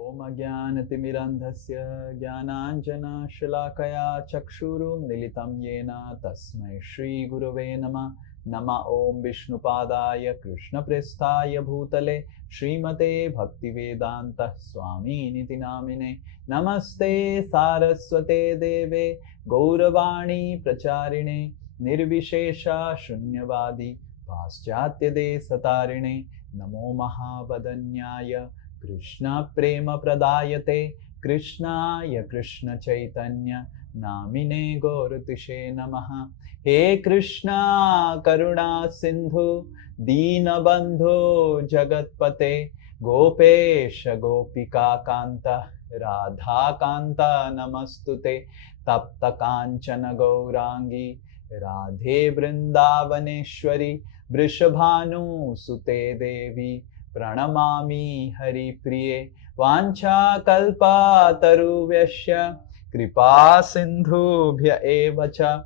Om Ajnanatimirandhasya Jnananjana-shalakaya Chakshurum-militam Yena Tasmai Shri Gurave Namah. Nama Om Vishnupadaya Krishna-prestaya Bhutale Srimate Bhaktivedanta Swami Niti Namine. Namaste Saraswate Deve Gauravani Pracharine Nirvishesha Shunyavadi Paschatya Satarine. Namo Mahabadanyaya Krishna Prema Pradayate Krishnaya Krishna Chaitanya Namine Gauratishe Namaha. He Krishna Karuna Sindhu Dina Bandhu Jagatpate Gopesha Gopika Kanta Radha Kanta Namastute Tapta Kanchana Gaurangi Radhe Vrindavaneshwari Vrishabhanu Sute Devi Pranamami Hari Priye Vancha Kalpa Taruvesha Kripa Sindhubhya Evacha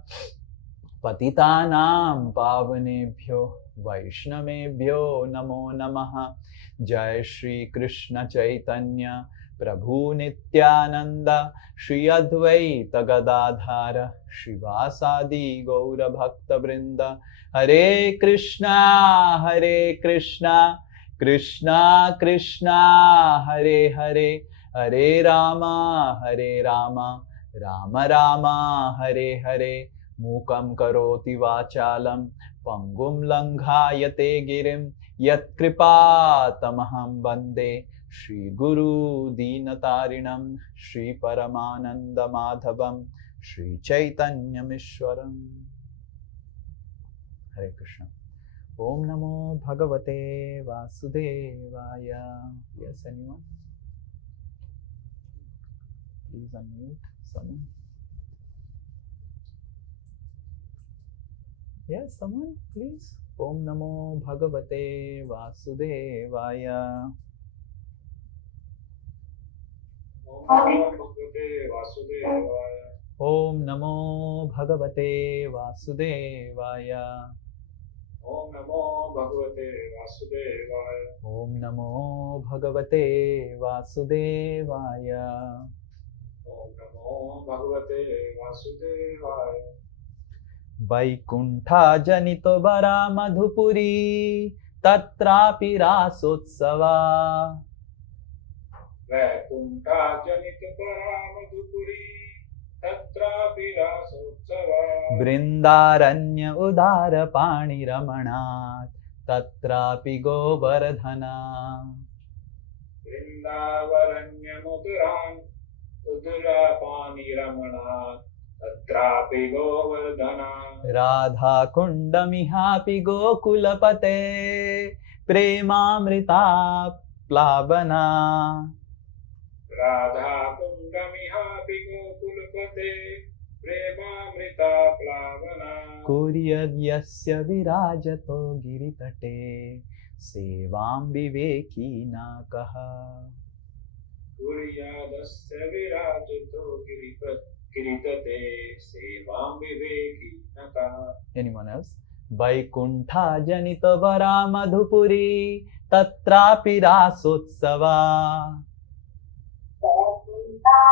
Patitanam Pavanebhyo Vaishnavebhyo Namo Namaha. Jai Shri Krishna Chaitanya Prabhu Nityananda Shri Advaita Gadadhara Shivasadi Gaura Bhakta Vrinda. Hare Krishna Krishna Krishna Hare Hare Hare Rama Rama Rama Hare Hare. Mukam karoti vachalam pangum langhayate girim yat kripa tamaham bande Shri Guru Dinatarinam Shri Paramananda Madhavam Shri Chaitanya Mishwaram. Hare Krishna. Om Namo Bhagavate Vasudevaya. Yes, anyone? Please unmute someone. Yes, someone, please. Om Namo Bhagavate Vasudevaya. Om Namo Bhagavate Vasudevaya. Om Namo Bhagavate Vasudevaya. Om Namo Bhagavate Vasudevaya. Om Namo Bhagavate Vasudevaya. Vaikuntha Janito Bara Madhupuri Tatrapi Rasotsava. Vaikuntha Janito Bara Madhupuri Tatrapi Rasotsava. Brindaranya Udara Pani Ramanat Tatrapi Govardhana. Brindavaranya Muduran Udara Pani Ramanat Tatrapi Govardhana. Radha Kunda Mihapi Gokulapate Premamrita Plavana. Radha Kunda Mihapi Gokulapate Premamrita Plavana. Kuryadyasya Virajato Giritate Sevam Vivekina Kaha. Kuryadasya Virajato Giritate Sevam Vivekina. Anyone else? Vaikuntha Janita Vara Madhupuri Tatrapi Rasotsava. Vaikuntha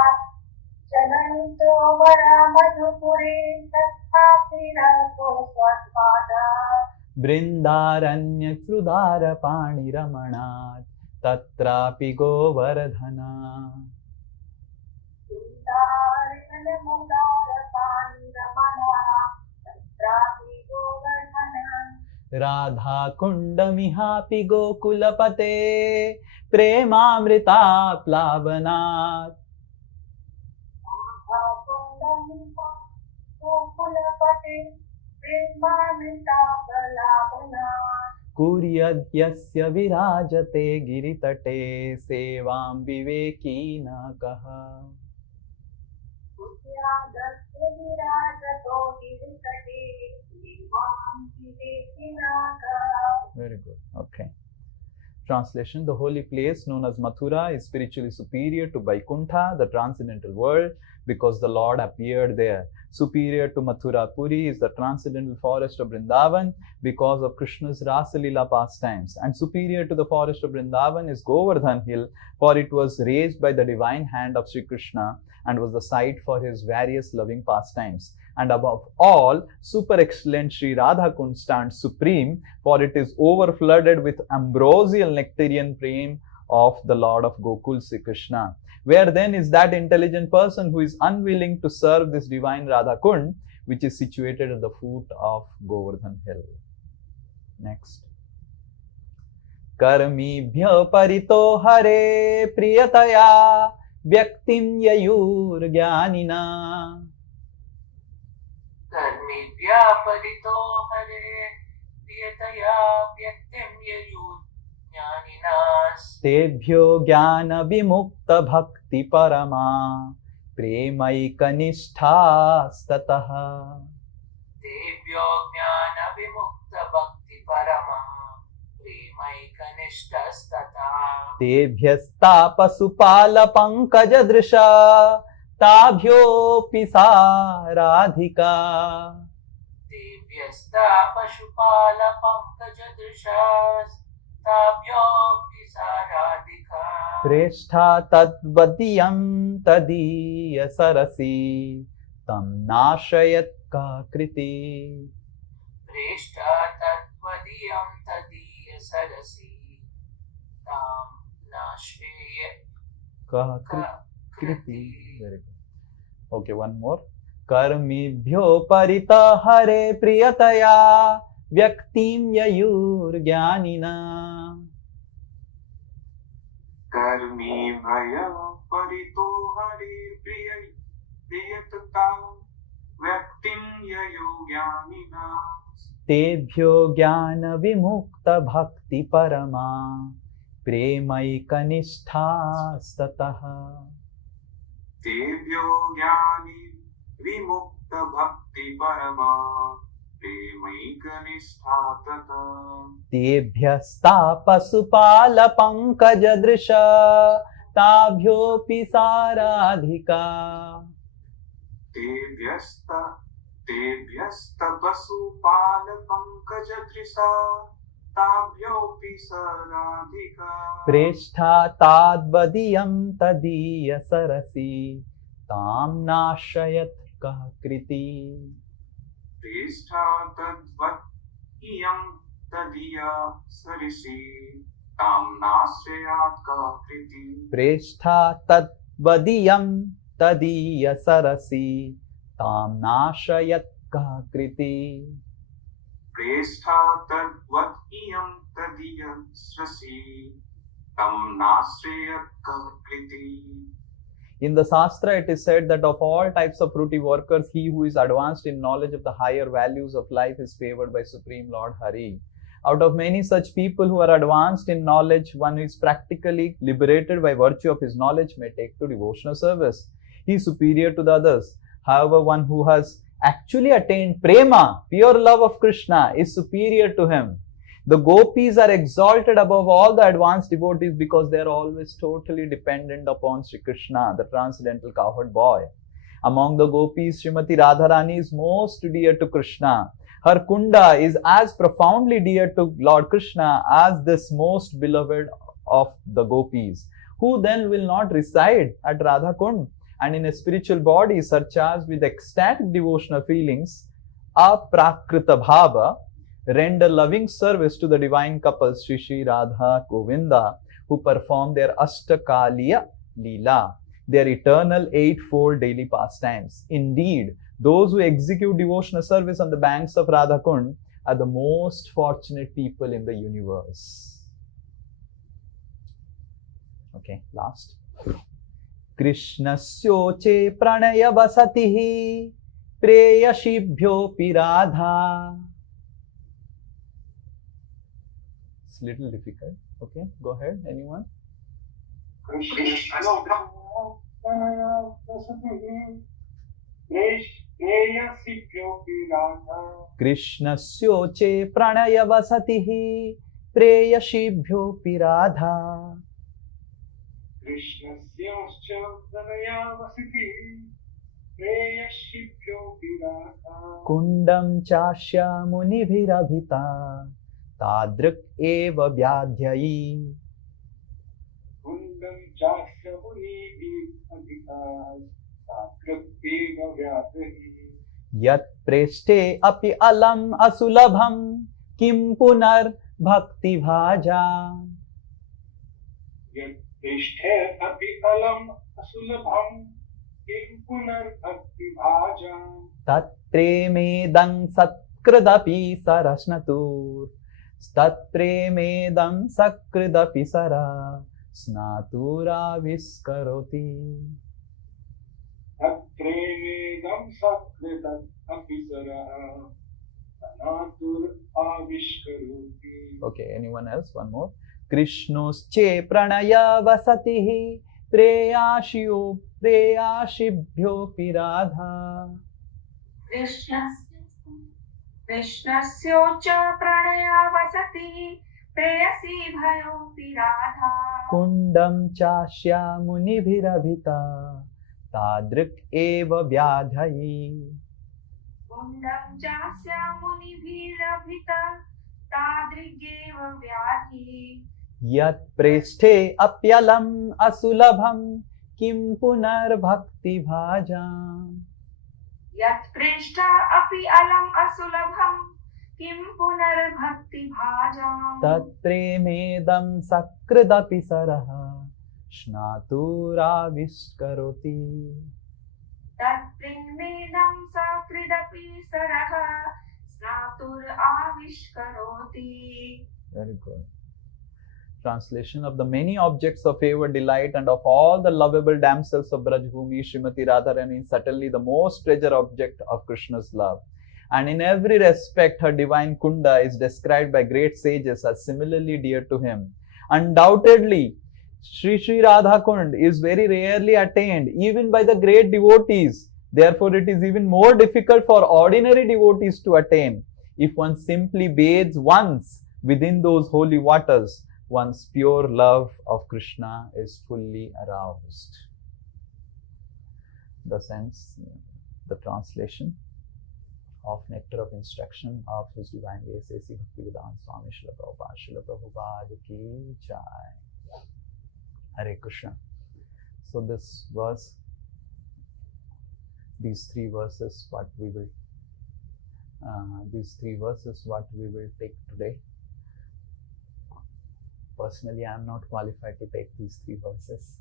Janita Vara Madhupuri Tatrapi Rasotsava. Brindaranya Sudara Pani Ramanat Tatrapi Govardhana. Radha Kunda Mihapi Gokulapate Premamrita Plavanat. Kuryadyasya Virajate Giritate Sevam Vivekina Kaha. Very good. Okay. Translation: the holy place known as Mathura is spiritually superior to Vaikuntha, the transcendental world. because the Lord appeared there. Superior to Mathura Puri is the transcendental forest of Vrindavan because of Krishna's Rasa Leela pastimes. And superior to the forest of Vrindavan is Govardhan Hill, for it was raised by the divine hand of Sri Krishna and was the site for his various loving pastimes. And above all, super excellent Sri Radha Kund stands supreme, for it is overflooded with ambrosial nectarian prem of the Lord of Gokul, Sri Krishna. Where then is that intelligent person who is unwilling to serve this divine Radha Kund, which is situated at the foot of Govardhan Hill? Next. Karmibhya parito hare priyataya vyaktim yayur jnanina. Karmibhya parito hare priyataya vyaktim yayur jnaninas. Tebhyo jnana vimukta bhakti parama premaikanisthas tataha. Tebhyo jnana vimukta bhakti parama premaikanisthas tataha. Tebhyastapasupala pankaja drisha tabhyopi saradhika. Devyasta pashupala pankaja drishas tabhyopi saradhika. Preshtha tadvadiyam tadiya sarasi tam nashayat ka kriti. Preshta tatvadiyam tadiya sarasi tam nashveye Ka kriti. kriti. Very good. Okay, one more. Karmibhyo parita hare priyataya vyaktim yayur jnanina. कर्मी भय परितो हरि प्रिय प्रियतता व्यक्तिं ययो ज्ञानिना. Tebhyo jnana vimukta bhakti parama premaikanisthas tataha. तेभ्यो ज्ञानी विमुक्त भक्ति परमा प्रेमैकनिष्ठा तथा. Tebhyastapasupala pankaja drisha tabhyopi saradhika. तेभ्यस्तपशुपाल Pankaj दृशा ताभ्योऽपि सराधिका. Preshtha tadvadiyam tadiya sarasi tam nashayat kah kriti. प्रेष्ठा तद्वत् इयं तदीया सरिषि तां नाश्रयात् कः कृति. Preshtha tadvadiyam tadiya sarasi tam nashayat kah kriti. प्रेष्ठा तद्वत् इयं तदीया सरिषि तां नाश्रयात् कः कृति. In the Sastra, it is said that of all types of fruity workers, he who is advanced in knowledge of the higher values of life is favored by Supreme Lord Hari. Out of many such people who are advanced in knowledge, one who is practically liberated by virtue of his knowledge may take to devotional service. He is superior to the others. However, one who has actually attained prema, pure love of Krishna, is superior to him. The gopis are exalted above all the advanced devotees because they are always totally dependent upon Sri Krishna, the transcendental cowherd boy. Among the gopis, Srimati Radharani is most dear to Krishna. Her Kunda is as profoundly dear to Lord Krishna as this most beloved of the gopis, who then will not reside at Radha Kund and in a spiritual body surcharged with ecstatic devotional feelings, aprakrita bhava, render loving service to the divine couples Sri Sri Radha Govinda, who perform their Ashtakaliya Leela, their eternal eightfold daily pastimes. Indeed, those who execute devotional service on the banks of Radha Kund are the most fortunate people in the universe. Okay, last. Krishnasyoche pranaya vasatihi preyashibhyopi Radha. It's a little difficult. Okay, go ahead. Anyone? Krishnasyoche pranaya vasatihi preyashibhyopi Radha. कृष्णस्योश्च प्रणयावसितिः प्रेयसीभ्योऽपि Radha कुण्डं चास्य मुनिभिरभिता तादृक् एव व्याध्ययी कुन्दं चास्य मुनिभिरभिता तादृक् एव व्याधि यत्प्रेष्ठे अपि अलम् असुलभं किं पुनर्भक्तिभाजा यत्पृष्ठे अपि अलम् असुलभं किं पुनर्भक्तिभाजा तत्प्रेमेदं सत्कृदपि सरस्नतुस्तत्प्रेमेदं सकृदपि सरा स्नातुराविष्करोति तत्प्रेमेदं सकृदम् अपि सरः सनातुराविष्करोति. Okay, anyone else? One more. Krishnosche pranaya vasatihi preyashibhyo radha कृष्णस्योच्च Pranaya वसति प्रेयसी भयोऽपि Radha kundam chasya munibhiravita tadrik eva vyadhayi कुण्डं चास्य मुनिभिरभिता तादृगेव व्याधि yat presthe apyalam asulabham kim punarbhakti bhaja यत्पृष्ठ अपि अलम् असुलभं किं पुनर्भक्तिभाजाम् तत्प्रेमेदं सकृदपि सरः स्नातुराविष्करोति तत्प्रेमेदं सकृदपि सरः स्नातुराविष्करोति. Very good. Translation of the many objects of favor, delight, and of all the lovable damsels of Brajbhumi, Srimati Radharani is certainly the most treasured object of Krishna's love. And in every respect, her divine Kunda is described by great sages as similarly dear to him. Undoubtedly, Sri Radha Kund is very rarely attained even by the great devotees. Therefore, it is even more difficult for ordinary devotees to attain. If one simply bathes once within those holy waters, one's pure love of Krishna is fully aroused. The sense, the translation of Nectar of Instruction of His Divine Grace A.C. Bhaktivedanta Swami Srila Prabhupada ki jai. Hare Krishna. So this was, these three verses what we will take today. Personally, I am not qualified to take these three verses.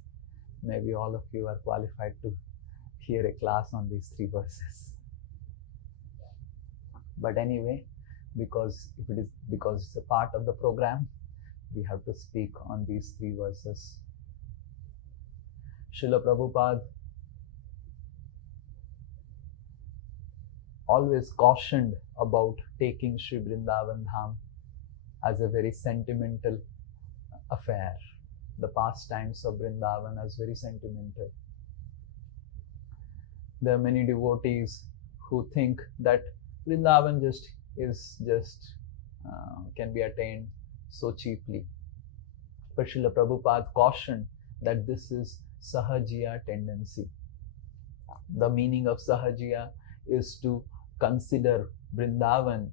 Maybe all of you are qualified to hear a class on these three verses. But anyway, because it's a part of the program, we have to speak on these three verses. Srila Prabhupada always cautioned about taking Sri Vrindavan Dham as a very sentimental affair. The pastimes of Vrindavan as very sentimental. There are many devotees who think that Vrindavan can be attained so cheaply. But Srila Prabhupada cautioned that this is Sahajiya tendency. The meaning of Sahajiya is to consider Vrindavan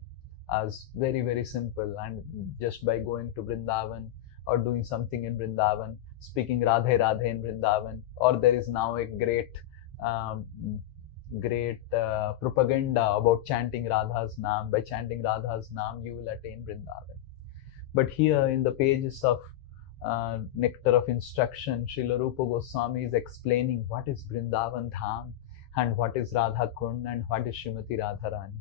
as very, very simple, and just by going to Vrindavan or doing something in Vrindavan, speaking Radhe Radhe in Vrindavan, or there is now a great propaganda about chanting Radha's Naam. By chanting Radha's Naam, you will attain Vrindavan. But here in the pages of Nectar of Instruction, Srila Rupa Goswami is explaining what is Vrindavan Dham and what is Radha Kund and what is Srimati Radharani.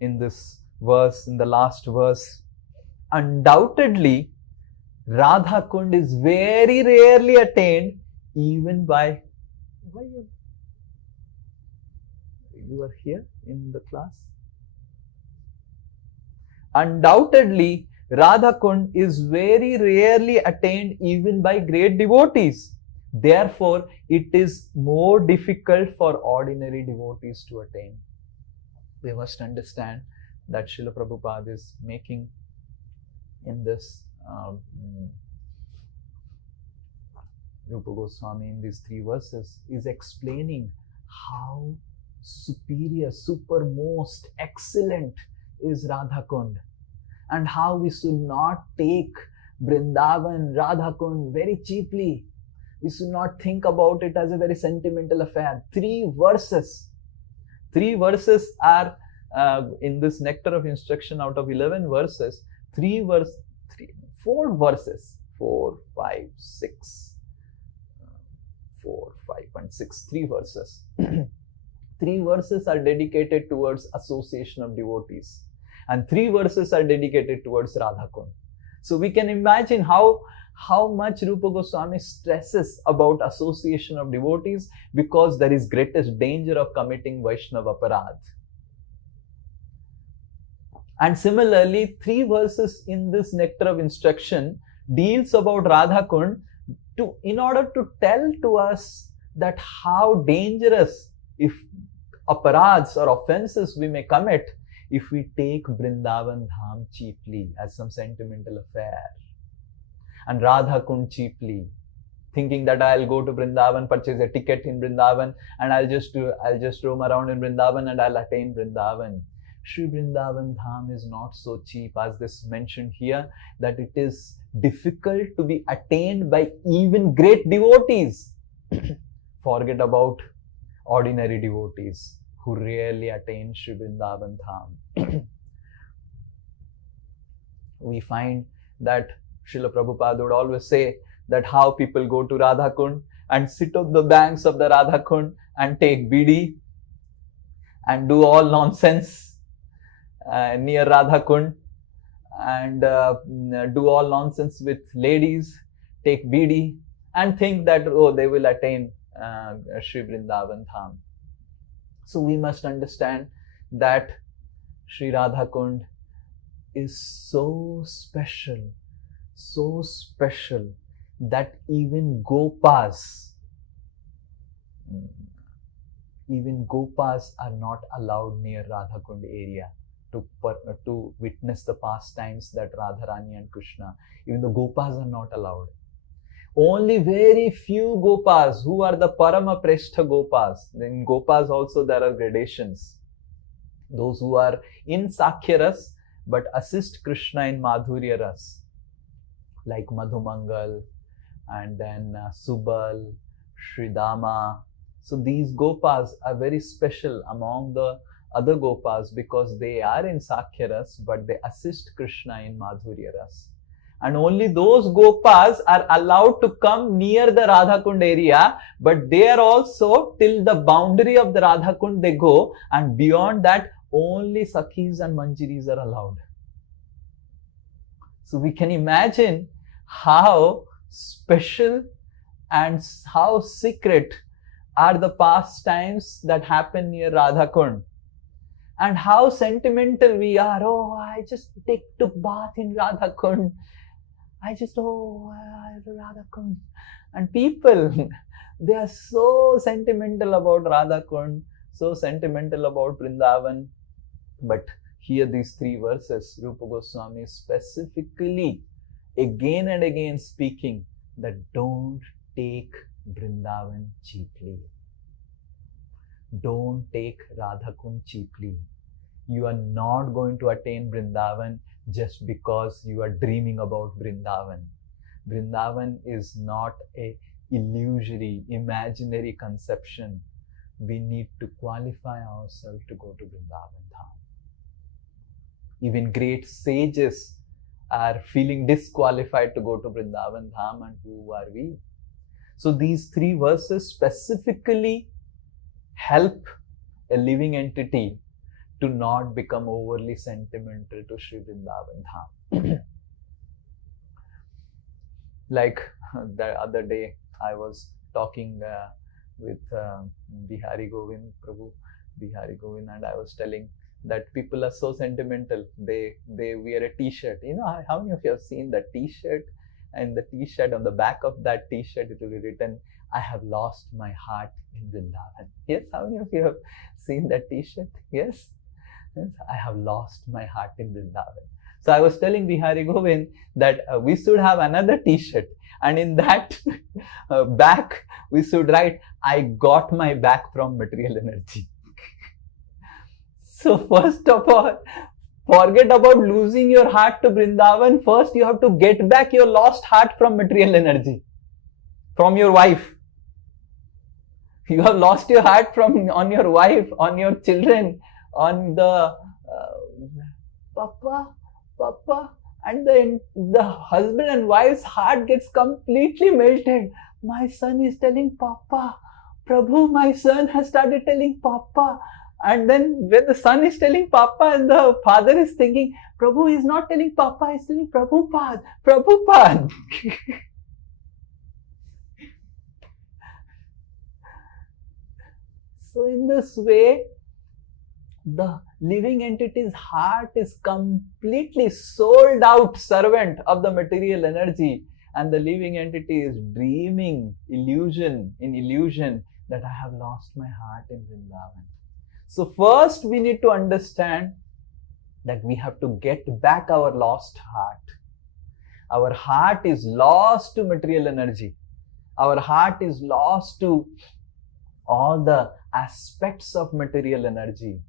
In this verse, in the last verse, undoubtedly, Radha Kund is very rarely attained even by... Why you are here in the class? Undoubtedly, Radha Kund is very rarely attained even by great devotees. Therefore, it is more difficult for ordinary devotees to attain. We must understand that Srila Prabhupada is making in this Rupa Goswami in these three verses is explaining how superior, supermost, excellent is Radha Kund, and how we should not take Vrindavan, Radha Kund very cheaply. We should not think about it as a very sentimental affair. Three verses are in this nectar of instruction. Out of 11 verses, 4 verses, 4, 5, 6, 4, 5 and 6, 3 verses. 3 verses are dedicated towards association of devotees, and 3 verses are dedicated towards Radha Kund. So we can imagine how much Rupa Goswami stresses about association of devotees, because there is greatest danger of committing Vaishnava aparadh. And similarly, 3 verses in this nectar of instruction deals about Radha Kund in order to tell to us that how dangerous if aparadhs or offenses we may commit if we take Vrindavan Dham cheaply as some sentimental affair, and Radha Kund cheaply, thinking that I'll go to Vrindavan, purchase a ticket in Vrindavan, and I'll just roam around in Vrindavan and I'll attain Vrindavan. Sri Vrindavan Dham is not so cheap, as this mentioned here, that it is difficult to be attained by even great devotees. Forget about ordinary devotees who rarely attain Sri Vrindavan Dham. We find that Srila Prabhupada would always say that how people go to Radha Kund and sit on the banks of the Radha Kund and take bidi and do all nonsense near Radha Kund, and do all nonsense with ladies, take bidi, and think that, oh, they will attain Sri Vrindavan Dham. So we must understand that Sri Radha Kund is so special that even Gopas are not allowed near Radha Kund area to witness the pastimes that Radharani and Krishna. Even the Gopas are not allowed. Only very few Gopas, who are the Parama Prestha Gopas. In Gopas also there are gradations. Those who are in Sakhya Ras but assist Krishna in Madhurya Ras, like Madhumangal and then Subal, Sridama. So these Gopas are very special among the other Gopas because they are in Sakhya Ras but they assist Krishna in Madhurya Ras. And only those Gopas are allowed to come near the Radha Kund area, but they are also till the boundary of the Radha Kund they go, and beyond that only Sakhis and Manjiris are allowed. So we can imagine how special and how secret are the pastimes that happen near Radha Kund, and how sentimental we are. Oh, I just took bath in Radha Kund. Radha Kund. And people, they are so sentimental about Radha Kund, so sentimental about Vrindavan. But here these 3 verses, Rupa Goswami specifically again and again speaking that don't take Vrindavan cheaply. Don't take Radha Kund cheaply. You are not going to attain Vrindavan just because you are dreaming about Vrindavan. Vrindavan is not a illusory, imaginary conception. We need to qualify ourselves to go to Vrindavan Dham. Even great sages are feeling disqualified to go to Vrindavan Dham, and who are we? So these 3 verses specifically help a living entity to not become overly sentimental to Sri Vrindavan Dham. Like the other day, I was talking with Bihari Govind, Prabhu Bihari Govind, and I was telling that people are so sentimental. They wear a t-shirt. You know, how many of you have seen that t-shirt? And the t-shirt, on the back of that t-shirt, it will be written, I have lost my heart in Vrindavan. Yes, how many of you have seen that t-shirt? Yes? Yes, I have lost my heart in Vrindavan. So I was telling Bihari Govind that we should have another t-shirt, and in that back we should write, I got my back from material energy. So first of all, forget about losing your heart to Vrindavan. First you have to get back your lost heart from material energy, from your wife. You have lost your heart on your wife, on your children, on the Papa, and the husband and wife's heart gets completely melted. My son is telling Papa, Prabhu, my son has started telling Papa. And then when the son is telling Papa and the father is thinking, Prabhu is not telling Papa, he's telling Prabhupada, Prabhupada. So in this way, the living entity's heart is completely sold out servant of the material energy, and the living entity is dreaming illusion that I have lost my heart in Vrindavan. So first we need to understand that we have to get back our lost heart. Our heart is lost to material energy. Our heart is lost to all the aspects of material energy.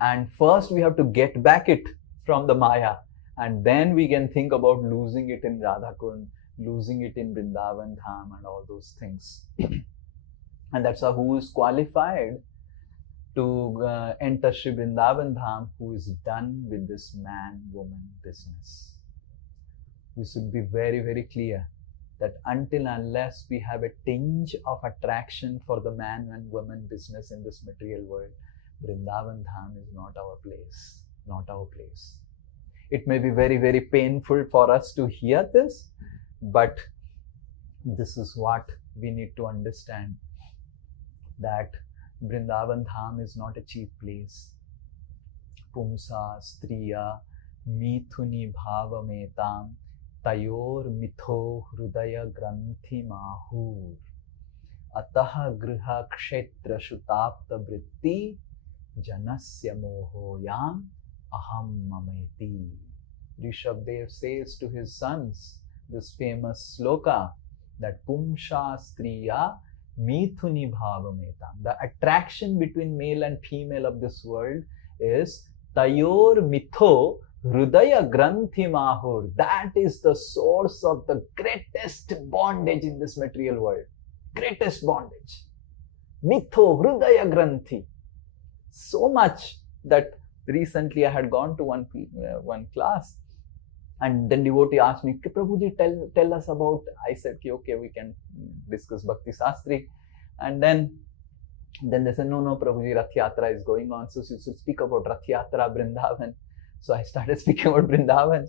And first we have to get back it from the Maya, and then we can think about losing it in Radha Kund, losing it in Vrindavan Dham and all those things. And that's who is qualified to enter Sri Vrindavan Dham, who is done with this man-woman business. We should be very, very clear that until unless we have a tinge of attraction for the man and woman business in this material world, Vrindavan Dham is not our place, not our place. It may be very, very painful for us to hear this, but this is what we need to understand, that Vrindavan Dham is not a cheap place. Pumsa striya mithuni bhavametam tayor mitho hrudaya granthi mahur ataha griha kshetra shutapta vritti janasya mohoyam aham mameti. Rishabdev says to his sons this famous sloka, that Pumsa striya mithuni bhavametam. The attraction between male and female of this world is tayor mitho hrudaya granthi mahur. That is the source of the greatest bondage in this material world. Greatest bondage. Mitho hrudaya granthi. So much that recently I had gone to one class, and then devotee asked me, Prabhuji, tell us about. I said, okay, we can discuss Bhakti Sastri. And then they said, no, Prabhuji, Rath Yatra is going on, so you should speak about Rath Yatra, Vrindavan. So I started speaking about Vrindavan.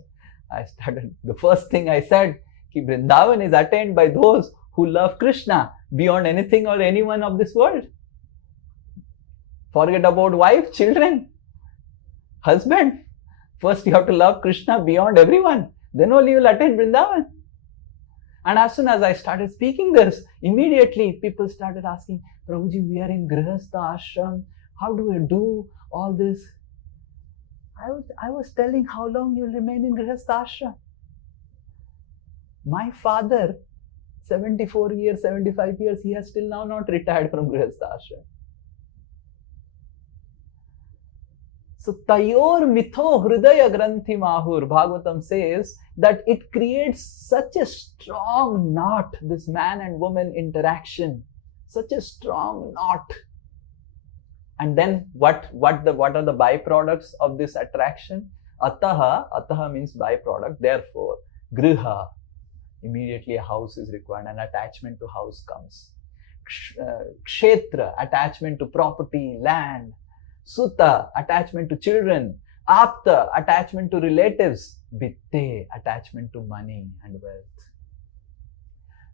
The first thing I said, ki Vrindavan is attained by those who love Krishna beyond anything or anyone of this world. Forget about wife, children, husband. First you have to love Krishna beyond everyone. Then only you will attain Vrindavan. And as soon as I started speaking this, immediately people started asking, Prabhuji, we are in Grihastha ashram. How do we do all this? I was telling how long you'll remain in Grihastha ashram. My father, 74 years, 75 years, he has still now not retired from Grihastha ashram. So, Tayor Mitho Hridaya Granthi Mahur, Bhagavatam says that it creates such a strong knot, this man and woman interaction, such a strong knot. And then what are the byproducts of this attraction? Ataha means byproduct, therefore, Griha, immediately a house is required, an attachment to house comes. Kshetra, attachment to property, land. Sutta, attachment to children. Apta, attachment to relatives. Vitte, attachment to money and wealth.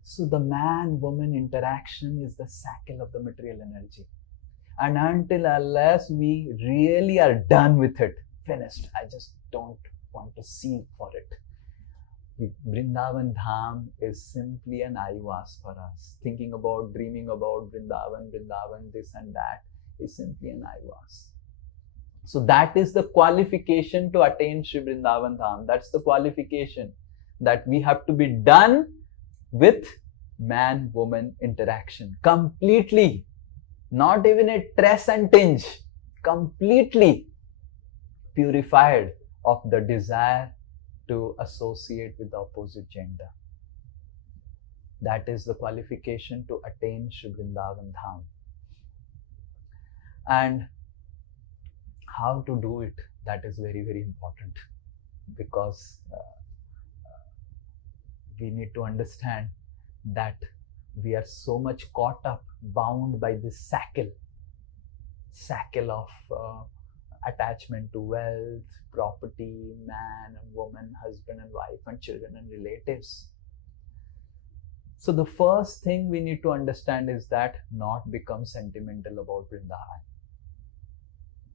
So the man-woman interaction is the cycle of the material energy. And until unless we really are done with it, finished, I just don't want to see for it. Vrindavan Dham is simply an aivas for us. Thinking about, dreaming about Vrindavan, this and that is simply an aivas. So that is the qualification to attain Shri Vrindavan Dham. That's the qualification, that we have to be done with man-woman interaction completely, not even a trace and tinge, completely purified of the desire to associate with the opposite gender. That is the qualification to attain Shri Vrindavan Dham. And how to do it, that is very, very important, because we need to understand that we are so much caught up, bound by this shackle of attachment to wealth, property, man and woman, husband and wife, and children and relatives. So the first thing we need to understand is that not become sentimental about Vrindavan.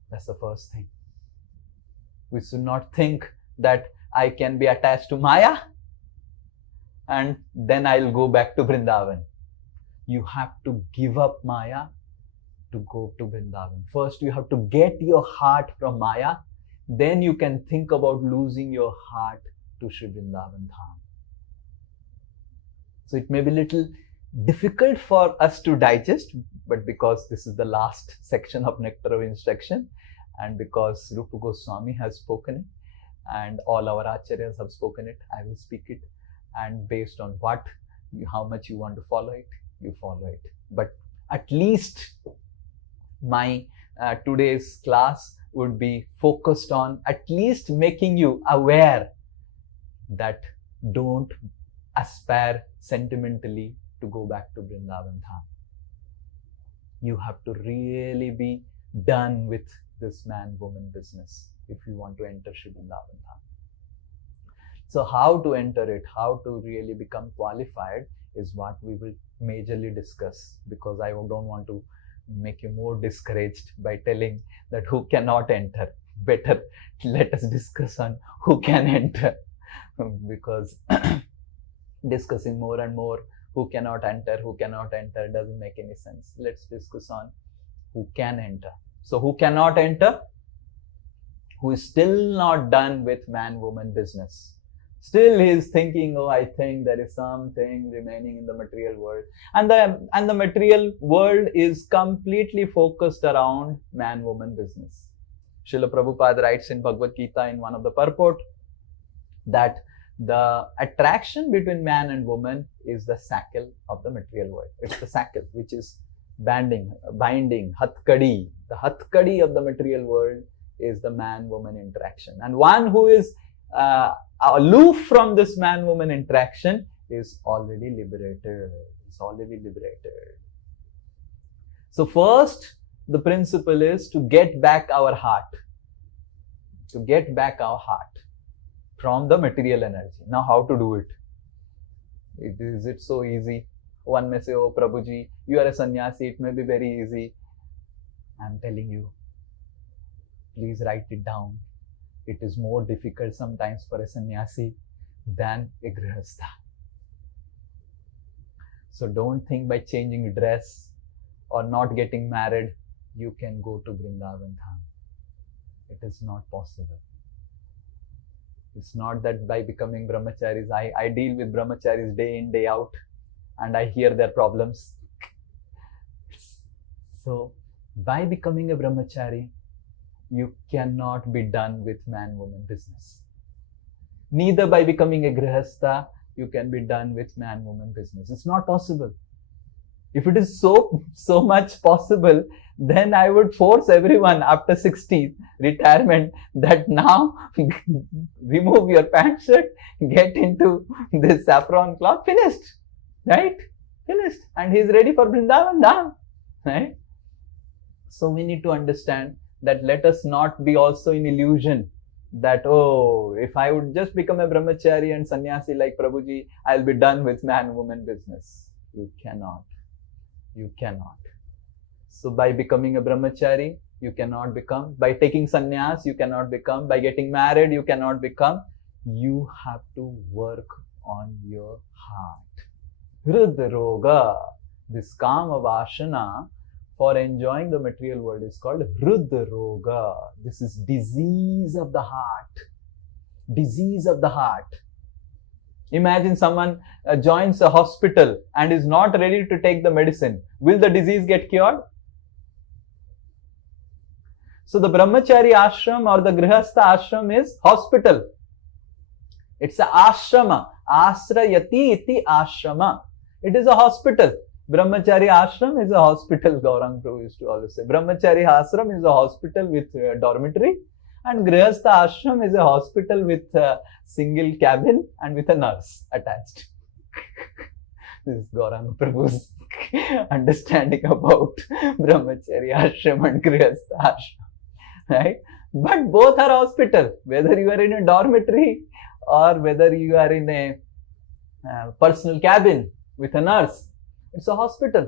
That's the first thing. We should not think that I can be attached to Maya and then I'll go back to Vrindavan. You have to give up Maya to go to Vrindavan. First, you have to get your heart from Maya. Then you can think about losing your heart to Shri Vrindavan Dham. So it may be a little difficult for us to digest, but because this is the last section of Nectar of Instruction, and because Rupa Goswami has spoken it, and all our acharyas have spoken it, I will speak it. And based on how much you want to follow it, you follow it. But at least my today's class would be focused on at least making you aware that don't aspire sentimentally to go back to Vrindavan Dham. You have to really be done with this man-woman business if you want to enter Shri Vrindavan Dham. So how to enter it, how to really become qualified is what we will majorly discuss, because I don't want to make you more discouraged by telling that who cannot enter. Better let us discuss on who can enter, because discussing more and more who cannot enter doesn't make any sense. Let's discuss on who can enter. So who cannot enter? Who is still not done with man-woman business. Still he is thinking, oh, I think there is something remaining in the material world. And the material world is completely focused around man-woman business. Srila Prabhupada writes in Bhagavad Gita in one of the purport that the attraction between man and woman is the shackle of the material world. It's the shackle which is binding, hatkadi. The hatkadi of the material world is the man-woman interaction. And one who is aloof from this man-woman interaction is already liberated. It's already liberated. So first, the principle is to get back our heart. To get back our heart from the material energy. Now how to do it? Is it so easy? One may say, oh Prabhuji, you are a sannyasi, it may be very easy. I'm telling you, please write it down. It is more difficult sometimes for a sannyasi than a grihastha. So don't think by changing dress or not getting married, you can go to Vrindavan Dham. It is not possible. It's not that by becoming brahmacharis, I deal with brahmacharis day in, day out, and I hear their problems. So by becoming a brahmachari, you cannot be done with man-woman business. Neither by becoming a grihastha, you can be done with man-woman business. It's not possible. If it is so much possible, then I would force everyone after 60 retirement that now remove your pant shirt, get into this saffron cloth, finished, right? Finished. And he is ready for Vrindavan Dham, right? So we need to understand that let us not be also in illusion that, oh, if I would just become a brahmachari and sannyasi like Prabhuji, I'll be done with man-woman business. You cannot. You cannot. So by becoming a brahmachari, you cannot become. By taking sannyas, you cannot become. By getting married, you cannot become. You have to work on your heart. Hridroga, this kama vashana for enjoying the material world is called Hridroga. This is disease of the heart. Disease of the heart. Imagine someone joins a hospital and is not ready to take the medicine. Will the disease get cured? So the brahmachari ashram or the grihastha ashram is hospital. It's a ashrama. Asrayati iti ashrama. It is a hospital. Brahmachari ashram is a hospital. Gaurang Prabhu used to always say. Brahmachari ashram is a hospital with dormitory, and grihastha ashram is a hospital with a single cabin and with a nurse attached. This is Gaurang Prabhu's understanding about brahmachari ashram and grihastha ashram. Right? But both are hospital. Whether you are in a dormitory or whether you are in a personal cabin with a nurse, it's a hospital.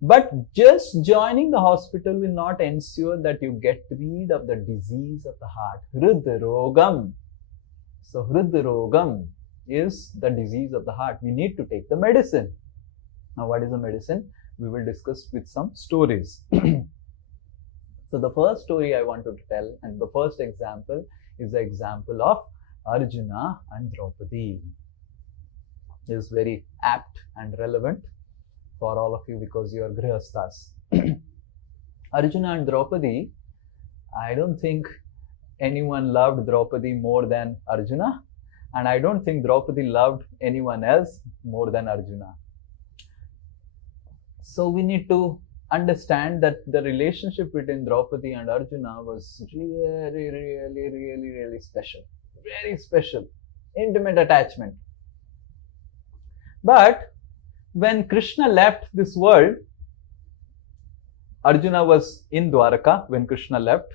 But just joining the hospital will not ensure that you get rid of the disease of the heart. Hridrogam. So Hridrogam is the disease of the heart. We need to take the medicine. Now what is the medicine? We will discuss with some stories. So the first story I wanted to tell, and the first example is the example of Arjuna and Draupadi. It is very apt and relevant for all of you because you are grihasthas. Arjuna and Draupadi, I don't think anyone loved Draupadi more than Arjuna, and I don't think Draupadi loved anyone else more than Arjuna. So we need to understand that the relationship between Draupadi and Arjuna was really special. Very special. Intimate attachment. But when Krishna left this world, Arjuna was in Dwaraka when Krishna left,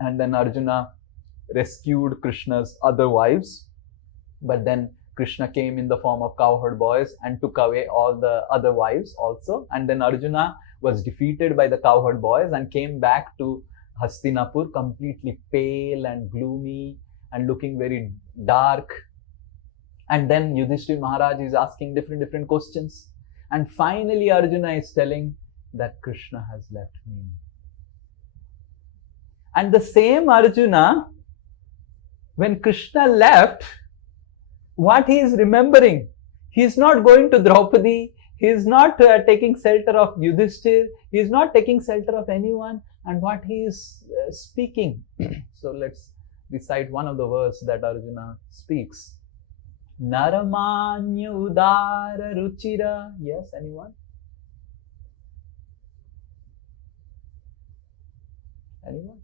and then Arjuna rescued Krishna's other wives, but then Krishna came in the form of cowherd boys and took away all the other wives also, and then Arjuna was defeated by the cowherd boys and came back to Hastinapur completely pale and gloomy and looking very dark. And then Yudhishthira Maharaj is asking different questions, and finally Arjuna is telling that Krishna has left me. And the same Arjuna, when Krishna left, what he is remembering, he is not going to Draupadi, he is not taking shelter of Yudhishthira, he is not taking shelter of anyone, and what he is speaking. So let's recite one of the verses that Arjuna speaks. Naramanya udara ruchira. Yes, anyone? Anyone?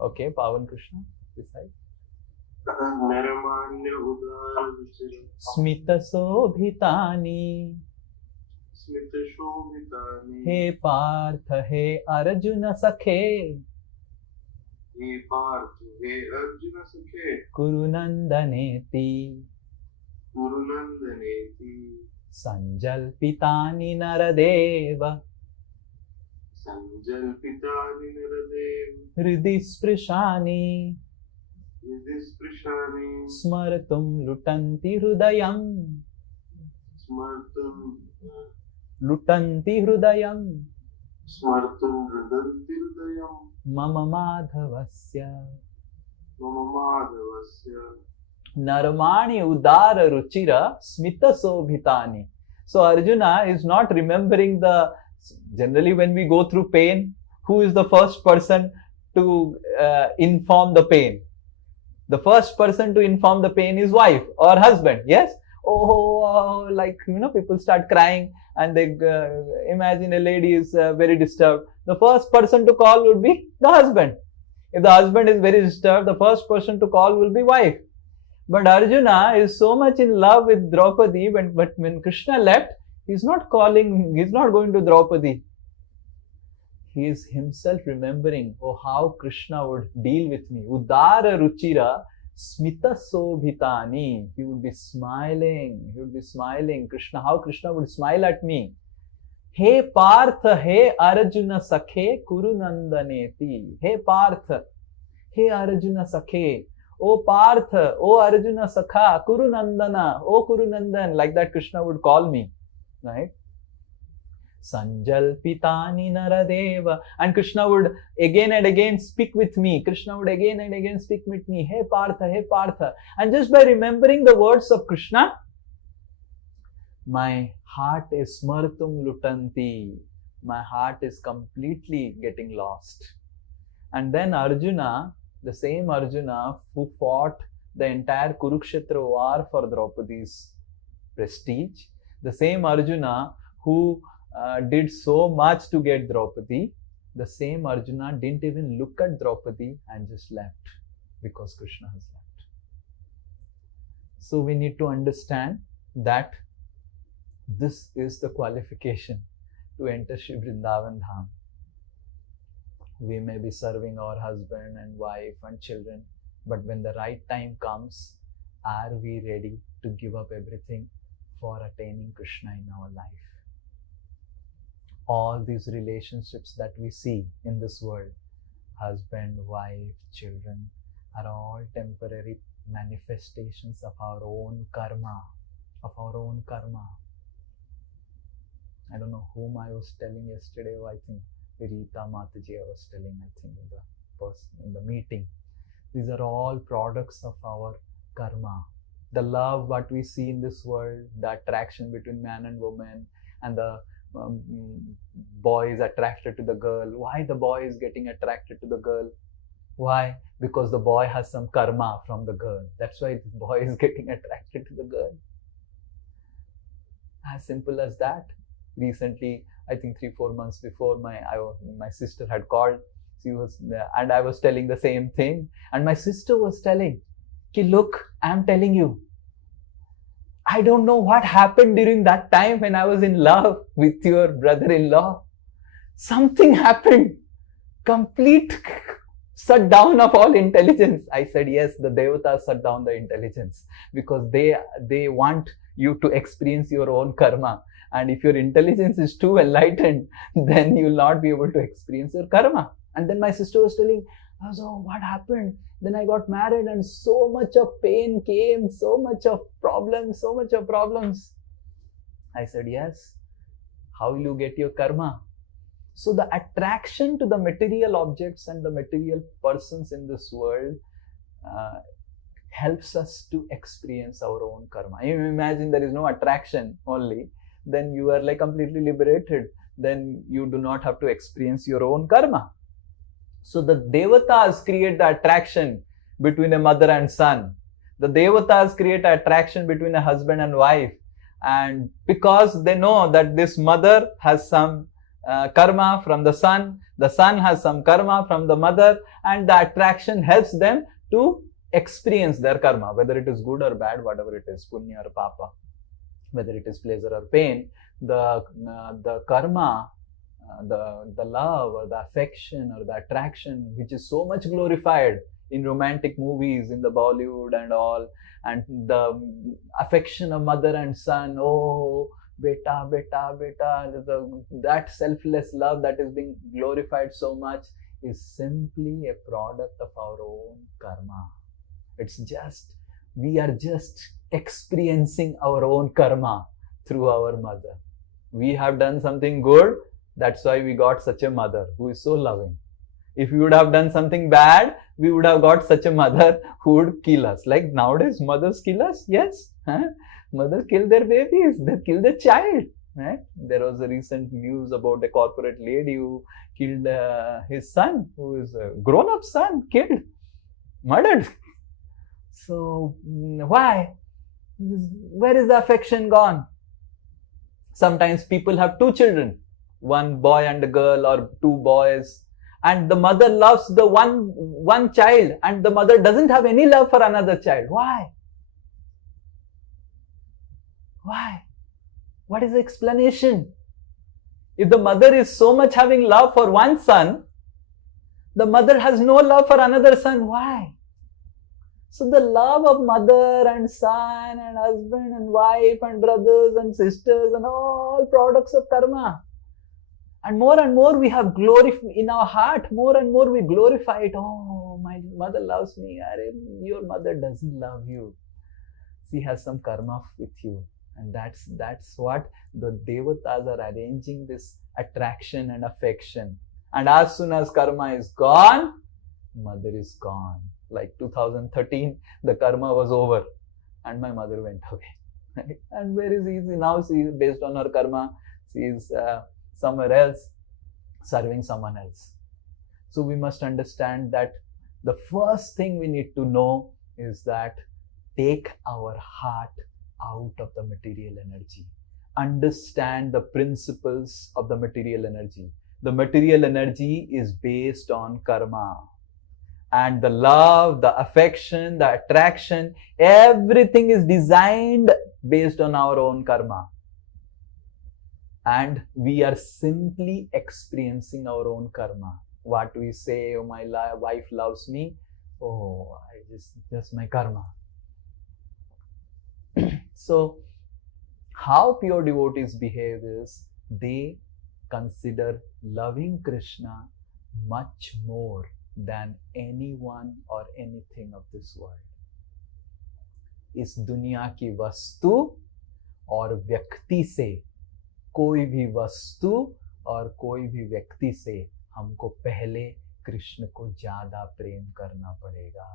Okay, Pavan Krishna, recite. Naramanya udara ruchira. Smita sobhitani. Smita shobhitani. He Partha, he Arjuna sakhe. He Partha, he Arjuna sakhe. Kurunandaneti. Kurunandaneti. Sanjalpitani naradeva. Sanjalpitani naradev. Hridhi sprishani. Vidisprishani. Smartum lutanti hrudayam. Smartum. Lutanti hrudayam. Smartum rudanti hridayam. Mama madhavasya. Mama madhavasya. Narmani udara ruchira smita sobhitani. So Arjuna is not remembering the, generally when we go through pain, who is the first person to inform the pain? The first person to inform the pain is wife or husband, yes? Oh, like, people start crying and they imagine a lady is very disturbed. The first person to call would be the husband. If the husband is very disturbed, the first person to call will be wife. But Arjuna is so much in love with Draupadi, but when Krishna left, he's not going to Draupadi. He is himself remembering, oh, how Krishna would deal with me. Udara ruchira smita sobhitani. He would be smiling. Krishna, how Krishna would smile at me. He Partha, he Arjuna sakhe kurunandaneti. He Partha, he Arjuna sakhe. O Partha, O Arjuna sakha, kurunandana, O Kurunandan. Like that Krishna would call me. Right? Sanjalpitani Naradeva. And Krishna would again and again speak with me. Krishna would again and again speak with me. Hey Partha, hey Partha. And just by remembering the words of Krishna, my heart is smartum lutanti. My heart is completely getting lost. And then Arjuna, the same Arjuna who fought the entire Kurukshetra war for Draupadi's prestige, the same Arjuna who did so much to get Draupadi, the same Arjuna didn't even look at Draupadi and just left because Krishna has left. So we need to understand that this is the qualification to enter Shri Vrindavan Dham. We may be serving our husband and wife and children, but when the right time comes, are we ready to give up everything for attaining Krishna in our life? All these relationships that we see in this world, husband, wife, children, are all temporary manifestations of our own karma, I don't know whom I was telling yesterday, I think Rita Mataji I was telling, I think in the meeting. These are all products of our karma. The love what we see in this world, the attraction between man and woman, and the boy is attracted to the girl. Why the boy is getting attracted to the girl? Why? Because the boy has some karma from the girl. That's why the boy is getting attracted to the girl. As simple as that. Recently, I think 3-4 months before, my sister had called. And I was telling the same thing. And my sister was telling, "Ki look, I'm telling you, I don't know what happened during that time when I was in love with your brother-in-law. Something happened. Complete shut down of all intelligence." I said, yes, the devatas shut down the intelligence because they want you to experience your own karma. And if your intelligence is too enlightened, then you will not be able to experience your karma. And then my sister was telling, "Oh, what happened? Then I got married and so much of pain came, so much of problems. I said, yes. How will you get your karma? So the attraction to the material objects and the material persons in this world helps us to experience our own karma. You imagine there is no attraction only, then you are like completely liberated. Then you do not have to experience your own karma. So the devatas create the attraction between a mother and son. The devatas create an attraction between a husband and wife. And because they know that this mother has some karma from the son has some karma from the mother, and the attraction helps them to experience their karma, whether it is good or bad, whatever it is, punya or papa, whether it is pleasure or pain. The karma, the love or the affection or the attraction, which is so much glorified in romantic movies, in the Bollywood and all, and the affection of mother and son, oh, beta, that selfless love that is being glorified so much is simply a product of our own karma. It's just, we are just experiencing our own karma through our mother. We have done something good, that's why we got such a mother who is so loving. If we would have done something bad, we would have got such a mother who would kill us. Like nowadays, mothers kill us. Yes, mothers kill their babies. They kill the child. Right? There was a recent news about a corporate lady who killed his son, who is a grown-up son, killed, murdered. So why? Where is the affection gone? Sometimes people have 2 children, one boy and a girl, or 2 boys, and the mother loves the one child, and the mother doesn't have any love for another child. Why? Why? What is the explanation? If the mother is so much having love for one son, the mother has no love for another son. Why? So the love of mother and son and husband and wife and brothers and sisters and all products of karma. And more we have in our heart, more and more we glorify it. Oh, my mother loves me. Your mother doesn't love you. She has some karma with you. And that's what the devatas are arranging, this attraction and affection. And as soon as karma is gone, mother is gone. Like 2013, the karma was over and my mother went away. Right? And very easy now, she is based on her karma, she is somewhere else serving someone else. So we must understand that the first thing we need to know is that take our heart out of the material energy. Understand the principles of the material energy. The material energy is based on karma. And the love, the affection, the attraction, everything is designed based on our own karma. And we are simply experiencing our own karma. What we say, oh, my wife loves me, oh, just my karma. So, how pure devotees behave is they consider loving Krishna much more than anyone or anything of this world. इस दुनिया की वस्तु और व्यक्ति से, कोई भी वस्तु और कोई भी व्यक्ति से हमको पहले कृष्ण को ज्यादा प्रेम करना पड़ेगा.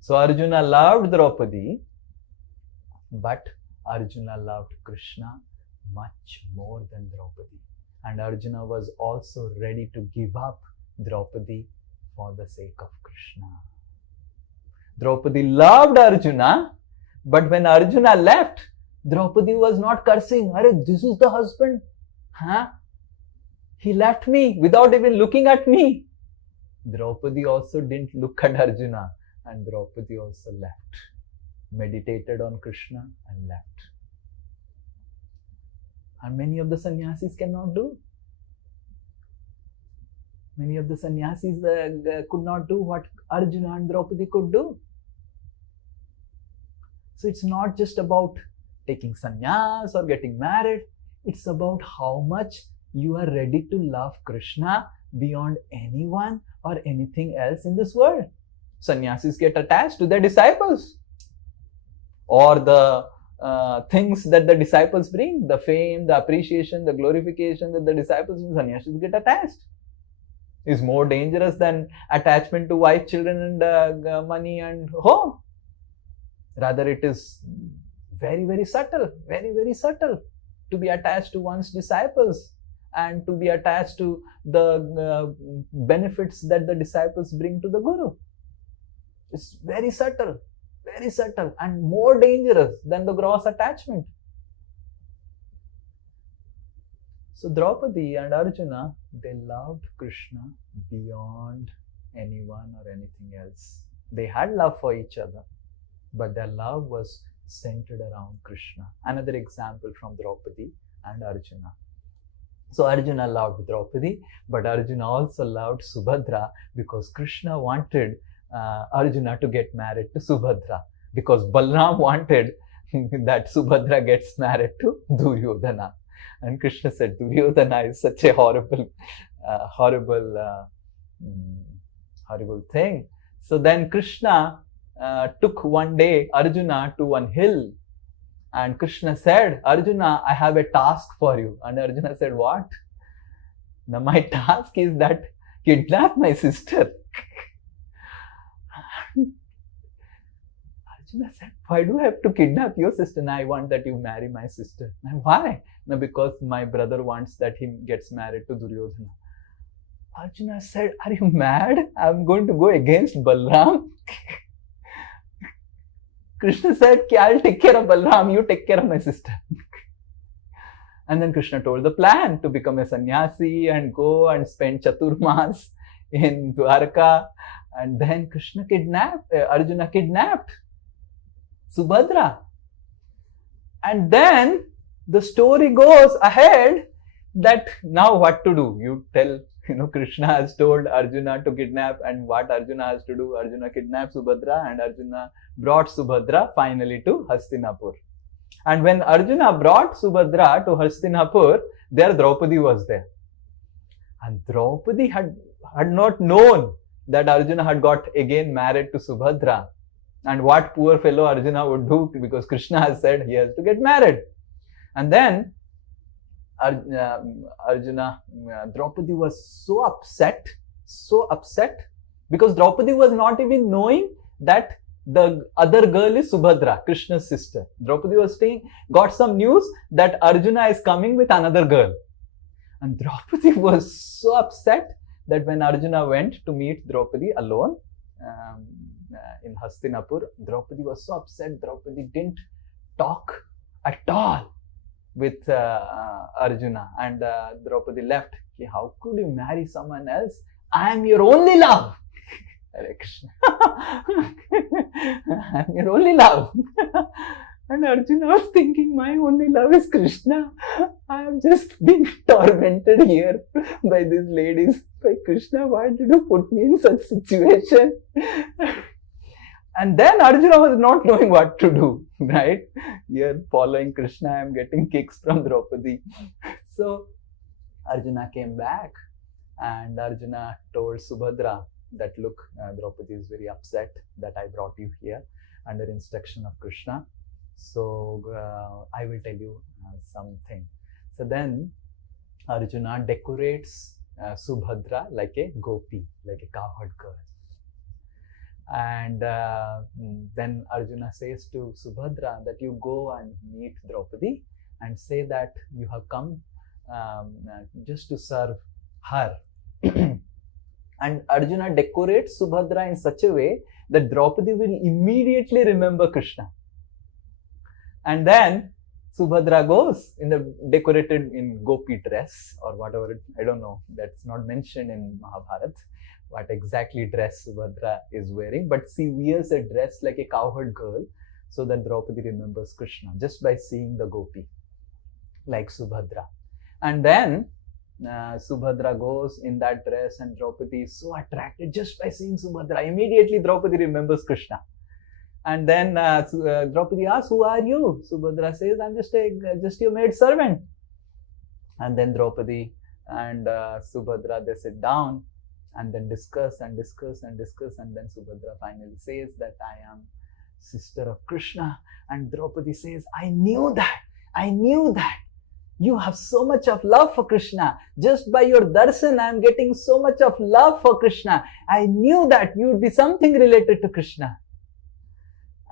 So Arjuna loved Draupadi, but Arjuna loved Krishna much more than Draupadi. And Arjuna was also ready to give up Draupadi for the sake of Krishna. Draupadi loved Arjuna, but when Arjuna left, Draupadi was not cursing. Arey, this is the husband. Huh? He left me without even looking at me. Draupadi also didn't look at Arjuna, and Draupadi also left. Meditated on Krishna and left. And many of the sannyasis cannot do. Many of the sannyasis could not do what Arjuna and Draupadi could do. So it's not just about taking sannyas or getting married. It's about how much you are ready to love Krishna beyond anyone or anything else in this world. Sannyasis get attached to their disciples or the things that the disciples bring, the fame, the appreciation, the glorification that the disciples and sannyasis get attached. Is more dangerous than attachment to wife, children and money and home. Rather, it is very, very subtle, very, very subtle to be attached to one's disciples and to be attached to the benefits that the disciples bring to the Guru. It's very subtle and more dangerous than the gross attachment. So Draupadi and Arjuna, they loved Krishna beyond anyone or anything else. They had love for each other, but their love was centered around Krishna. Another example from Draupadi and Arjuna. So Arjuna loved Draupadi, but Arjuna also loved Subhadra because Krishna wanted Arjuna to get married to Subhadra, because Balram wanted that Subhadra gets married to Duryodhana. And Krishna said, Duryodhana is such a horrible thing. So then Krishna took one day Arjuna to one hill. And Krishna said, Arjuna, I have a task for you. And Arjuna said, what? Now my task is that kidnap my sister. Arjuna said, why do I have to kidnap your sister? Now I want that you marry my sister. Now why? Now because my brother wants that he gets married to Duryodhana. Arjuna said, are you mad? I'm going to go against Balram. Krishna said, I'll take care of Balram, you take care of my sister. And then Krishna told the plan to become a sannyasi and go and spend Chaturmas in Dwarka. And then Arjuna kidnapped Subhadra. And then the story goes ahead that now what to do? You tell, Krishna has told Arjuna to kidnap, and what Arjuna has to do? Arjuna kidnapped Subhadra, and Arjuna brought Subhadra finally to Hastinapur. And when Arjuna brought Subhadra to Hastinapur, there Draupadi was there. And Draupadi had not known that Arjuna had got again married to Subhadra. And what poor fellow Arjuna would do, because Krishna has said he has to get married. And then Arjuna, Draupadi was so upset, because Draupadi was not even knowing that the other girl is Subhadra, Krishna's sister. Draupadi was saying, got some news that Arjuna is coming with another girl. And Draupadi was so upset that when Arjuna went to meet Draupadi alone in Hastinapur, Draupadi was so upset. Draupadi didn't talk at all with Arjuna, and Draupadi left. How could you marry someone else? I am your only love. Hare Krishna. I am your only love. And Arjuna was thinking, my only love is Krishna. I have just been tormented here by these ladies. By Krishna, why did you put me in such situation? And then Arjuna was not knowing what to do, right? Here, following Krishna, I am getting kicks from Draupadi. So Arjuna came back, and Arjuna told Subhadra that, look, Draupadi is very upset that I brought you here under instruction of Krishna. So I will tell you something. So then Arjuna decorates Subhadra like a gopi, like a cowherd girl. And then Arjuna says to Subhadra that you go and meet Draupadi and say that you have come just to serve her. And Arjuna decorates Subhadra in such a way that Draupadi will immediately remember Krishna. And then Subhadra goes in the decorated in gopi dress or whatever, I don't know, that's not mentioned in Mahabharata, what exactly dress Subhadra is wearing, but she wears a dress like a cowherd girl so that Draupadi remembers Krishna just by seeing the gopi, like Subhadra. And then Subhadra goes in that dress and Draupadi is so attracted just by seeing Subhadra. Immediately Draupadi remembers Krishna. And then Draupadi asks, who are you? Subhadra says, I'm just your maid servant. And then Draupadi and Subhadra, they sit down and then discuss. And then Subhadra finally says that I am sister of Krishna. And Draupadi says, I knew that. You have so much of love for Krishna. Just by your darshan, I am getting so much of love for Krishna. I knew that you would be something related to Krishna.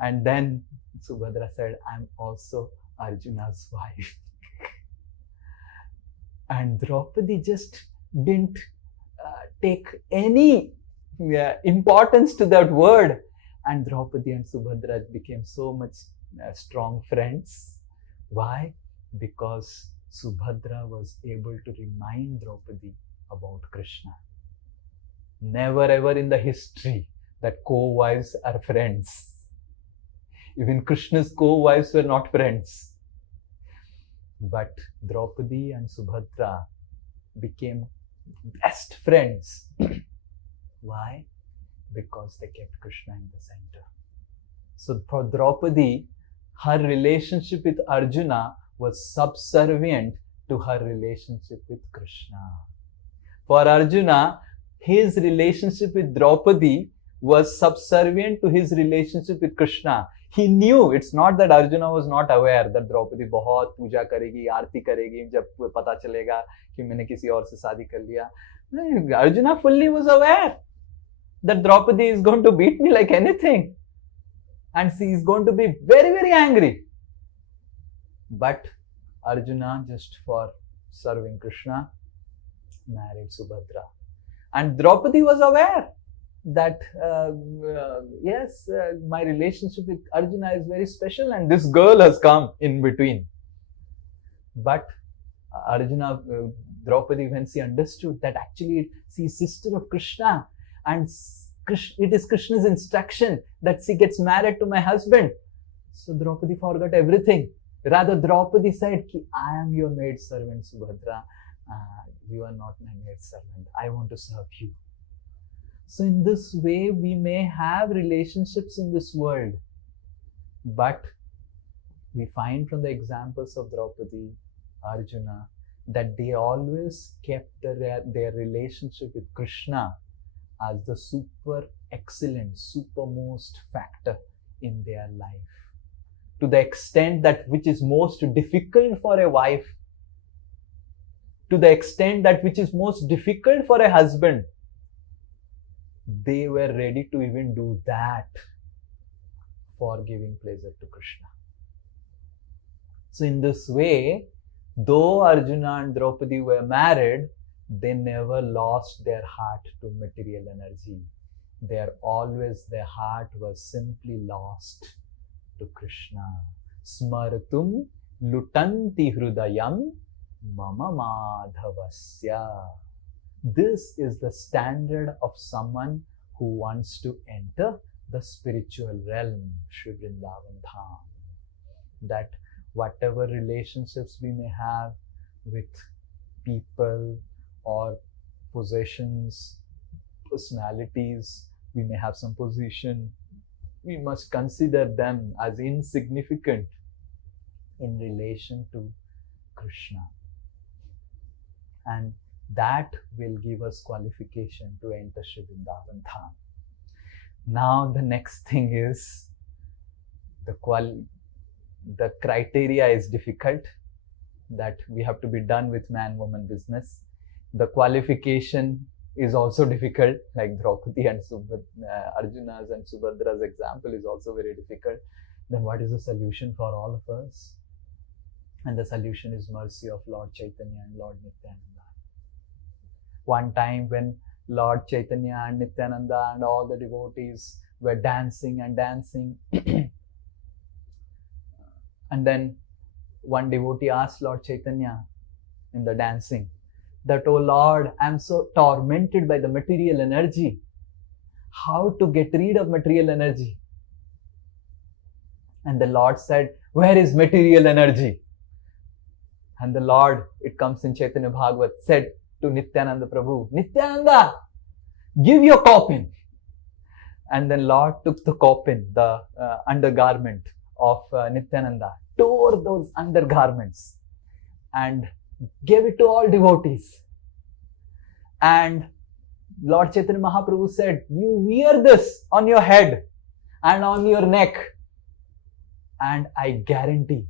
And then Subhadra said, I'm also Arjuna's wife. And Draupadi just didn't take any importance to that word. And Draupadi and Subhadra became so much strong friends. Why? Because Subhadra was able to remind Draupadi about Krishna. Never ever in the history that co-wives are friends. Even Krishna's co-wives were not friends. But Draupadi and Subhadra became best friends. Why? Because they kept Krishna in the center. So for Draupadi, her relationship with Arjuna was subservient to her relationship with Krishna. For Arjuna, his relationship with Draupadi was subservient to his relationship with Krishna. He knew, it's not that Arjuna was not aware that Draupadi बहुत पूजा करेगी, आरती करेगी, जब पता चलेगा कि मैंने किसी और से शादी कर लिया. Arjuna fully was aware that Draupadi is going to beat me like anything. And she is going to be very, very angry. But Arjuna, just for serving Krishna, married Subhadra. And Draupadi was aware that yes, my relationship with Arjuna is very special and this girl has come in between. But Draupadi, when she understood that actually she is sister of Krishna and it is Krishna's instruction that she gets married to my husband. So Draupadi forgot everything. Rather, Draupadi said, I am your maid servant, Subhadra. You are not my maid servant. I want to serve you. So in this way, we may have relationships in this world, but we find from the examples of Draupadi, Arjuna, that they always kept their relationship with Krishna as the super excellent, supermost factor in their life. To the extent that which is most difficult for a wife, to the extent that which is most difficult for a husband, they were ready to even do that for giving pleasure to Krishna. So in this way, though Arjuna and Draupadi were married, they never lost their heart to material energy. Their heart was simply lost to Krishna. Smartum lutanti hrudayam mama madhavasya. This is the standard of someone who wants to enter the spiritual realm, Sri Vrindavan Dham. That whatever relationships we may have with people or possessions, personalities, we may have some position, we must consider them as insignificant in relation to Krishna. And that will give us qualification to enter Sri Vrindavan Dham. Now the next thing is the criteria is difficult, that we have to be done with man-woman business. The qualification is also difficult, like Draupadi and Arjuna's and Subhadra's example is also very difficult. Then what is the solution for all of us? And the solution is mercy of Lord Chaitanya and Lord Nityananda. One time when Lord Chaitanya and Nityananda and all the devotees were dancing and dancing, and then one devotee asked Lord Chaitanya in the dancing that, "Oh Lord, I am so tormented by the material energy. How to get rid of material energy?" And the Lord said, "Where is material energy?" And the Lord, it comes in Chaitanya Bhagavat, said to Nityananda Prabhu, "Nityananda, give your coffin." And then Lord took the coffin, the undergarment of Nityananda, tore those undergarments and gave it to all devotees. And Lord Chaitanya Mahaprabhu said, "You wear this on your head and on your neck, and I guarantee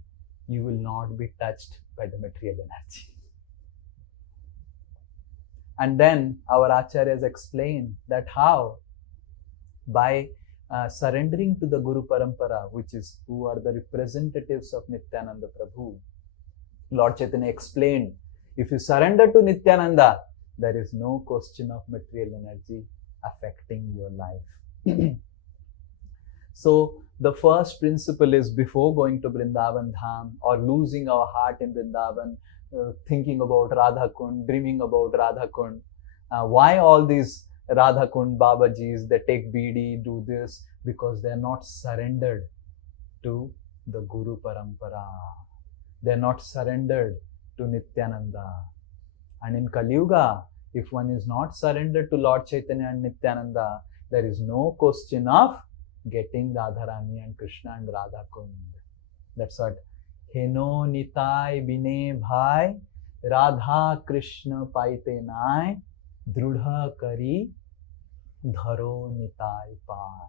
you will not be touched by the material energy." And then our acharyas explain that how by surrendering to the Guru Parampara, who are the representatives of Nityananda Prabhu. Lord Chaitanya explained, if you surrender to Nityananda, there is no question of material energy affecting your life. So the first principle is, before going to Vrindavan Dham or losing our heart in Vrindavan, thinking about Radha Kund, dreaming about Radha Kund, why all these Radha Kund Babajis, they take BD, do this, because they are not surrendered to the Guru Parampara. They are not surrendered to Nityananda. And in Kali Yuga, if one is not surrendered to Lord Chaitanya and Nityananda, there is no question of getting Radharani and Krishna and Radha Kund. That's what Heno Nitai Bine Bhai Radha Krishna Paite Nai Drudha Kari Dharo Nitai Pai.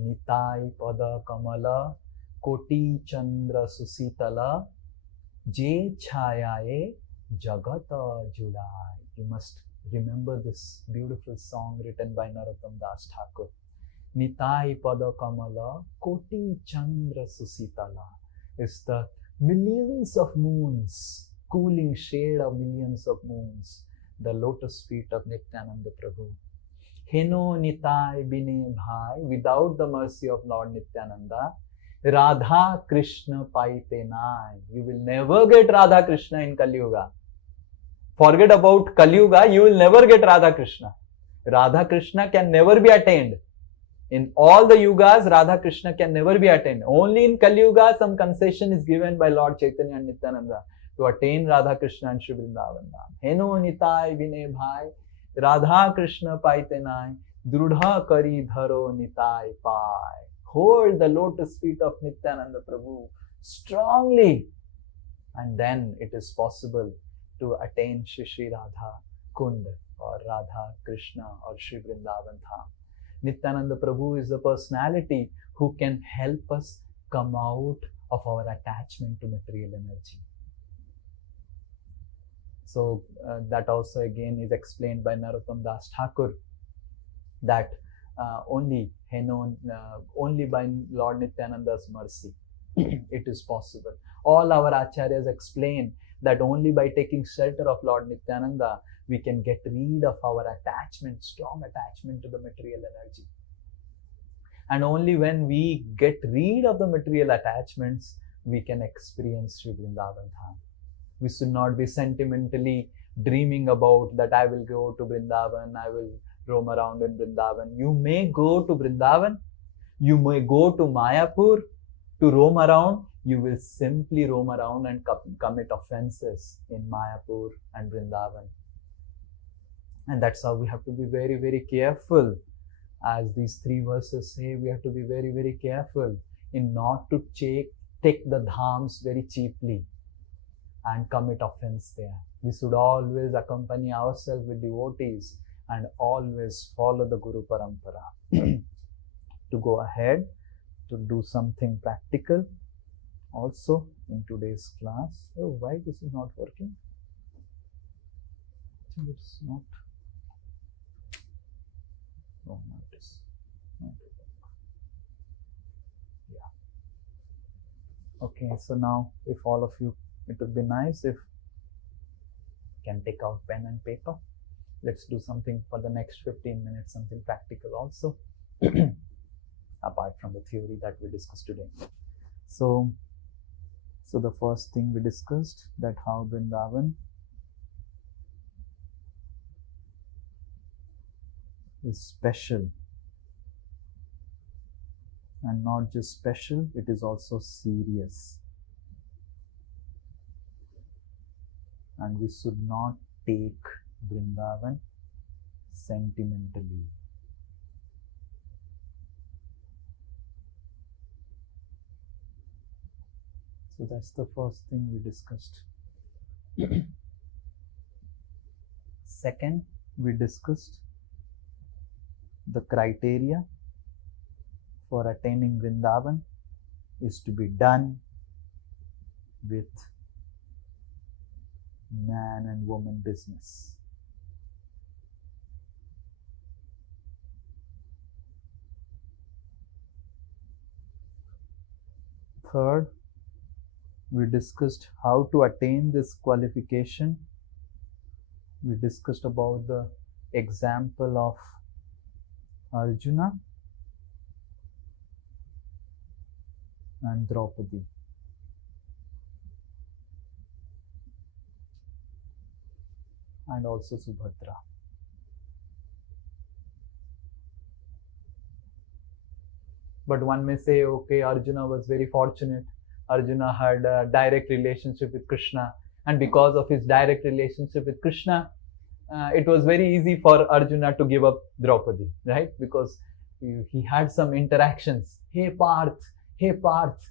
Nitai Pada Kamala Koti Chandra Susitala Je Chayaye Jagata Judai. You must remember this beautiful song written by Narottam Das Thakur. Nitai Pada Kamala Koti Chandra Susitala is the millions of moons, cooling shade of millions of moons, the lotus feet of Nityananda Prabhu. Heno Nitai Bine Bhai, without the mercy of Lord Nityananda, Radha Krishna Paite Nai. You will never get Radha Krishna in Kali Yuga. Forget about Kali Yuga, you will never get Radha Krishna. Radha Krishna can never be attained. In all the yugas, Radha Krishna can never be attained. Only in Kali Yuga, some concession is given by Lord Chaitanya and Nityananda to attain Radha Krishna and Sri Vrindavan Dham. Heno Nitai Bine Bhai, Radha Krishna Paite Nai, Drudha Kari Dharo Nitai Pai. Hold the lotus feet of Nityananda Prabhu strongly, and then it is possible to attain Shri Radha Kund or Radha Krishna or Sri Vrindavan Dham. Nityananda Prabhu is the personality who can help us come out of our attachment to material energy. So that also again is explained by Narottam Das Thakur, that only by Lord Nityananda's mercy it is possible. All our acharyas explain that only by taking shelter of Lord Nityananda we can get rid of our attachment, strong attachment to the material energy. And only when we get rid of the material attachments we can experience Sri Vrindavan Dham. We should not be sentimentally dreaming about that I will go to Vrindavan, I will roam around in Vrindavan. You may go to Vrindavan, you may go to Mayapur to roam around, you will simply roam around and commit offenses in Mayapur and Vrindavan. And that's how we have to be very, very careful. As these three verses say, we have to be very, very careful in not to take the dhams very cheaply and commit offense there. We should always accompany ourselves with devotees and always follow the Guru Parampara. To go ahead, to do something practical also in today's class. Oh, why this is not working? I think it's not. Oh, no, it is. Yeah. Okay, so now if all of you, it would be nice if you can take out pen and paper. Let's do something for the next 15 minutes, something practical also, apart from the theory that we discussed today. So the first thing we discussed, that how Vrindavan is special, and not just special, it is also serious, and we should not take Vrindavan sentimentally. So that's the first thing we discussed. Second, we discussed the criteria for attaining Vrindavan is to be done with man and woman business. Third, we discussed how to attain this qualification. We discussed about the example of Arjuna and Draupadi. And also Subhadra. But one may say, okay, Arjuna was very fortunate. Arjuna had a direct relationship with Krishna, and because of his direct relationship with Krishna, it was very easy for Arjuna to give up Draupadi, right? Because he had some interactions. Hey Parth, hey Parth.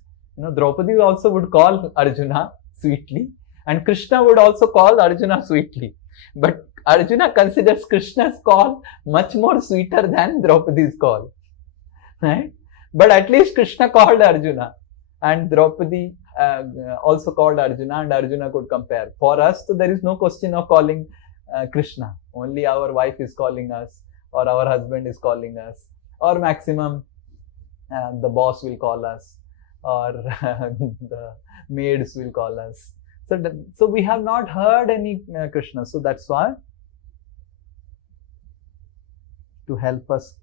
Draupadi also would call Arjuna sweetly, and Krishna would also call Arjuna sweetly. But Arjuna considers Krishna's call much more sweeter than Draupadi's call, right? But at least Krishna called Arjuna, and Draupadi also called Arjuna, and Arjuna could compare. For us, so there is no question of calling Krishna. Only our wife is calling us, or our husband is calling us, or maximum the boss will call us, or the maids will call us. So we have not heard any Krishna. So that's why, to help us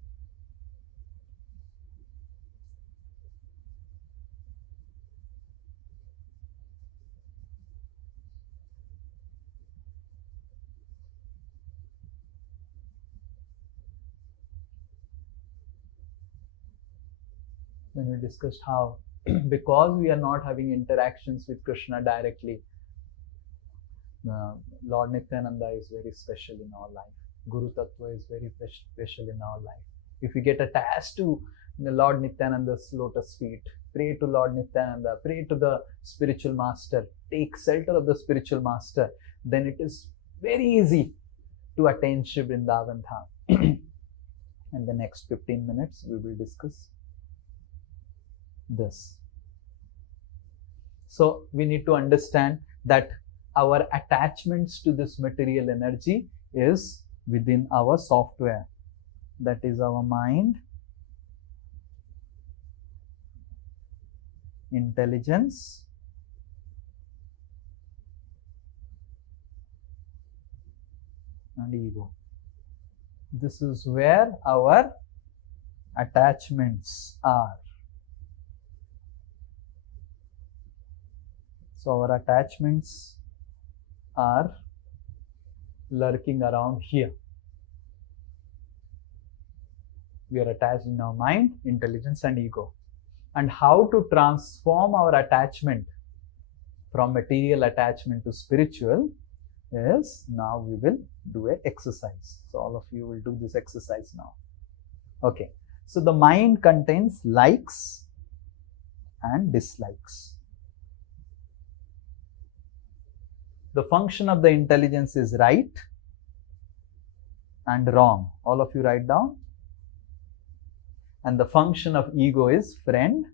when we discussed how, because we are not having interactions with Krishna directly, Lord Nityananda is very special in our life. Guru Tattva is very special in our life. If we get attached to the Lord Nityananda's lotus feet, pray to Lord Nityananda, pray to the spiritual master, take shelter of the spiritual master, then it is very easy to attain Sri Vrindavan Dham. In the next 15 minutes, we will discuss this. So we need to understand that our attachments to this material energy is within our software. That is our mind, intelligence, and ego. This is where our attachments are. So our attachments are lurking around here. We are attached in our mind, intelligence, and ego. And how to transform our attachment from material attachment to spiritual is, now we will do an exercise. So all of you will do this exercise now. Okay. So the mind contains likes and dislikes. The function of the intelligence is right and wrong. All of you write down. And the function of ego is friend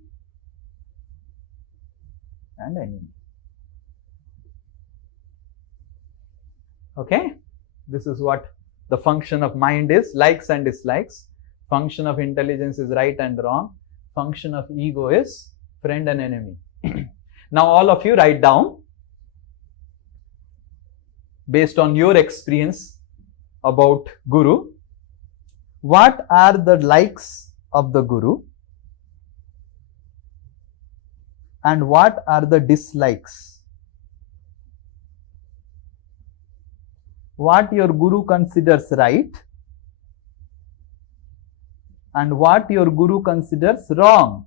and enemy. Okay? This is what the function of mind is, likes and dislikes. Function of intelligence is right and wrong. Function of ego is friend and enemy. Now all of you write down, based on your experience about Guru, what are the likes of the Guru and what are the dislikes? What your Guru considers right and what your Guru considers wrong.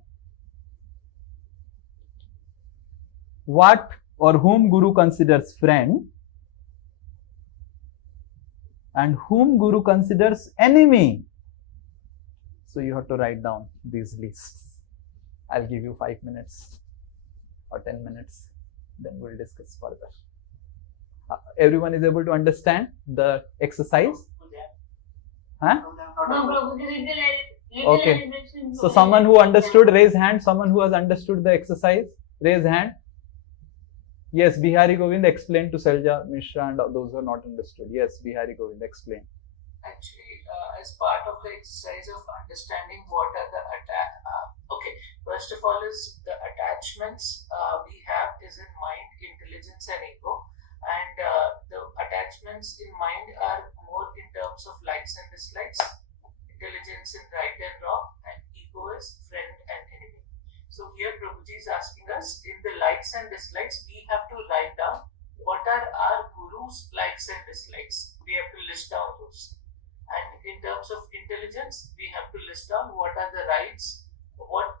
What or whom Guru considers friend and whom Guru considers enemy. So you have to write down these lists. I'll give you 5 minutes or 10 minutes, then we'll discuss further. Everyone is able to understand the exercise? Huh? Okay. So someone who understood, raise hand. Someone who has understood the exercise, raise hand. Yes, Bihari Govind explained to Selja Mishra and those who are not understood. Yes, Bihari Govind, explain. Actually, as part of the exercise of understanding what are the okay, first of all is the attachments we have is in mind, intelligence and ego, and the attachments in mind are more in terms of likes and dislikes, intelligence in right and wrong, and ego is friend and enemy. So here Prabhuji is asking us, in the likes and dislikes, we have to write down what are our Guru's likes and dislikes. We have to list down those. And in terms of intelligence, we have to list down what are the rights, what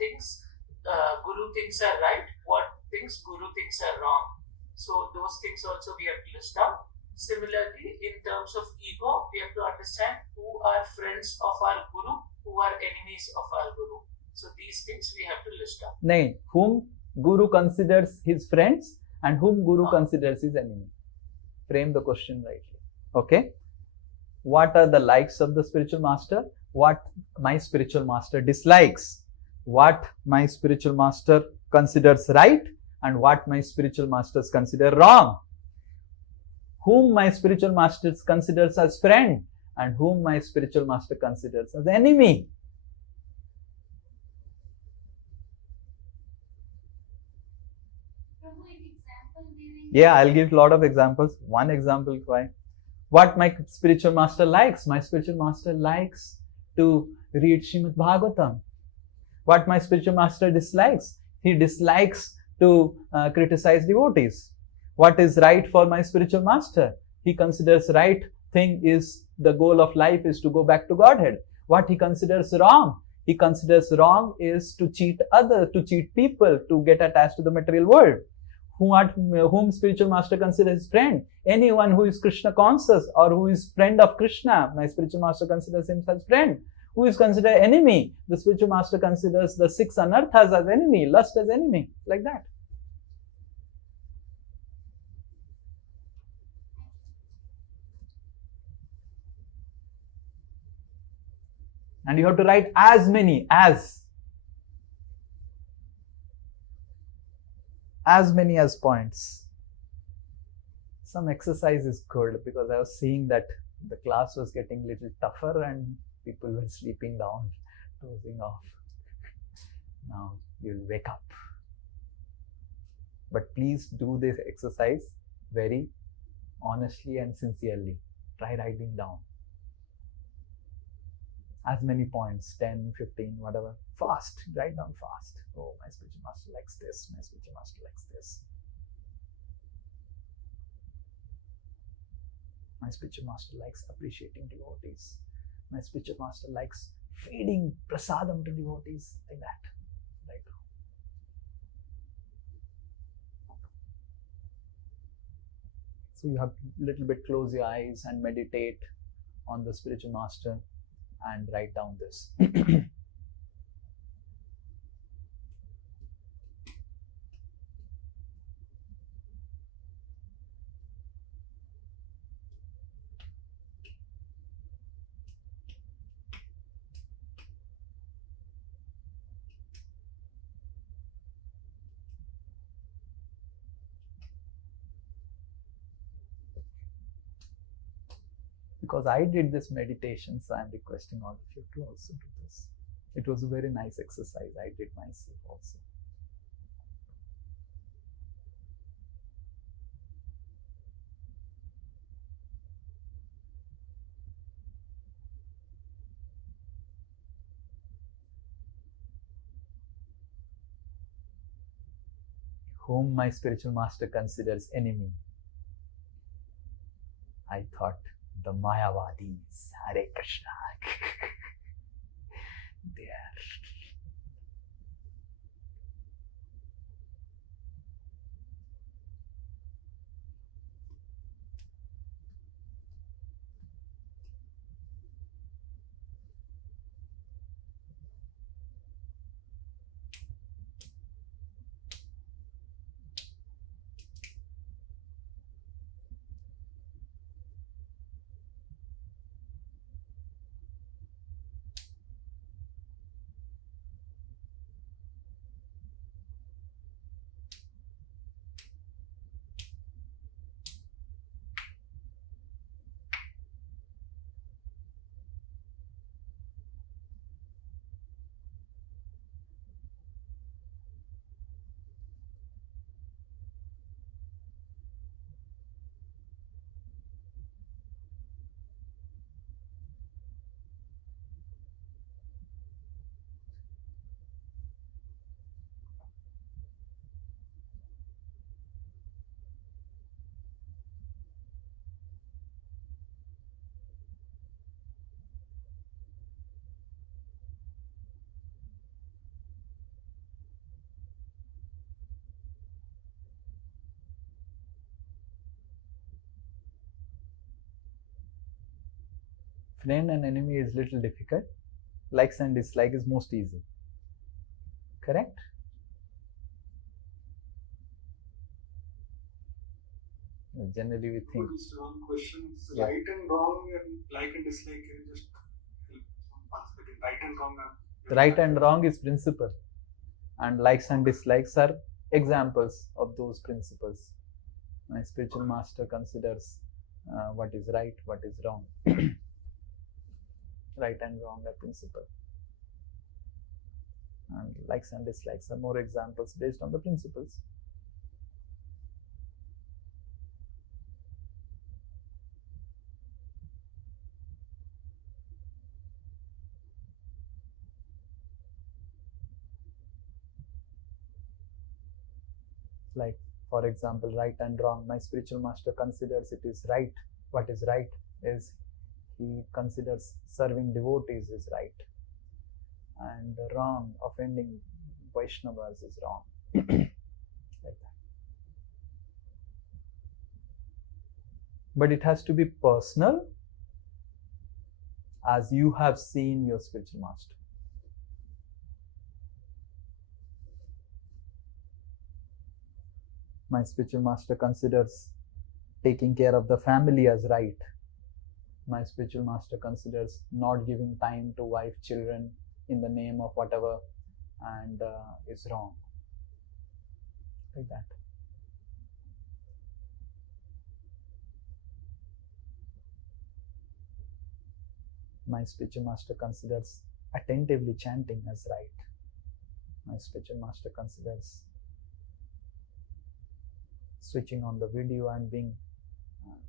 things Guru thinks are right, what things Guru thinks are wrong. So those things also we have to list down. Similarly, in terms of ego, we have to understand who are friends of our Guru, who are enemies of our Guru. So these things we have to list down. Nay, whom Guru considers his friends and whom Guru considers his enemy. Frame the question rightly. Okay? What are the likes of the spiritual master? What my spiritual master dislikes? What my spiritual master considers right and what my spiritual masters consider wrong? Whom my spiritual master considers as friend and whom my spiritual master considers as enemy. Yeah, I'll give a lot of examples. One example, why? What my spiritual master likes. My spiritual master likes to read Srimad Bhagavatam. What my spiritual master dislikes. He dislikes to criticize devotees. What is right for my spiritual master? He considers right thing is the goal of life is to go back to Godhead. What he considers wrong? He considers wrong is to cheat others, to cheat people, to get attached to the material world. Whom spiritual master considers friend? Anyone who is Krishna conscious or who is friend of Krishna, my spiritual master considers him as friend. Who is considered enemy? The spiritual master considers the 6 anarthas as enemy, lust as enemy, like that. And you have to write as many as. as many as points. Some exercise is good because I was seeing that the class was getting little tougher and people were sleeping down, dozing off. Now you'll wake up. But please do this exercise very honestly and sincerely. Try writing down as many points, 10, 15, whatever. Fast, write down fast. Oh, my spiritual master likes this, my spiritual master likes this. My spiritual master likes appreciating devotees. My spiritual master likes feeding prasadam to devotees, like that. Right. So you have a little bit close your eyes and meditate on the spiritual master and write down this. Because I did this meditation, so I'm requesting all of you to also do this. It was a very nice exercise. I did myself also. Whom my spiritual master considers enemy. I thought the Mayavadis, Hare Krishna. They are. Friend and enemy is little difficult. Likes and dislike is most easy. Correct? Generally we think. Just one question. Yeah. Right and wrong and like and dislike, can you just help pass again? Right and wrong. Right and wrong is principle, and likes and dislikes are examples of those principles. My spiritual master considers what is right, what is wrong. Right and wrong are principle, and likes and dislikes are more examples based on the principles. Like, for example, right and wrong. My spiritual master considers it is right. What is right is he considers serving devotees is right, and wrong, offending Vaishnavas is wrong. Like that. But it has to be personal, as you have seen your spiritual master. My spiritual master considers taking care of the family as right. My spiritual master considers not giving time to wife, children in the name of whatever, and is wrong. like that. My spiritual master considers attentively chanting as right. My spiritual master considers switching on the video and being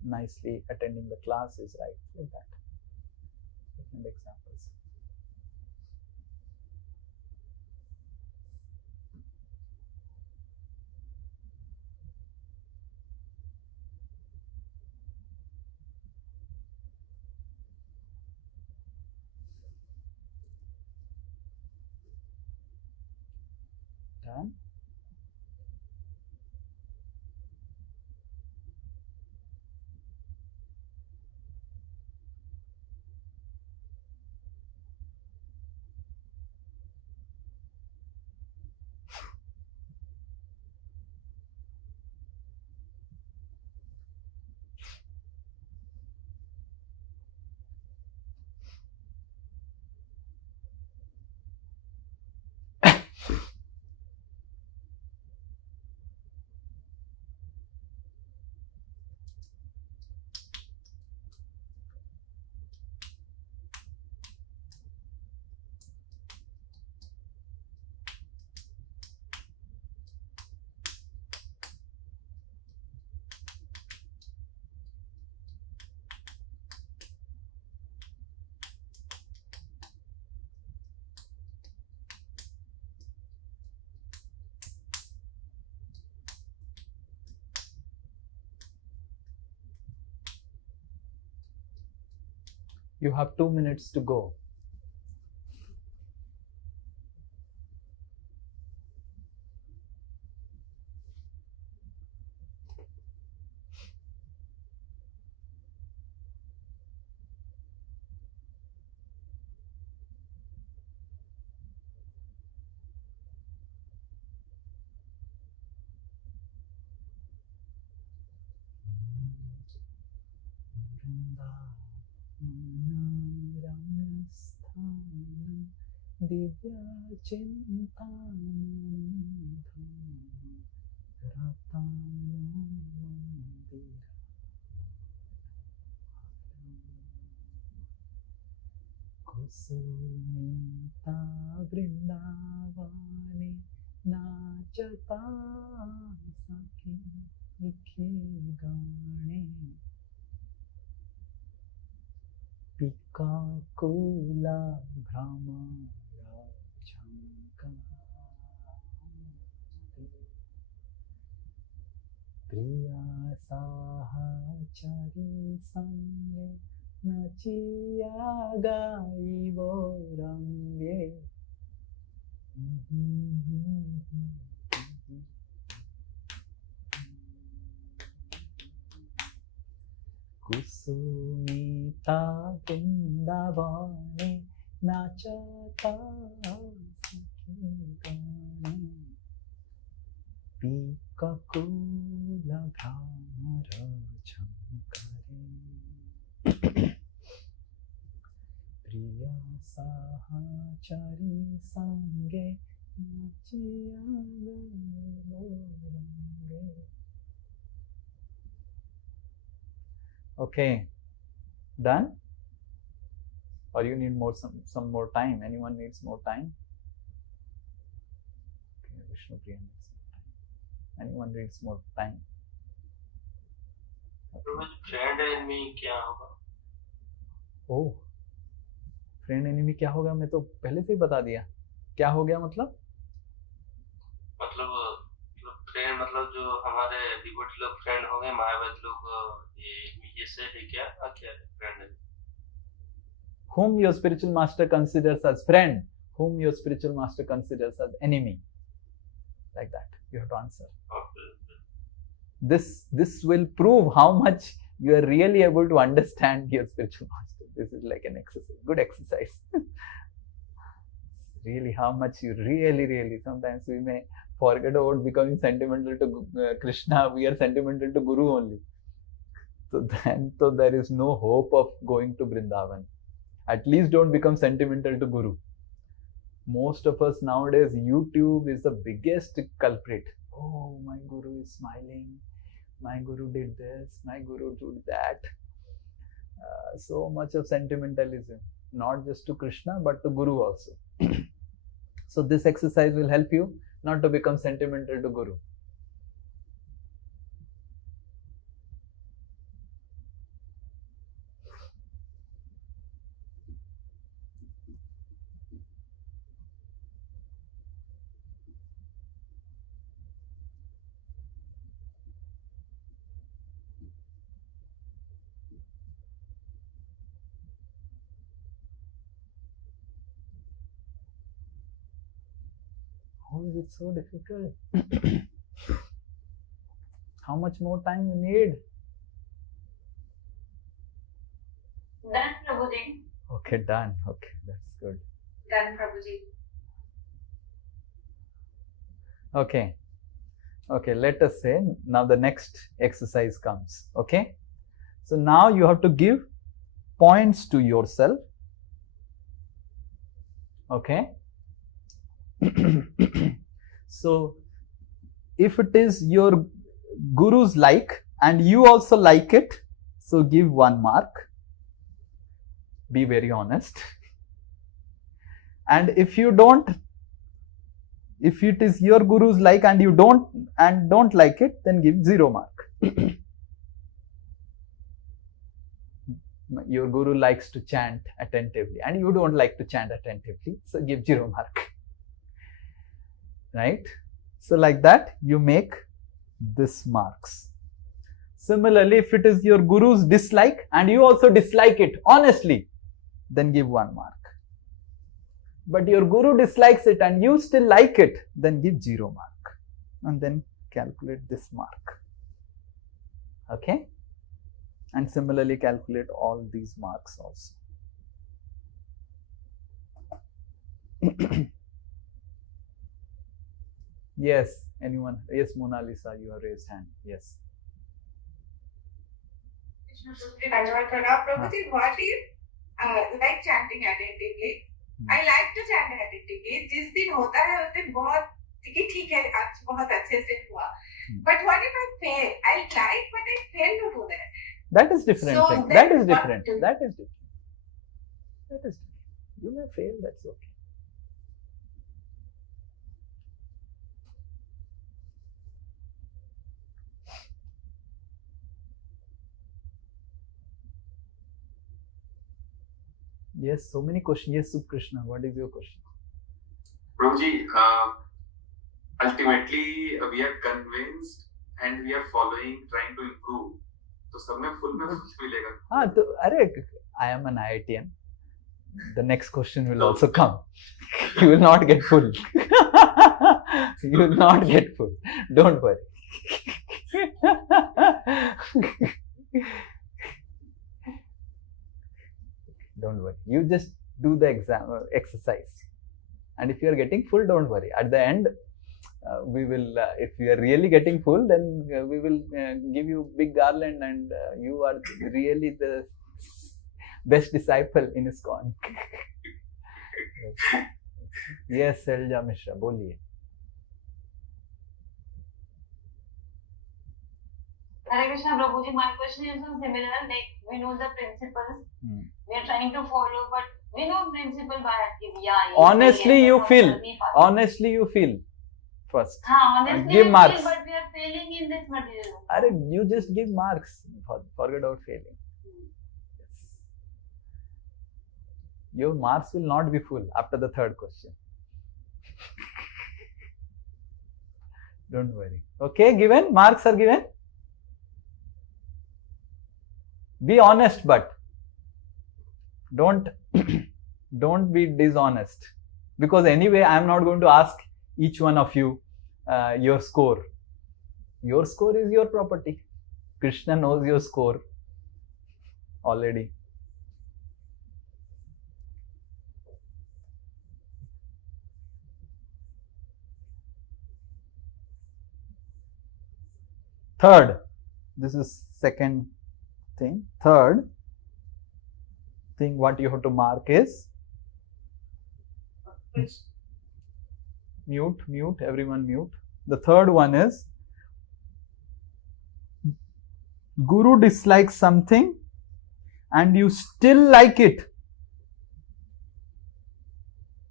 nicely attending the class is right, like that. Different examples. Done. You have 2 minutes to go. Divya Chintamani Ratana Mandira Kusumita Vrindavani Nachata Saki Ikhi Gane Pikakula Brahmara Chankari Priya Sahachari Sange Nachiya Gaivo Range Kusumita Vrindavani Nachata Sakigane Pikakula Bhamara Chankare Priya Sahachari Sange Nachiya Gaivorange. Okay, done? Or you need some more time? Anyone needs more time? Okay, Vishnu Priya needs more time. Anyone needs more time? Friend enemy क्या होगा? ओह, friend enemy क्या होगा? मैं तो पहले से ही बता दिया. क्या हो गया मतलब? मतलब फ्रेंड मतलब जो हमारे डिवोटी लोग फ्रेंड हो गए, महावीर लोग ये से है क्या? क्या फ्रेंड है? Whom your spiritual master considers as friend, whom your spiritual master considers as enemy. Like that, you have to answer. Okay. This will prove how much you are really able to understand your spiritual master. This is like an exercise, good exercise. Really, how much you really, sometimes we may forget about becoming sentimental to Krishna. We are sentimental to Guru only. So there is no hope of going to Vrindavan. At least don't become sentimental to Guru. Most of us nowadays, YouTube is the biggest culprit. Oh, my guru is smiling. My guru did this. My guru did that. So much of sentimentalism, not just to Krishna, but to Guru also. So this exercise will help you not to become sentimental to Guru. How is it so difficult? How much more time you need? Done, Prabhuji. Okay, done. Okay, that's good. Done, Prabhuji. Okay. Okay, let us say now the next exercise comes. Okay. So now you have to give points to yourself. Okay. So if it is your guru's like and you also like it, so give 1 mark. Be very honest. And if you don't, if it is your guru's like and you don't like it, then give 0 mark. Your guru likes to chant attentively and you don't like to chant attentively, so give 0 mark. Right? So like that you make this marks. Similarly, if it is your guru's dislike and you also dislike it honestly, then give 1 mark. But your guru dislikes it and you still like it, then give 0 mark. And then calculate this mark. Okay? And similarly calculate all these marks also. Yes, anyone? Yes, Mona Lisa, you have raised hand. Yes. Prabhuji, what is like chanting attentively? I like to chant attentively. जिस दिन होता है उस दिन बहुत ठीक है, आज बहुत अच्छे से हुआ. But what if I fail? I like, but I fail to do that. That is different So thing. then That is what different. to do? That is different. That is different. You may fail, that's okay. Yes, so many questions. Yes, Subkrishna, what is your question? Prabhuji, ultimately we are convinced and we are following, trying to improve. तो सब में full मिलेगा. हाँ तो अरे I am an IITian. The next question will also come. You will not get full. You will not get full. Don't worry. Don't worry. You just do the exercise. And if you are getting full, don't worry. At the end, we will, if you are really getting full, then we will give you big garland and you are really the best disciple in ISKCON. Yes, Selja Mishra, boliye. Hare Krishna Prabhuji, my question is similar. Like we know the principles, we are trying to follow, but we know principle by heart. Yeah. Honestly, you feel. Honestly, you feel. First. Honestly, give we marks. feel, but we are failing in this material. You just give marks. Forget about failing. Yes. Your marks will not be full after the third question. Don't worry. Okay, given? Marks are given? Be honest, but don't be dishonest. Because anyway, I am not going to ask each one of you your score. Your score is your property. Krishna knows your score already. Third, this is second thing. Third thing what you have to mark is mute, everyone mute. The third one is Guru dislikes something and you still like it,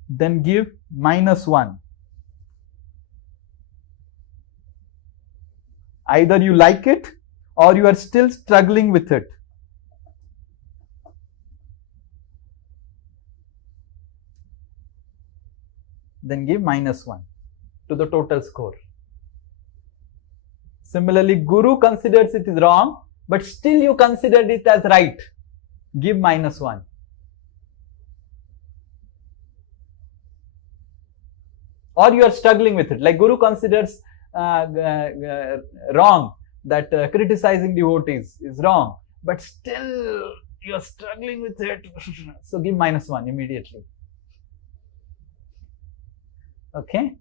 then give -1. Either you like it or you are still struggling with it. Then give -1 to the total score. Similarly, Guru considers it is wrong, but still you considered it as right. Give -1. Or you are struggling with it. Like Guru considers wrong that criticizing devotees is wrong, but still you are struggling with it. So give -1 immediately. Okay.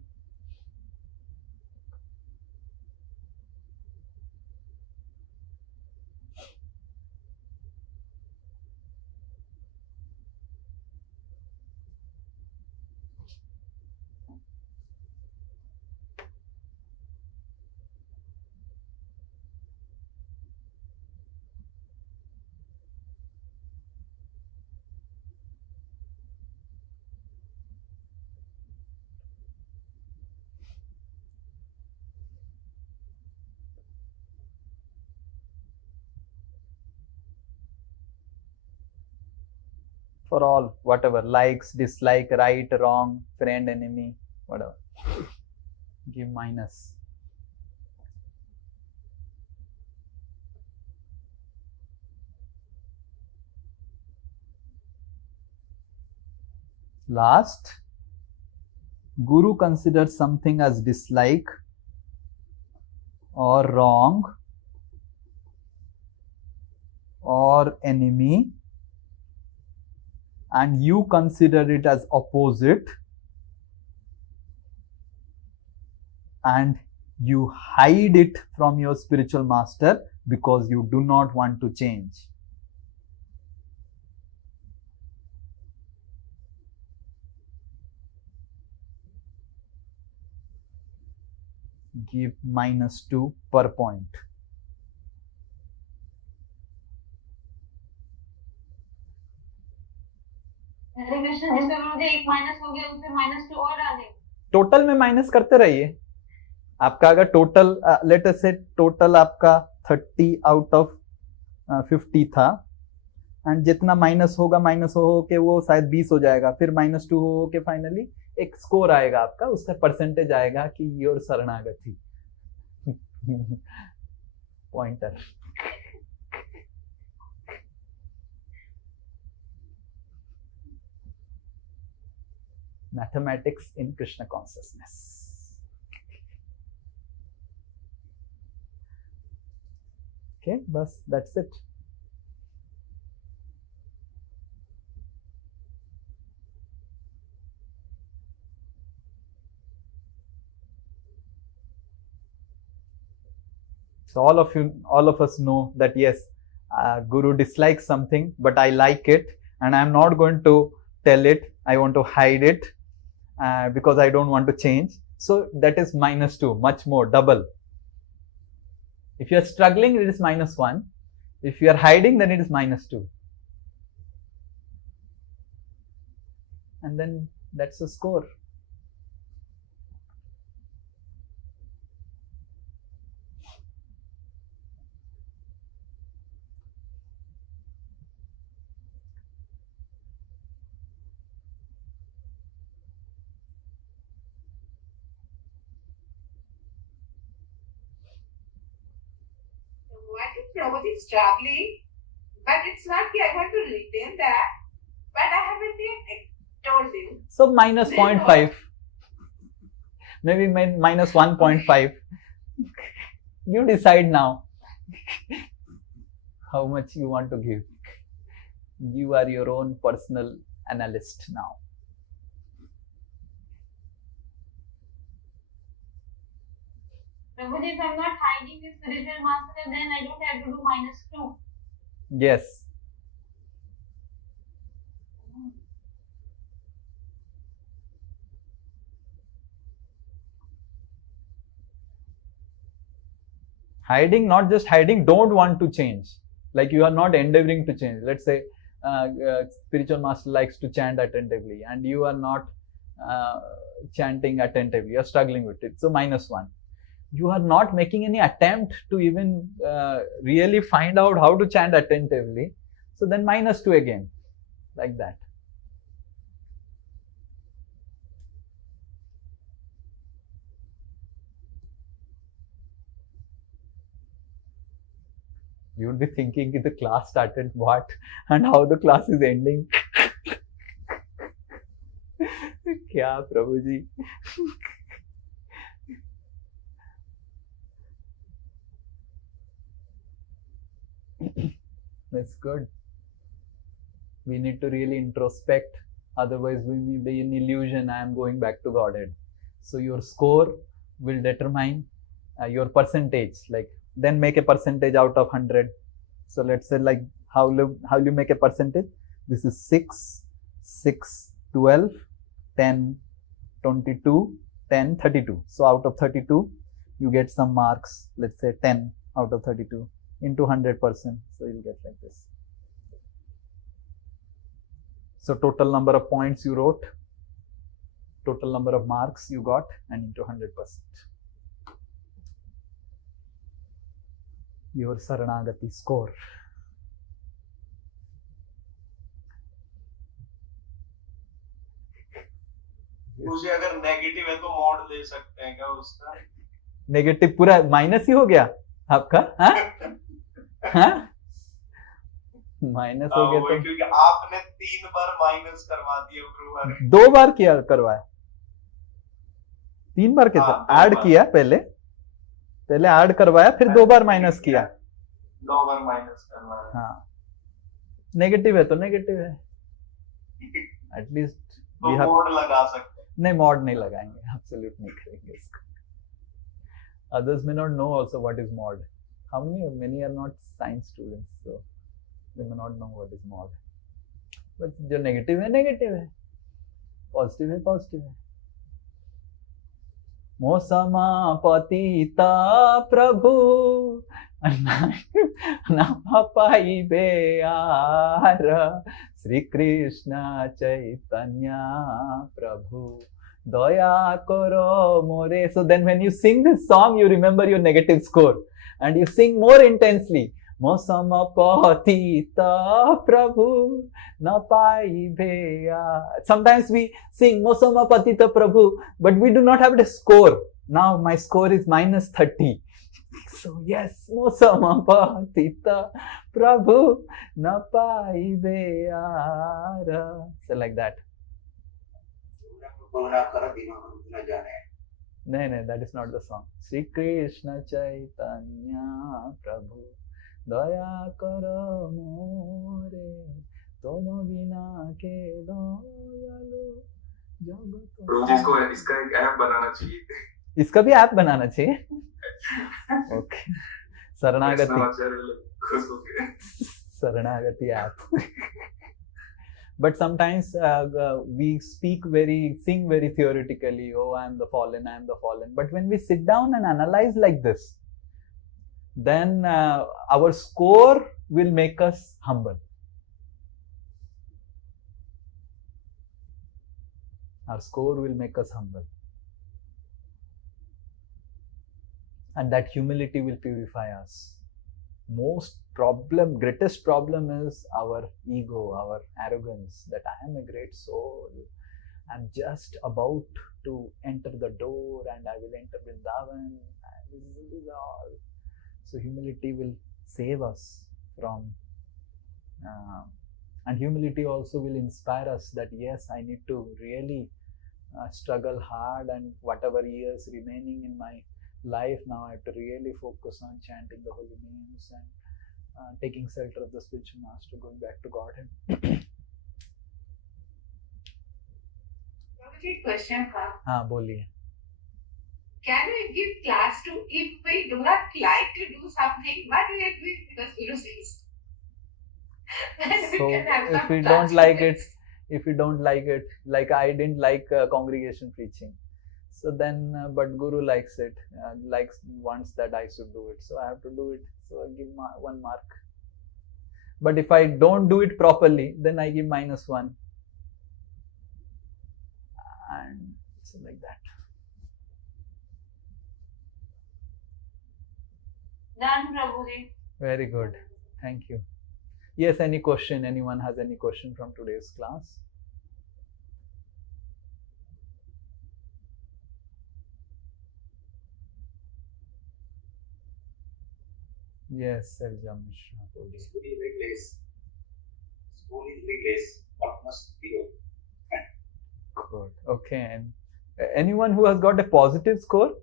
For all, whatever, likes, dislike, right, wrong, friend, enemy, whatever. Give minus. Last, Guru considers something as dislike or wrong or enemy, and you consider it as opposite, and you hide it from your spiritual master because you do not want to change. Give -2 per point. हरे कृष्ण, जिसमें गुरुजी एक minus हो गया उसमें -2 और डालें। Total में minus करते रहिए। आपका अगर टोटल लेट अस से टोटल आपका 30 आउट ऑफ 50 था, एंड जितना माइनस हो के वो शायद 20 हो जाएगा, फिर -2 हो के फाइनली एक स्कोर आएगा आपका, उसका परसेंटेज आएगा कि योर शरणागति pointer. Mathematics in Krishna consciousness. Okay, बस that's it. So all of us know that yes, Guru dislikes something, but I like it, and I am not going to tell it. I want to hide it because I don't want to change. So that is -2, much more, double. If you are struggling, it is -1. If you are hiding, then it is -2. And then that's the score. What if Prabhuji is struggling, but it's not that I want to retain that, but I haven't yet told him. So -0.5, maybe -1.5. You decide now how much you want to give. You are your own personal analyst now. Prabhuji, if I'm not hiding the spiritual master, then I don't have to do -2. Yes. Hiding, not just hiding, don't want to change. Like you are not endeavoring to change. Let's say spiritual master likes to chant attentively and you are not chanting attentively, you're struggling with it. So -1. You are not making any attempt to even really find out how to chant attentively. So then -2 again, like that. You would be thinking the class started what and how the class is ending. Kya Prabhuji? That's good. We need to really introspect, otherwise we may be in illusion. I am going back to Godhead. So your score will determine your percentage. Like then make a percentage out of 100. So let's say like how you make a percentage. This is 6, 6, 12, 10, 22, 10, 32. So out of 32, you get some marks. Let's say 10 out of 32 into 100%. So you'll get like this. So total number of points you wrote, total number of marks you got, and into 100%. Your Saranagati score. मुझे अगर negative है तो mod ले सकते हैं क्या उसका? Negative पूरा माइनस ही हो गया आपका? हाँ? माइनस हो गया तो क्योंकि आपने 3 बार माइनस करवा दिया गुरुवार। 2 बार किया करवाया, 3 बार कैसे ऐड किया? पहले ऐड करवाया फिर 2 बार माइनस किया, 2 बार माइनस करवाया। हाँ, नेगेटिव है तो नेगेटिव है, एटलीस्ट तो मॉड लगा सकते हैं। नहीं, मॉड नहीं लगाएंगे, एब्सोल्यूट नहीं करेंगे इसको. Others may not know also what is mod. How many are not science students, so they may not know what is mod. But जो नेगेटिव है नेगेटिव है, पॉजिटिव है पॉजिटिव है. मोसमा पतिता प्रभु ना पाई बेयार श्री कृष्ण चैतन्य प्रभु दया करो मोरे. So then when you sing this song, you remember your negative score and you sing more intensely. Mosama patita prabhu na pai bheya. Sometimes we sing Mosama patita prabhu, but we do not have the score. Now my score is -30. So yes, Mosama patita prabhu na pai bheya. So like that. नहीं, that is not the song. Sri Krishna Chaitanya Prabhu Daya Karo More Tom Vina Ke Doyalu Jagato. रोज इसको इसका एक app बनाना चाहिए. इसका भी app बनाना चाहिए. Okay, शरणागति app. But sometimes we sing very theoretically. Oh, I am the fallen, I am the fallen. But when we sit down and analyze like this, then our score will make us humble. Our score will make us humble. And that humility will purify us. Greatest problem is our ego, our arrogance, that I am a great soul. I'm just about to enter the door and I will enter Vrindavan. This is all. So humility will save us from, and humility also will inspire us that yes, I need to really struggle hard, and whatever years remaining in my life now, I have to really focus on chanting the holy names and taking shelter of the spiritual master, going back to Godhead. Question, हाँ बोलिए. Can we give class to if we do not like to do something, but we are doing because we resist? So if we don't like it, like I didn't like congregation preaching. So then, but Guru likes it, wants that I should do it. So I have to do it. So I give 1 mark. But if I don't do it properly, then I give -1. And so like that. Done, Prabhuji. Very good. Thank you. Yes, any question? Anyone has any question from today's class? Yes, Selja Mishra. School is very less. School is very less. Almost 0. Good. Okay. And anyone who has got a positive score?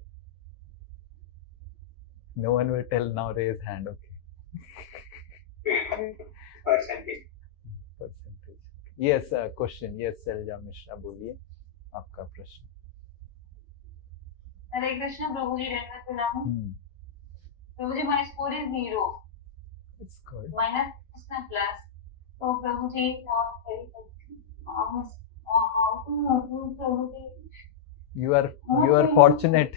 No one will tell now. Raise hand. Okay. Percentage. Percentage. Yes, question. Yes, Selja Mishra, बोलिए आपका प्रश्न. Hare Krishna, Prabhuji. Prabhuji, my score is 0. It's good. Minus and plus. So Prabhuji, very honest. How to improve, Prabhuji? You are fortunate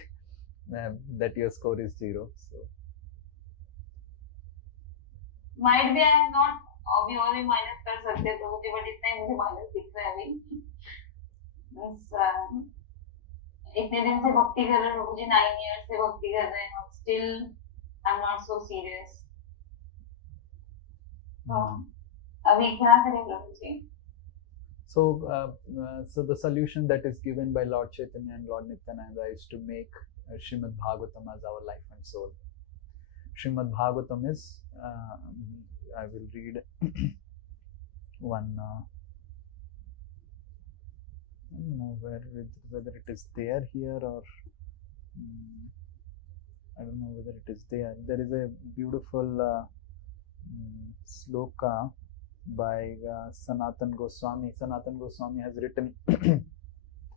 that your score is 0. So Might be I am not अभी और भी minus कर सकते प्रभुजी, but इतना ही मुझे minus दिख रहा है अभी. इतने दिन से भक्ति कर रहे हैं प्रभुजी, 9 years से भक्ति कर रहे हैं, still I'm not so serious. तो अभी क्या करें प्रभुजी? So the solution that is given by Lord Chaitanya and Lord Nityananda is to make Srimad Bhagavatam as our life and soul. Srimad Bhagavatam is, I will read one, I don't know whether it is there here or I don't know whether it is there. There is a beautiful sloka by Sanatan Goswami. Sanatan Goswami has written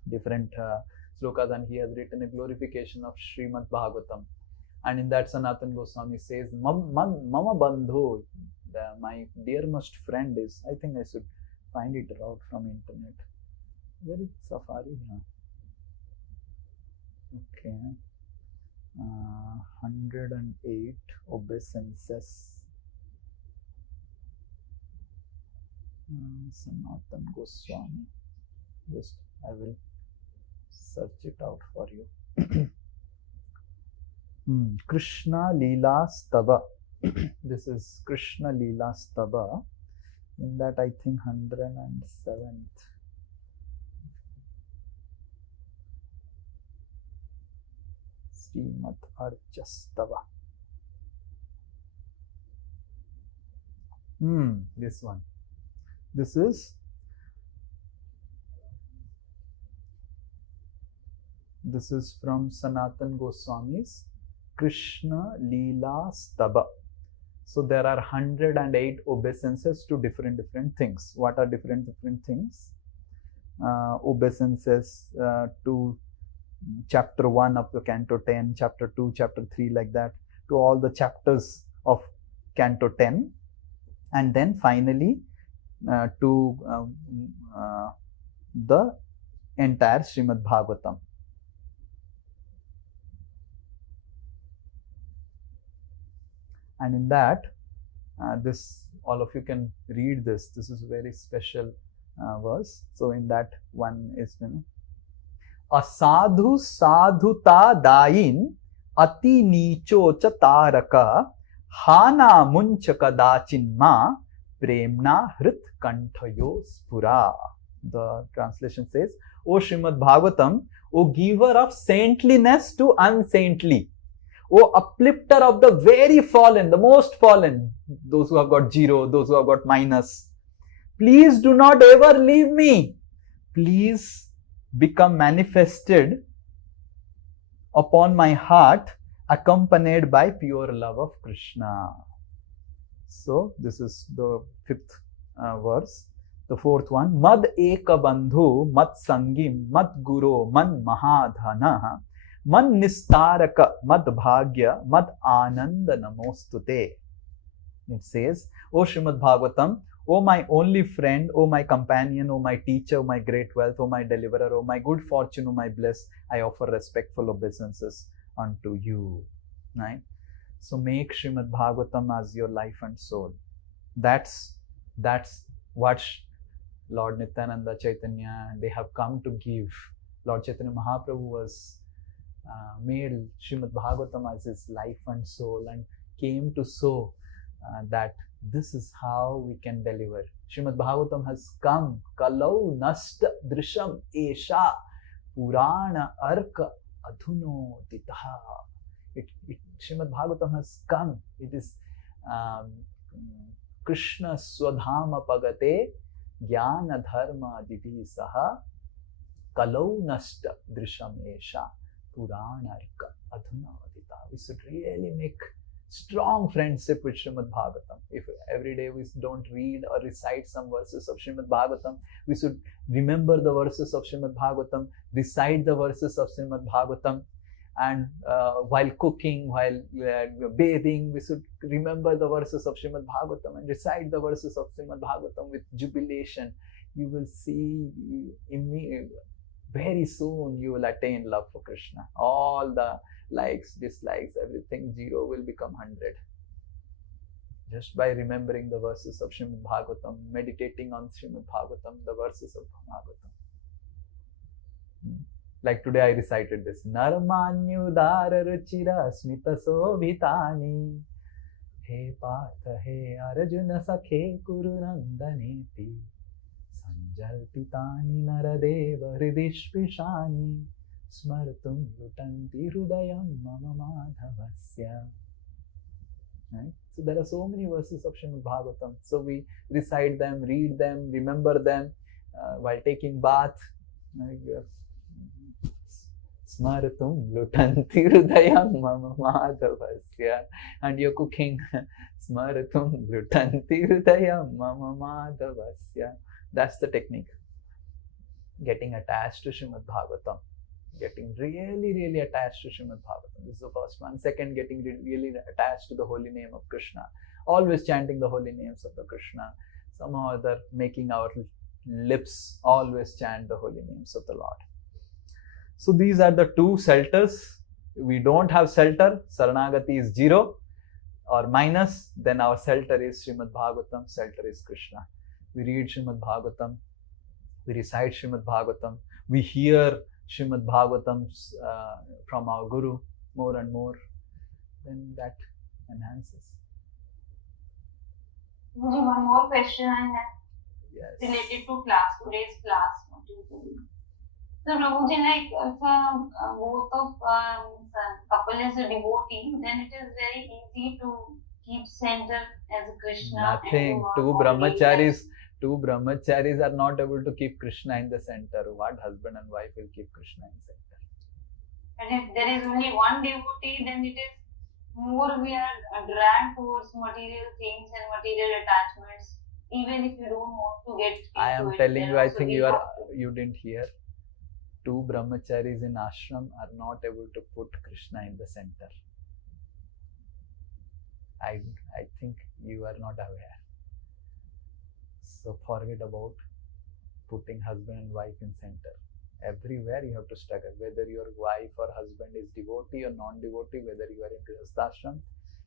different slokas, and he has written a glorification of Srimad Bhagavatam. And in that, Sanatan Goswami says, Mama Bandhu, my dearest friend is, I think I should find it out from internet. Where is Safari? Okay. 108 obeisances. Sanatan Goswami. Just I will search it out for you. Krishna Leela Stava. This is Krishna Leela Stava. In that, I think 107th. Srimad Archastava. This one. This is from Sanatan Goswami's Krishna Leela Stava. So there are 108 obeisances to different things. What are different things? Obeisances to chapter 1 up to canto 10, chapter 2, chapter 3, like that, to all the chapters of canto 10, and then finally to the entire Srimad Bhagavatam. And in that, this, all of you can read this. This is a very special verse. So in that one is, Asadhu sadhuta dayin ati nicho cha taraka hana muncha kadachinma premna hrit kanthayo spura. The translation says, O Srimad Bhagavatam, O giver of saintliness to unsaintly, O uplifter of the very fallen, the most fallen, those who have got 0, those who have got minus, please do not ever leave me. Please become manifested upon my heart, accompanied by pure love of Krishna. So this is the 5th verse. The 4th one, Mad eka bandhu, mad sangim, mad guru, man mahadhana, man nistaraka, mad bhagya, mad ananda namostute. It says, O Srimad Bhagavatam, O my only friend, O my companion, O my teacher, O my great wealth, O my deliverer, O my good fortune, O my bliss, I offer respectful obeisances unto you. Right? So make Srimad Bhagavatam as your life and soul. That's what Lord Nityananda Chaitanya, they have come to give. Lord Chaitanya Mahaprabhu was made Srimad Bhagavatam as his life and soul and came to show that this is how we can deliver. Srimad Bhagavatam has come. Kalau nasta drisham esha purana arka adhuno titaha. Srimad Bhagavatam has come. It is Krishna Swadhama Pagate Jnana Dharma Didhi Saha Kalau Nasta Drisham Esha Puranarika Adhunavadita. We should really make strong friendship with Srimad Bhagavatam. If every day we don't read or recite some verses of Srimad Bhagavatam, we should remember the verses of Srimad Bhagavatam, recite the verses of Srimad Bhagavatam, and while cooking, while bathing, we should remember the verses of Srimad Bhagavatam and recite the verses of Srimad Bhagavatam with jubilation. You will see very soon you will attain love for Krishna. All the likes, dislikes, everything, 0 will become 100. Just by remembering the verses of Srimad Bhagavatam, meditating on Srimad Bhagavatam, the verses of Bhagavatam. Like today I recited this. Narmanyudara ruchira smita sobhitani He Partha he Arjuna sakhe kurunandaneti Sanjalpitani naradeva hridishvishani Smartum lutanti hrudayam mama madhavasya. Right? So there are so many verses of Srimad Bhagavatam. So we recite them, read them, remember them while taking bath. Smartum lutanti hrudayam mama madhavasya. And you're cooking. Smartum lutanti hrudayam mama madhavasya. That's the technique. Getting attached to Srimad Bhagavatam. Getting really, really attached to Srimad Bhagavatam. This is the first one. Second, getting really attached to the holy name of Krishna. Always chanting the holy names of the Krishna. Somehow or other, making our lips always chant the holy names of the Lord. So these are the two shelters. We don't have shelter. Saranagati is 0 or minus. Then our shelter is Srimad Bhagavatam. Shelter is Krishna. We read Srimad Bhagavatam. We recite Srimad Bhagavatam. We hear Srimad Bhagavatam from our Guru more and more. Then that enhances. One more question I have. Yes. Related to class, today's class. So, Prabhuji, like if both of couple is a devotee, then it is very easy to keep center as Krishna. Nothing. Two brahmacharis are not able to keep Krishna in the center. What husband and wife will keep Krishna in center? And if there is only one devotee, then it is more we are dragged towards material things and material attachments. Even if you don't want to get into I am it, telling you, I think also you didn't hear. Two brahmacharis in ashram are not able to put Krishna in the center. I think you are not aware. So forget about putting husband and wife in center. Everywhere you have to struggle, whether your wife or husband is devotee or non-devotee, whether you are in Grihasthashram,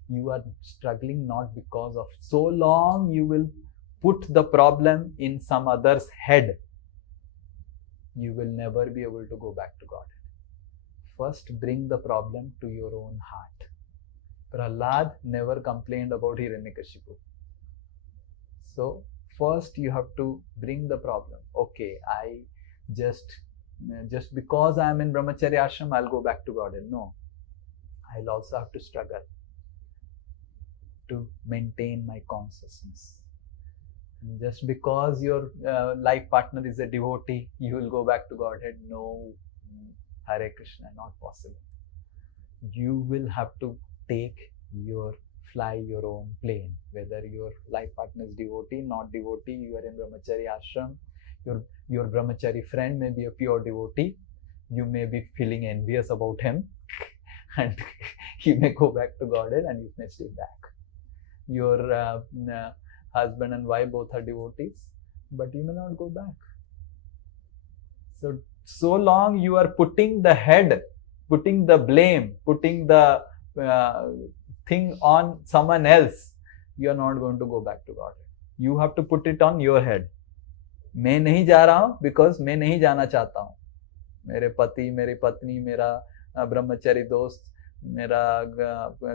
you are struggling not because of so long you will put the problem in some other's head. You will never be able to go back to God. First, bring the problem to your own heart. Prahlad never complained about Hiranyakashipu. So, first you have to bring the problem. Okay, I just because I am in Brahmacharya ashram, I'll go back to God. No, I'll also have to struggle to maintain my consciousness. And just because your life partner is a devotee, you will go back to Godhead. No, Hare Krishna, not possible. You will have to fly your own plane. Whether your life partner is devotee, not devotee, you are in Brahmacharya ashram. Your Brahmachari friend may be a pure devotee. You may be feeling envious about him, and he may go back to Godhead, and you may stay back. Your husband and wife both are devotees, but you may not go back. So long you are putting the head, putting the blame, putting the thing on someone else, you are not going to go back to God. You have to put it on your head. मैं नहीं जा रहा हूँ because मैं नहीं जाना चाहता हूँ. मेरे पति, मेरी पत्नी, मेरा ब्रह्मचारी दोस्त, मेरा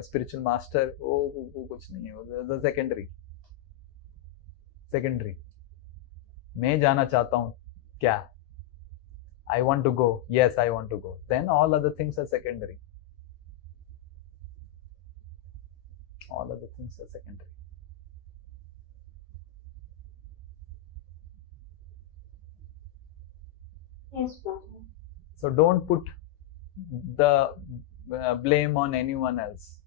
स्पिरिचुअल मास्टर, वो कुछ नहीं है, वो सेकेंडरी. मैं जाना चाहता हूँ क्या? I want to go. Yes, I want to go. Then all other things are secondary. All other things are secondary. Yes, Prabhu. So don't put the blame on anyone else.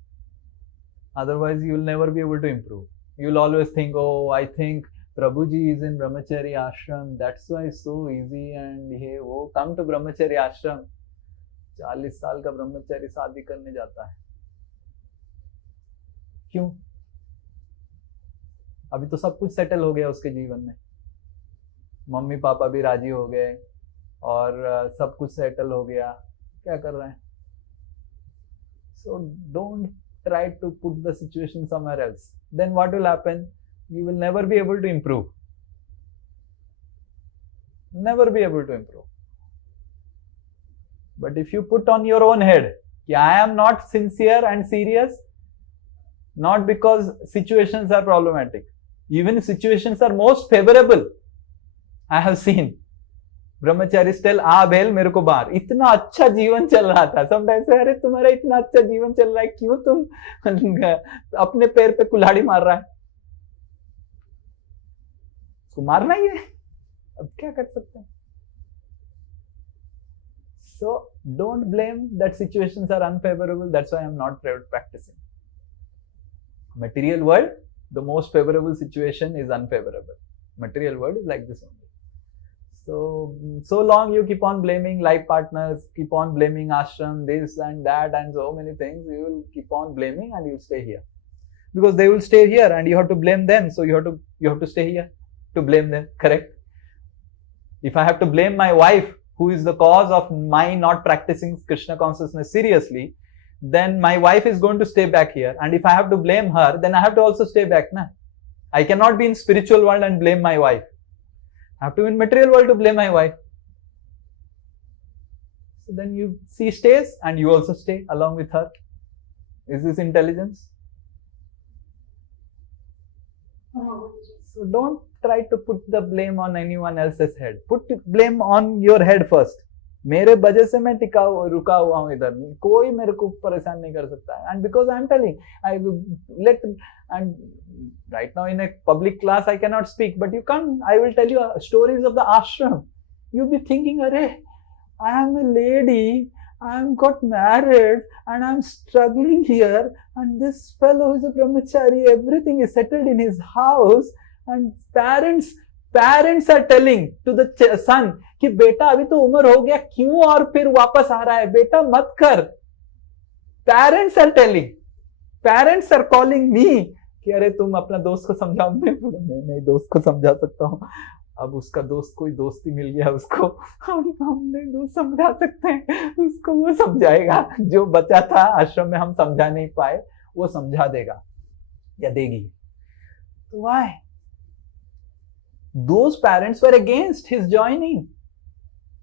Otherwise, you will never be able to improve. You will always think, oh, I think Prabhuji is in Brahmachari Ashram. That's why it's so easy. And hey, oh, come to Brahmachari Ashram. 40 साल का ब्रह्मचारी शादी करने जाता है. क्यों? अभी तो सब कुछ सेटल हो गया उसके जीवन में. मम्मी पापा भी राजी हो गए और सब कुछ सेटल हो गया. क्या कर रहे हैं? So don't try to put the situation somewhere else. Then what will happen? You will never be able to improve. Never be able to improve. But if you put on your own head, I am not sincere and serious, not because situations are problematic. Even situations are most favorable. I have seen Brahmachari tell bell मेरे को बाहर. इतना अच्छा जीवन चल रहा था. Sometimes अरे तुम्हारा इतना अच्छा जीवन चल रहा है, क्यों तुम अपने पैर पे कुल्हाड़ी मार रहा है? उसको मारना ही है. अब क्या कर सकते हैं? So don't blame that situations are unfavorable. That's why I'm not practicing. Material world, the most favorable situation is unfavorable. Material world is like this only. So long you keep on blaming life partners, keep on blaming ashram, this and that and so many things, you will keep on blaming and you will stay here. Because they will stay here and you have to blame them. So you have to stay here to blame them, correct? If I have to blame my wife, who is the cause of my not practicing Krishna consciousness seriously, then my wife is going to stay back here. And if I have to blame her, then I have to also stay back. Na? I cannot be in spiritual world and blame my wife. I have to be in material world to blame my wife. So then she stays and you also stay along with her. Is this intelligence? So don't try to put the blame on anyone else's head. Put blame on your head first. मेरे वजह से मैं रुका हुआ हूँ इधर. कोई मेरे को परेशान नहीं कर सकता है. And because I am telling, and right now in a public class I cannot speak, but you come, I will tell you stories of the ashram. You'll be thinking, arey, I am a lady, I am got married and I am struggling here, and this fellow is a brahmachari, everything is settled in his house, and parents are telling to the son कि बेटा अभी तो उम्र हो गया, क्यों और फिर वापस आ रहा है, बेटा मत कर. Parents are telling, parents are calling me कि अरे तुम अपना दोस्त को समझाओ. मैं नहीं दोस्त को समझा सकता हूँ. अब उसका दोस्त कोई दोस्ती मिल गया उसको, हम नहीं दोस्त समझा सकते हैं उसको, वो समझाएगा. जो बचा था आश्रम में हम समझा नहीं पाए, वो समझा देगा या देगी. तो why? Those parents were against his joining.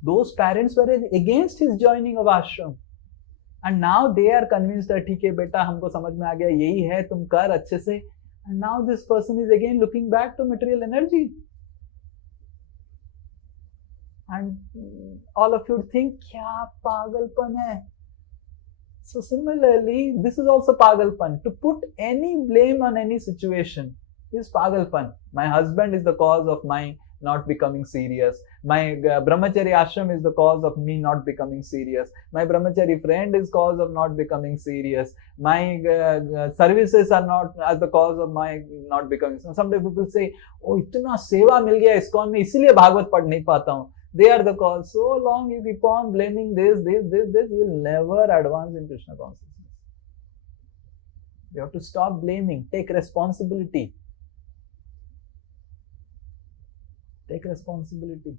Those parents were against his joining of ashram. And now they are convinced that ठीक है बेटा हमको समझ में आ गया, यही है, तुम कर अच्छे से. And now this person is again looking back to material energy. And all of you think, क्या पागलपन है. So similarly, this is also pagalpan. To put any blame on any situation is pagalpan. My husband is the cause of my not becoming serious. My brahmachari ashram is the cause of me not becoming serious. My brahmachari friend is cause of not becoming serious. My services are not as the cause of my not becoming. Some people say, oh, इतना सेवा मिल गया ISKCON में, इसीलिए भागवत पढ़ नहीं पाता हूँ. They are the cause. So long you keep on blaming this, you will never advance in Krishna consciousness. You have to stop blaming. Take responsibility. Take responsibility.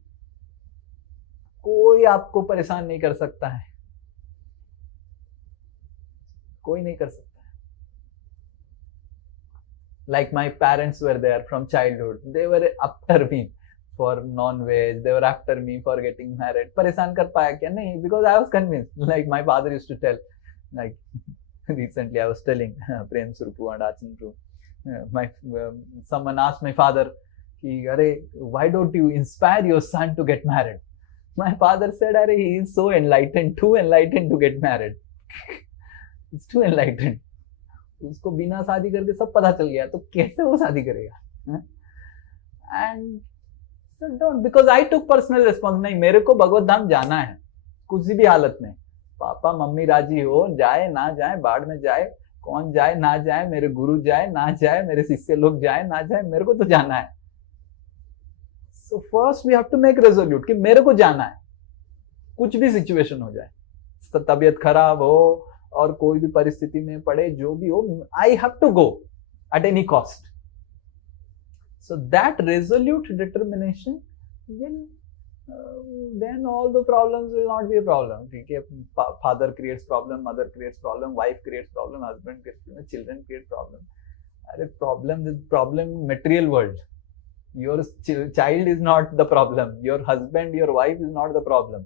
कोई आपको परेशान नहीं कर सकता है, कोई नहीं कर सकता. Like my parents were there from childhood. They were after me for non-veg. They were after me for getting married. परेशान कर पाया क्या? नहीं, because I was convinced. Like my father used to tell. Like recently I was telling Prem Surupu and Achinru. Someone asked my father, why don't you inspire your son to get married? My father said, he is so enlightened, too enlightened to get married. It's too enlightened. उसको बिना शादी करके सब पता चल गया, तो कैसे वो शादी करेगा? And so don't, because I took personal responsibility. नहीं, मेरे को भगवत धाम जाना है किसी भी हालत में. पापा मम्मी राजी हो, जाए ना जाए, बाढ़ में जाए, कौन जाए ना जाए, मेरे गुरु जाए ना जाए, मेरे शिष्य लोग जाए ना जाए, मेरे को तो जाना है. So first we have to make resolute कि मेरे को जाना है, कुछ भी सिचुएशन हो जाए, तबीयत खराब हो और कोई भी परिस्थिति में पड़े, जो भी हो, I have to go at any cost. So that resolute determination will, then all the problems will not be a problem. ठीक है, father creates problem, mother creates problem, wife creates problem, husband creates problem, children create problem. अरे problem material world. Your child is not the problem. Your husband, your wife is not the problem.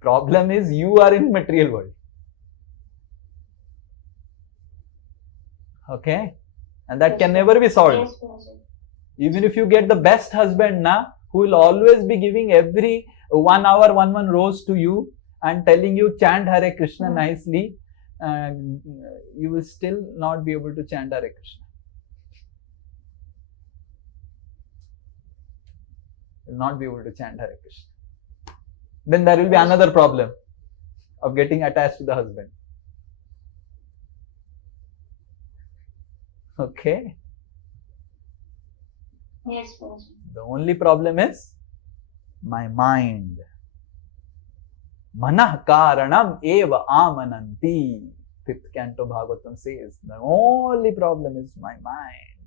Problem is you are in material world. Okay, and that can never be solved. Even if you get the best husband who will always be giving every 1 hour one rose to you and telling you chant Hare Krishna nicely, you will still not be able to chant Hare Krishna. You will not be able to chant Hare Krishna. Then there will be another problem of getting attached to the husband. Okay. Yes, Prabhuji. The only problem is my mind. Manah karanam eva amananti. 5th canto Bhagavatam says, the only problem is my mind.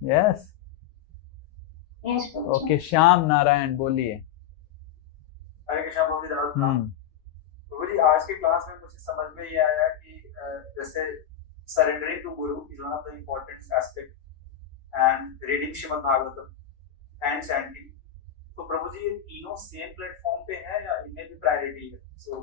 Yes. Yes, Prabhuji. Okay, Shyam Narayan, बोलिए. हरे कृष्णा बोल प्रभु जी, आज की class में मुझे समझ में ये आया कि जैसे surrendering to Guru is one of the important aspect and reading Shrimad Bhagavatam and chanting. तो प्रभु जी, ये तीनों सेम प्लेटफॉर्म पे है या इनमें भी प्रायोरिटी है? सो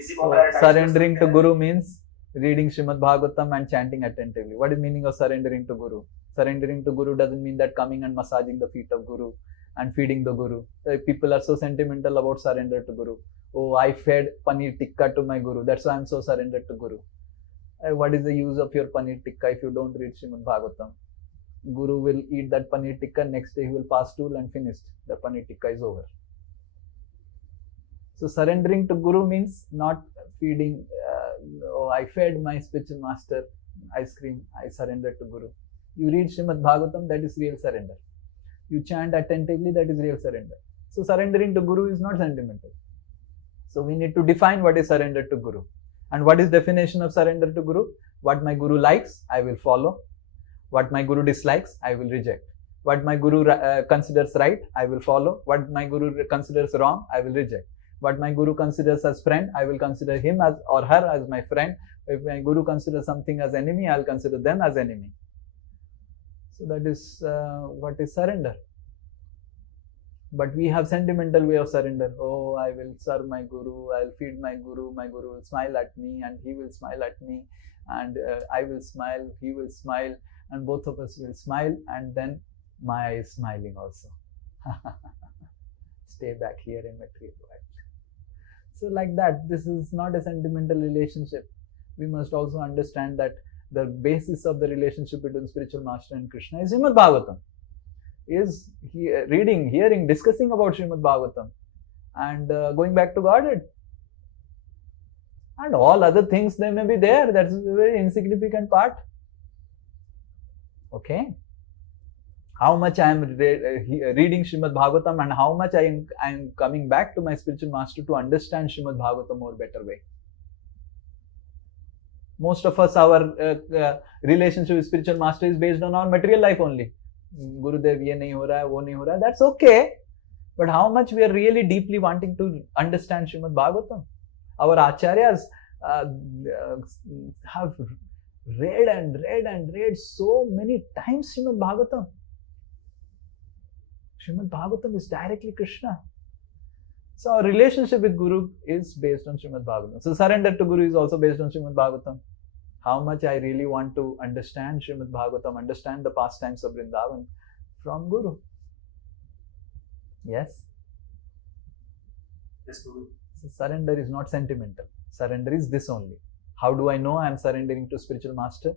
किसी को surrendering to Guru means reading Srimad Bhagavatam and chanting attentively. What is meaning of surrendering to Guru? Surrendering to Guru doesn't mean that coming and massaging the feet of Guru and feeding the Guru. People are so sentimental about surrender to Guru. Oh, I fed paneer tikka to my Guru, that's why I'm so surrendered to Guru. What is the use of your paneer tikka if you don't read Srimad Bhagavatam? Guru will eat that paneer tikka, next day he will pass stool and finished. The paneer tikka is over. So surrendering to Guru means not feeding, I fed my spiritual master ice cream, I surrendered to Guru. You read Srimad Bhagavatam, that is real surrender. You chant attentively, that is real surrender. So surrendering to Guru is not sentimental. So we need to define what is surrender to Guru. And what is definition of surrender to Guru? What my Guru likes, I will follow. What my Guru dislikes, I will reject. What my Guru considers right, I will follow. What my Guru considers wrong, I will reject. What my Guru considers as friend, I will consider him as or her as my friend. If my Guru considers something as enemy, I will consider them as enemy. So that is what is surrender. But we have sentimental way of surrender. Oh, I will serve my Guru, I will feed my Guru will smile at me and he will smile at me, and I will smile, he will smile, and both of us will smile, and then Maya is smiling also. Stay back here in material world. So like that, this is not a sentimental relationship. We must also understand that the basis of the relationship between spiritual master and Krishna is Srimad Bhagavatam. Is reading, hearing, discussing about Srimad Bhagavatam and going back to Godhead. And all other things, they may be there. That's a very insignificant part. Okay. How much I am reading Srimad Bhagavatam and how much I am coming back to my spiritual master to understand Srimad Bhagavatam more better way. Most of us, our relationship with spiritual master is based on our material life only. Gurudev, ye nahi ho raha hai, wo nahi ho raha hai. That's okay. But how much we are really deeply wanting to understand Srimad Bhagavatam? Our acharyas have read and read and read so many times Srimad Bhagavatam. Srimad Bhagavatam is directly Krishna. So our relationship with Guru is based on Srimad Bhagavatam. So surrender to Guru is also based on Srimad Bhagavatam. How much I really want to understand Srimad Bhagavatam, understand the pastimes of Vrindavan from Guru. Yes? Yes, Guru. So surrender is not sentimental. Surrender is this only. How do I know I am surrendering to spiritual master?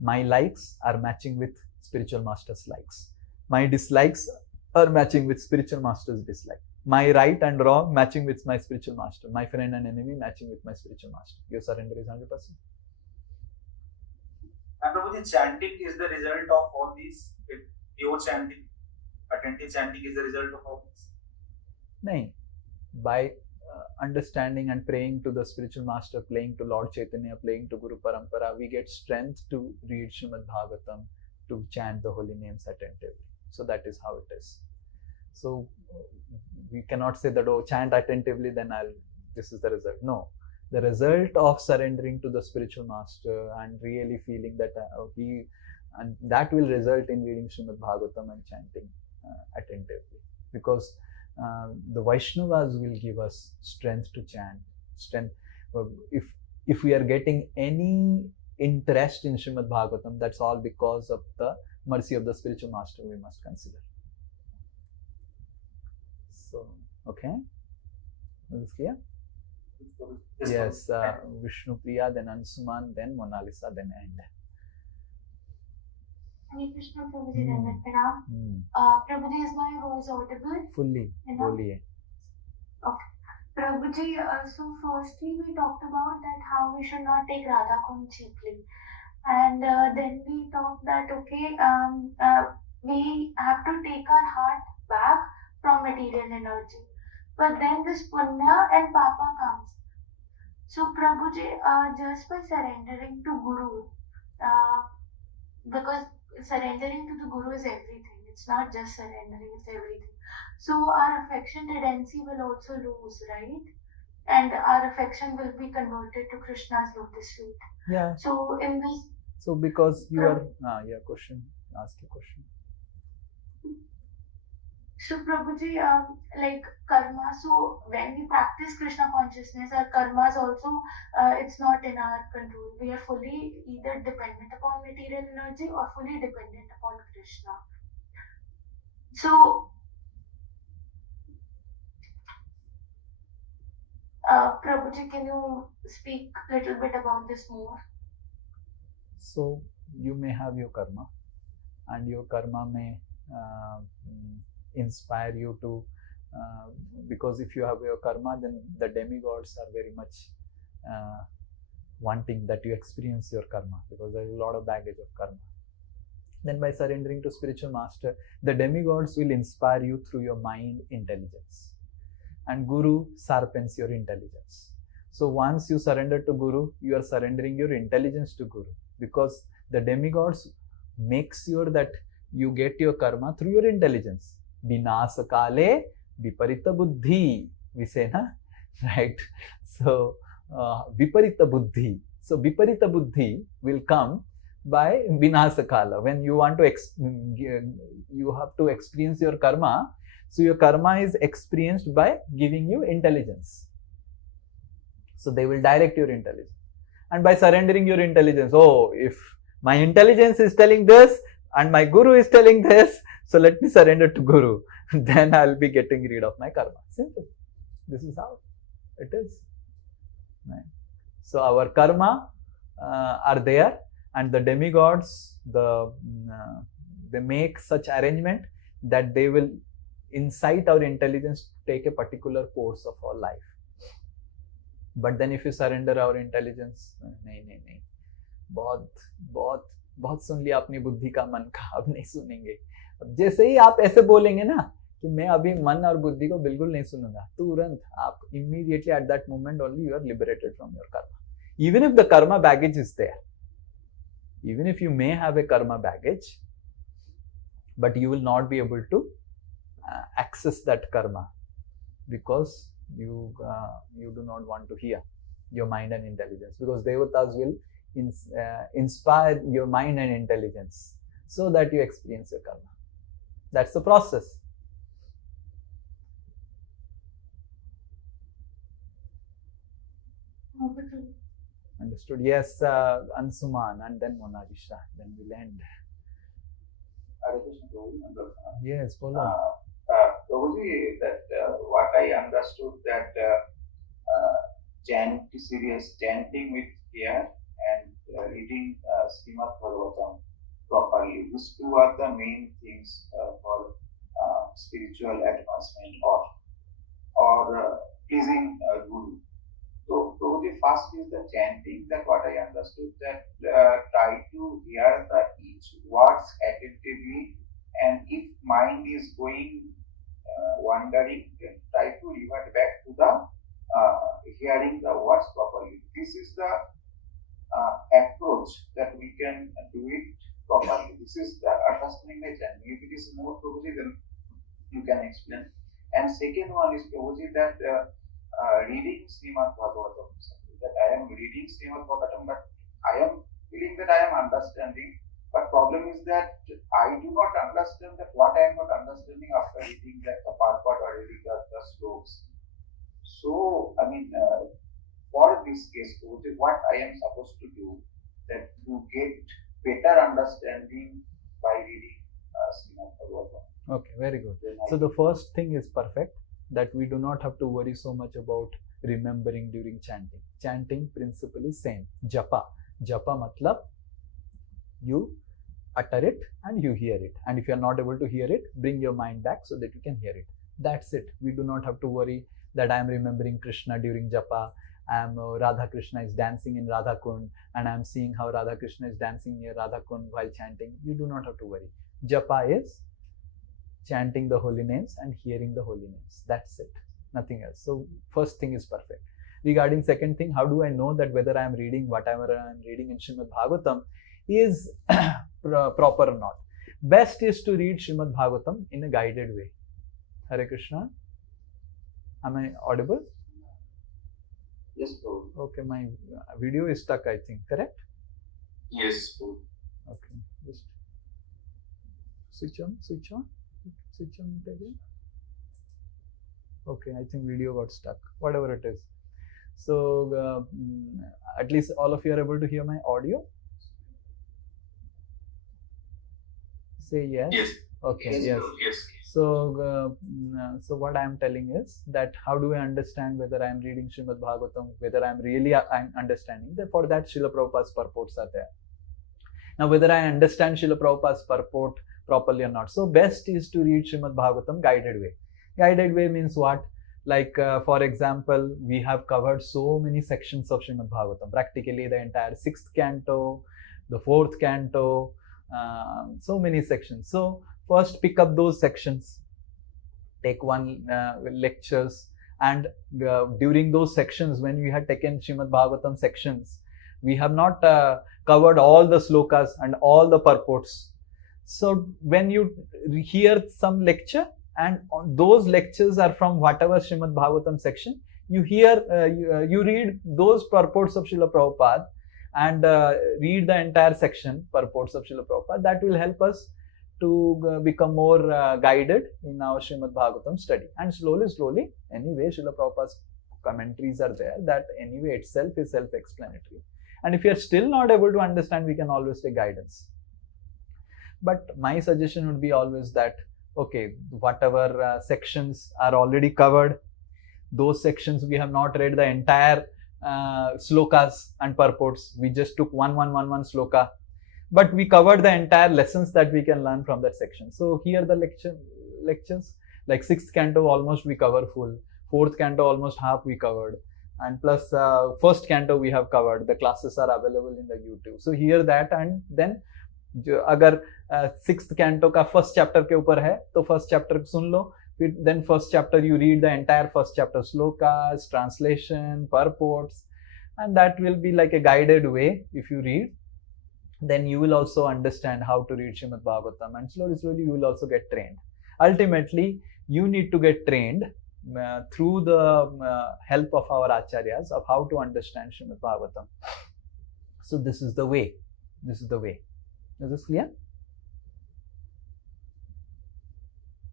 My likes are matching with spiritual master's likes. My dislikes are matching with spiritual master's dislike. My right and wrong matching with my spiritual master. My friend and enemy matching with my spiritual master. Your surrender is 100%. And Prabhuji, chanting is the result of all these. Pure chanting, attentive chanting is the result of all this. Nahin. By understanding and praying to the spiritual master, praying to Lord Chaitanya, praying to Guru Parampara, we get strength to read Srimad Bhagavatam, to chant the holy names attentively. So that is how it is. So we cannot say that, oh, chant attentively, then this is the result. No. The result of surrendering to the spiritual master and really feeling that and that will result in reading Srimad Bhagavatam and chanting attentively. Because the Vaishnavas will give us strength to chant. Strength. If we are getting any interest in Srimad Bhagavatam, that's all because of the mercy of the spiritual master we must consider. So, okay? Is this clear? Yes, Vishnu Priya, then Ansuman, then Mona Lisa, then end. Hare Krishna, Prabhuji, Prabhuji, is my voice audible? Fully, fully. Okay. Prabhuji, so firstly we talked about that how we should not take Radha Kund cheaply. And then we talked that, okay, we have to take our heart back from material energy. But then this punya and papa comes. So Prabhuji, just by surrendering to Guru, because surrendering to the Guru is everything. It's not just surrendering, it's everything. So our affection tendency will also lose, right? And our affection will be converted to Krishna's lotus feet. Yeah. So in this... So because you are... yeah, question. Ask a question. So Prabhuji, like karma, so when we practice Krishna consciousness, our karmas also, it's not in our control. We are fully either dependent upon material energy or fully dependent upon Krishna. So, Prabhuji, can you speak a little bit about this more? So, you may have your karma, and your karma may inspire you to, because if you have your karma, then the demigods are very much wanting that you experience your karma, because there is a lot of baggage of karma. Then by surrendering to spiritual master, the demigods will inspire you through your mind intelligence, and Guru sharpens your intelligence. So once you surrender to Guru, you are surrendering your intelligence to Guru, because the demigods make sure that you get your karma through your intelligence. Vinasakale viparita buddhi, we say, na? Right? So, viparita buddhi. So, viparita buddhi will come by vinasakala. When you want to, you have to experience your karma. So, your karma is experienced by giving you intelligence. So, they will direct your intelligence. And by surrendering your intelligence, oh, if my intelligence is telling this and my Guru is telling this, so let me surrender to Guru. Then I'll be getting rid of my karma. Simple. This is how it is. Right. So our karma are there, and the demigods, they make such arrangement that they will incite our intelligence to take a particular course of our life. But then if you surrender our intelligence, नहीं, बहुत सुन लिया अपनी बुद्धि का मन का, अब नहीं सुनेंगे. अब जैसे ही आप ऐसे बोलेंगे ना कि मैं अभी मन और बुद्धि को बिल्कुल नहीं सुनूंगा, तुरंत आप immediately at that moment only you are liberated from your karma. even if the karma baggage is there, even if you may have a karma baggage, but you will not be able to access that karma because you do not want to hear your mind and intelligence, because devatas will inspire your mind and intelligence so that you experience your karma. That's the process. Understood? Yes, Ansuman, and then Monalisha, then we'll end. Yes, follow. Prabhuji, that what I understood that serious chanting with care and reading Srimad Bhagavatam properly, these two are the main things for spiritual advancement or pleasing Guru. So the first is the chanting, that what I understood, that try to hear the each words attentively, and if mind is going wandering, then try to revert back to the hearing the words properly. This is the approach that we can do it properly. This is the understanding the journey. If it is more Prabhuji, then you can explain. And second one is Prabhuji, that reading Srimad Bhagavatam, that I am reading Srimad Bhagavatam, but I am feeling that I am understanding. But problem is that I do not understand that what I am not understanding after reading that the purport or reading the slokas. So, I mean, for this case, what I am supposed to do, that to get better understanding by reading Srimad Bhagavatam. Okay, very good. So the first thing is perfect, that we do not have to worry so much about remembering during chanting. Chanting principle is same. Japa. Japa matlab you utter it and you hear it. And if you are not able to hear it, bring your mind back so that you can hear it. That's it. We do not have to worry that I am remembering Krishna during Japa. Radha Krishna is dancing in Radha Kund and I am seeing how Radha Krishna is dancing near Radha Kund while chanting. You do not have to worry. Japa is chanting the holy names and hearing the holy names. That's it. Nothing else. So first thing is perfect. Regarding second thing, how do I know that whether I am reading whatever I am reading in Srimad Bhagavatam is proper or not? Best is to read Srimad Bhagavatam in a guided way. Hare Krishna. Am I audible? Yes, Prabhu. Okay, my video is stuck, I think, correct? Yes, Prabhu. Okay, just switch on it again. Okay, I think video got stuck, whatever it is. So at least all of you are able to hear my audio? Say yes. Yes. Okay, yes. Yes. So what I am telling is that how do I understand whether I am reading Srimad Bhagavatam, whether I am really understanding? That for that Srila Prabhupada's purports are there. Now whether I understand Srila Prabhupada's purport properly or not. So best is to read Srimad Bhagavatam guided way. Guided way means what? Like for example, we have covered so many sections of Srimad Bhagavatam, practically the entire 6th canto, the 4th canto, so many sections. So first pick up those sections, take one lectures, and during those sections when we had taken Srimad Bhagavatam sections, we have not covered all the slokas and all the purports. So when you hear some lecture and those lectures are from whatever Srimad Bhagavatam section, you hear, you read those purports of Srila Prabhupada and read the entire section, purports of Srila Prabhupada. That will help us to become more guided in our Srimad Bhagavatam study. And slowly, anyway, Srila Prabhupada's commentaries are there, that anyway itself is self-explanatory. And if you are still not able to understand, we can always take guidance. But my suggestion would be always that, okay, whatever sections are already covered, those sections we have not read the entire slokas and purports. We just took one sloka, but we covered the entire lessons that we can learn from that section. So here the lectures, like 6th canto almost we cover full, 4th canto almost half we covered, and plus 1st canto we have covered. The classes are available in the YouTube. So hear that, and then अगर 6th canto का first chapter के ऊपर है तो first chapter soon low, then first chapter you read the entire first chapter, slokas, translation, purports, and that will be like a guided way. If you read, then you will also understand how to read Srimad Bhagavatam, and slowly you will also get trained. Ultimately, you need to get trained through the help of our acharyas of how to understand Srimad Bhagavatam. So this is the way. This is the way. Is this clear?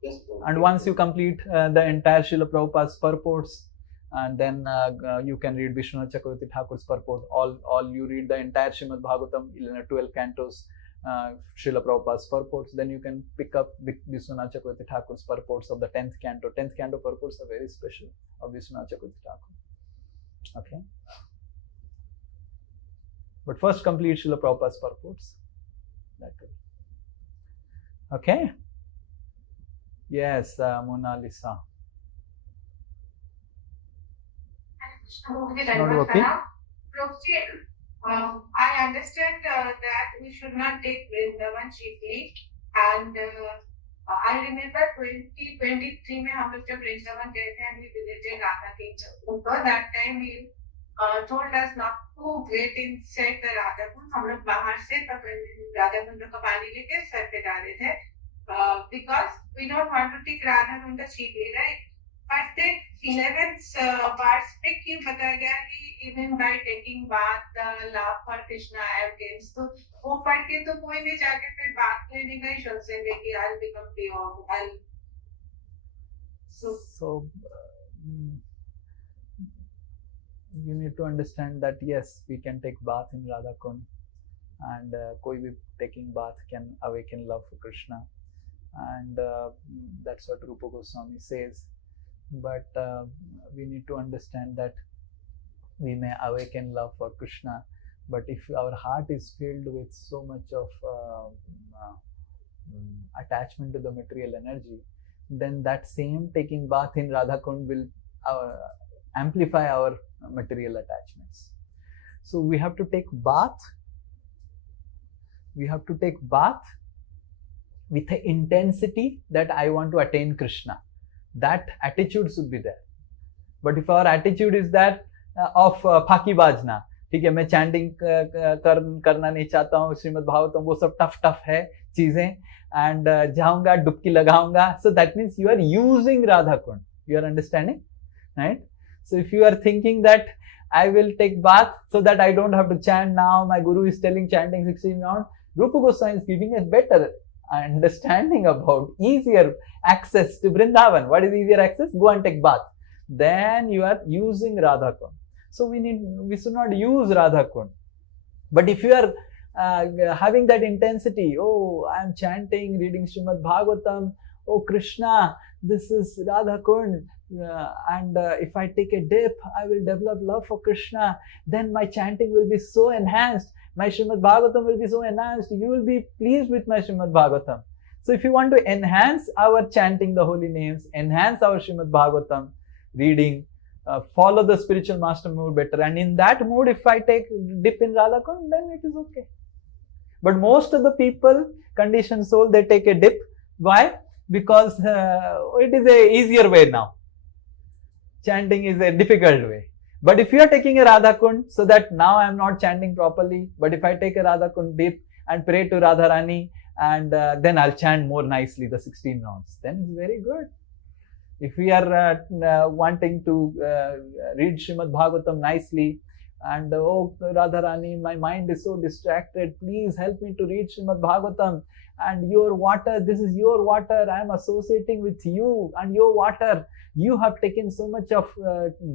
Yes, And once you complete the entire Srila Prabhupada's purports, and then you can read Vishwanath Chakravarti Thakur's purport. All you read the entire Srimad Bhagavatam, 12 cantos, Srila Prabhupada's purports. Then you can pick up Vishwanath Chakravarti Thakur's purports of the 10th canto. 10th canto purports are very special of Vishwanath Chakravarti Thakur. Okay. But first complete Srila Prabhupada's purports. That will. Okay. Yes, Mona Lisa. Not working? I understand that we should not take Vrindavan cheaply, and I remember 2023 में हम लोग जब Vrindavan गए थे and we visited Radha Kunda. That time he told us not to wait inside the Radha Kund. हम लोग बाहर से Radha Kunda का पानी लेके सर पे डाले थे because we don't want to take Radha Kunda cheaply, right? But the 11th verse पे क्यों बताया गया कि even by taking bath the love for Krishna gains, तो वो पढ़ के तो कोई भी जाके फिर बात लेने का ही सोचेंगे कि I'll become pure. So you need to understand that yes, we can take bath in Radha Kund, and koi bhi taking bath can awaken love for Krishna, and that's what Rupa Goswami says. But we need to understand that we may awaken love for Krishna, but if our heart is filled with so much of attachment to the material energy, then that same taking bath in Radha Kund will amplify our material attachments. So we have to take bath. We have to take bath with the intensity that I want to attain Krishna. That attitude should be there. But if our attitude is that of फाकी बाजना, ठीक है, मैं chanting करना नहीं चाहता हूँ, श्रीमद् भागवतम वो सब टफ है चीजें, एंड जाऊंगा डुबकी लगाऊंगा, so that means you are using Radha Kund. You are understanding, right? So if you are thinking that I will take bath so that I don't have to chant now, my guru is telling chanting 16 rounds, Rupa Goswami is giving a better understanding about easier access to Vrindavan. What is easier access? Go and take bath. Then you are using Radha Kund. So we should not use Radha Kund. But if you are having that intensity, oh, I am chanting, reading Srimad Bhagavatam, oh Krishna, this is Radha Kund, and if I take a dip, I will develop love for Krishna, then my chanting will be so enhanced, my Srimad Bhagavatam will be so enhanced, you will be pleased with my Srimad Bhagavatam. So if you want to enhance our chanting the holy names, enhance our Srimad Bhagavatam reading, follow the spiritual master mood better, and in that mood, if I take dip in Radha Kund, then it is okay. But most of the people, conditioned soul, they take a dip. Why? Because it is a easier way now. Chanting is a difficult way. But if you are taking a Radha Kund, so that now I am not chanting properly, but if I take a Radha Kund dip and pray to Radharani, and then I'll chant more nicely the 16 rounds, then it's very good. If we are wanting to read Srimad Bhagavatam nicely, and oh Radharani, my mind is so distracted, please help me to read Srimad Bhagavatam, and your water, this is your water, I am associating with you and your water, you have taken so much of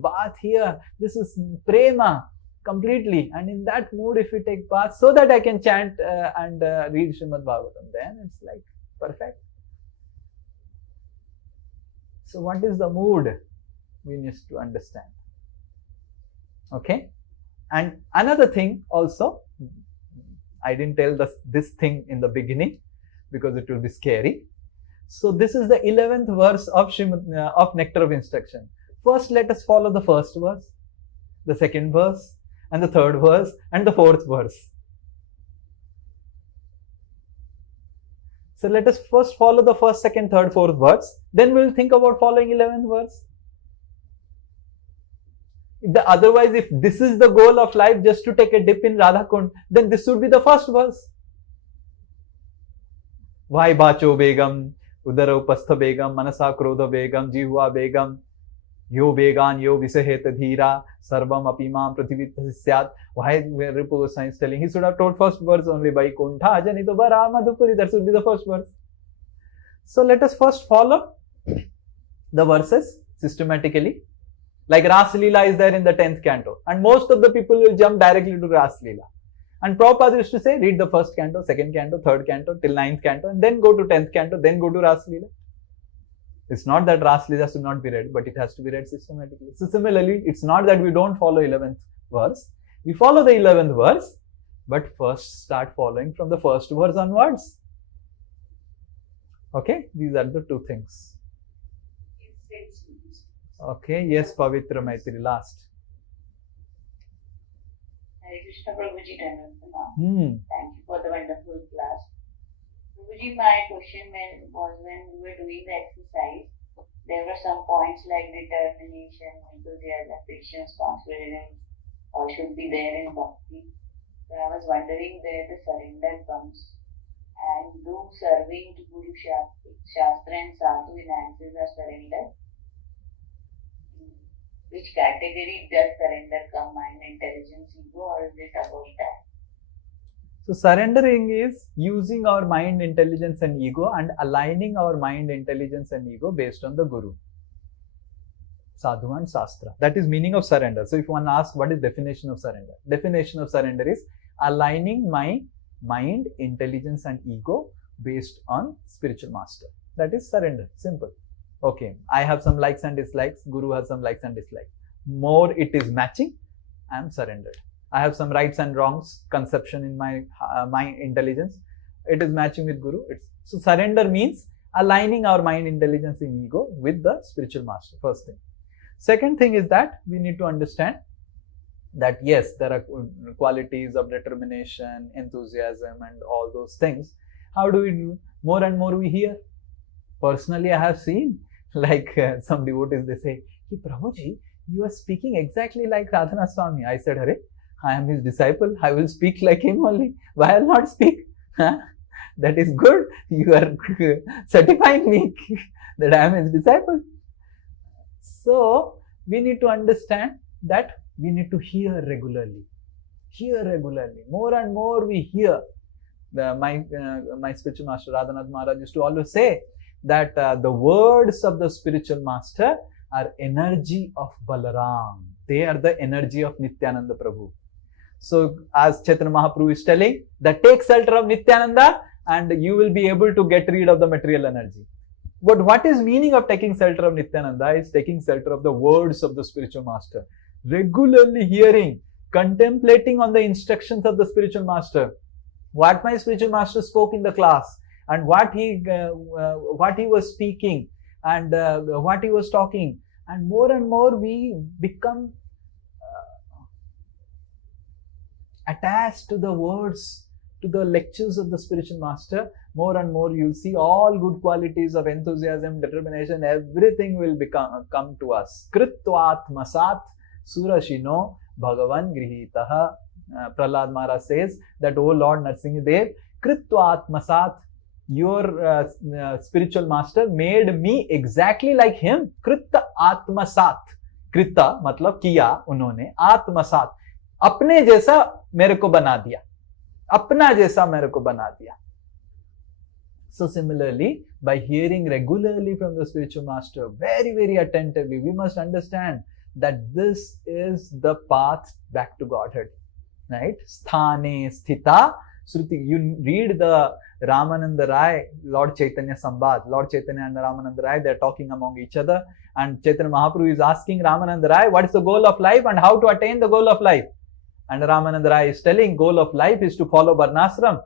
bath here, this is prema completely, and in that mood if you take bath so that I can chant and read Srimad Bhagavatam, then it's like perfect. So what is the mood we need to understand? Okay. And another thing also, I didn't tell this thing in the beginning because it will be scary. So this is the 11th verse of Nectar of Instruction. First, let us follow the first verse, the second verse, and the third verse, and the fourth verse. So let us first follow the first, second, third, fourth verse. Then we will think about following 11th verse. Otherwise, if this is the goal of life, just to take a dip in Radha Kund, then this would be the first verse. Vai bacho begam, udara upastha begam, manasa krodha begam, jihva begam, yo vegan, yo visaheta dhira, sarvam apimam prativita syat. Why Rupa Goswami is telling? He should have told first verse only, by Kuntha janito bara madhupuri. That should be the first verse. So let us first follow the verses systematically. Like Ras Leela is there in the 10th canto, and most of the people will jump directly to Ras Leela. And Prabhupada used to say, read the first canto, second canto, third canto, till 9th canto, and then go to 10th canto, then go to Ras Leela. It's not that Ras Leela should not be read, but it has to be read systematically. So similarly, it's not that we don't follow 11th verse. We follow the 11th verse, but first start following from the first verse onwards. Okay, these are the two things. Okay, yes, Pavitra Maitri, last. Hare Krishna Prabhuji, thank you for the wonderful class. Prabhuji, my question was when we were doing the exercise, there were some points like determination, enthusiasm, patience, confidence, should be there in Bhakti. So I was wondering where the surrender comes, and do serving to Guru Shastra and Sadhu enhances our surrender? Which category does surrender come, mind, intelligence, ego, or is it about that? So surrendering is using our mind, intelligence and ego and aligning our mind, intelligence and ego based on the Guru, Sadhu and Sastra. That is meaning of surrender. So if one asks what is definition of surrender? Definition of surrender is aligning my mind, intelligence and ego based on spiritual master. That is surrender. Simple. Okay, I have some likes and dislikes, Guru has some likes and dislikes. More it is matching, I am surrendered. I have some rights and wrongs, conception in my intelligence, it is matching with Guru. So surrender means aligning our mind, intelligence and ego with the spiritual master, first thing. Second thing is that we need to understand that yes, there are qualities of determination, enthusiasm and all those things. How do we do? More and more we hear. Personally, I have seen like some devotees, they say, hey, Prabhuji, you are speaking exactly like Radhana Swami. I said, Hare, I am his disciple. I will speak like him only. Why I'll not speak? That is good. You are certifying me that I am his disciple. So we need to understand that we need to hear regularly. Hear regularly. More and more we hear. My spiritual master Radhanath Maharaj used to always say that the words of the spiritual master are energy of Balaram. They are the energy of Nityananda Prabhu. So as Chaitanya Mahaprabhu is telling, that take shelter of Nityananda and you will be able to get rid of the material energy. But what is meaning of taking shelter of Nityananda is taking shelter of the words of the spiritual master. Regularly hearing, contemplating on the instructions of the spiritual master. What my spiritual master spoke in the class and what he was speaking and what he was talking, and more we become attached to the words, to the lectures of the spiritual master. More and more you'll see all good qualities of enthusiasm, determination, everything will come to us. Kritvatmasat surashino bhagavan grihitaha. Prahlad Maharaj says that, O Lord Narsingadev, Kritvatmasat, your spiritual master made me exactly like him. Krita Atmasat. Krita matlab kiya unhone, Atmasat. अपने जैसा मेरे को बना दिया, अपना जैसा मेरे को बना दिया. So similarly, by hearing regularly from the spiritual master, very, very attentively, we must understand that this is the path back to Godhead. Right? Sthane sthita Shruti. You read the Ramananda Rai, Lord Chaitanya Sambad. Lord Chaitanya and Ramananda Rai, they are talking among each other. And Chaitanya Mahaprabhu is asking Ramananda Rai, what is the goal of life and how to attain the goal of life? And Ramananda Rai is telling, goal of life is to follow Varnashram.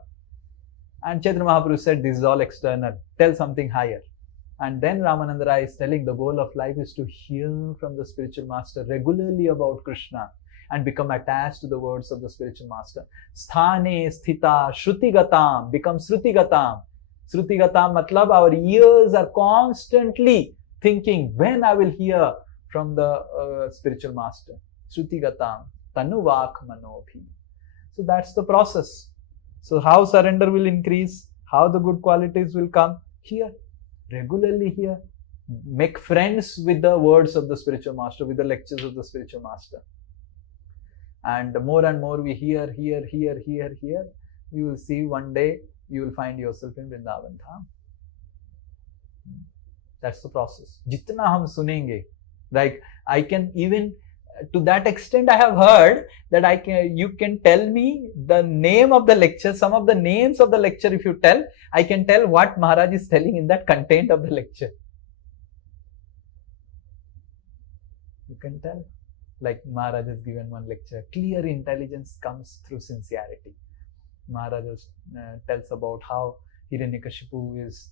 And Chaitanya Mahaprabhu said, this is all external. Tell something higher. And then Ramananda Rai is telling, the goal of life is to hear from the spiritual master regularly about Krishna and become attached to the words of the spiritual master. Sthane sthita Shrutigatam, become Shrutigatam. Shrutigatam matlab our ears are constantly thinking when I will hear from the spiritual master. Shrutigatam Tanuvak Manobhi. So that's the process. So how surrender will increase, how the good qualities will come? Here, regularly here. Make friends with the words of the spiritual master, with the lectures of the spiritual master. And the more and more we hear, you will see one day you will find yourself in Vrindavan Dham. That's the process. Jitna hum sunenge, like I can even, to that extent I have heard that you can tell me the name of the lecture, some of the names of the lecture. If you tell, I can tell what Maharaj is telling in that content of the lecture. You can tell. Like Maharaj has given one lecture, clear intelligence comes through sincerity. Maharaj tells about how Hiranyakashipu is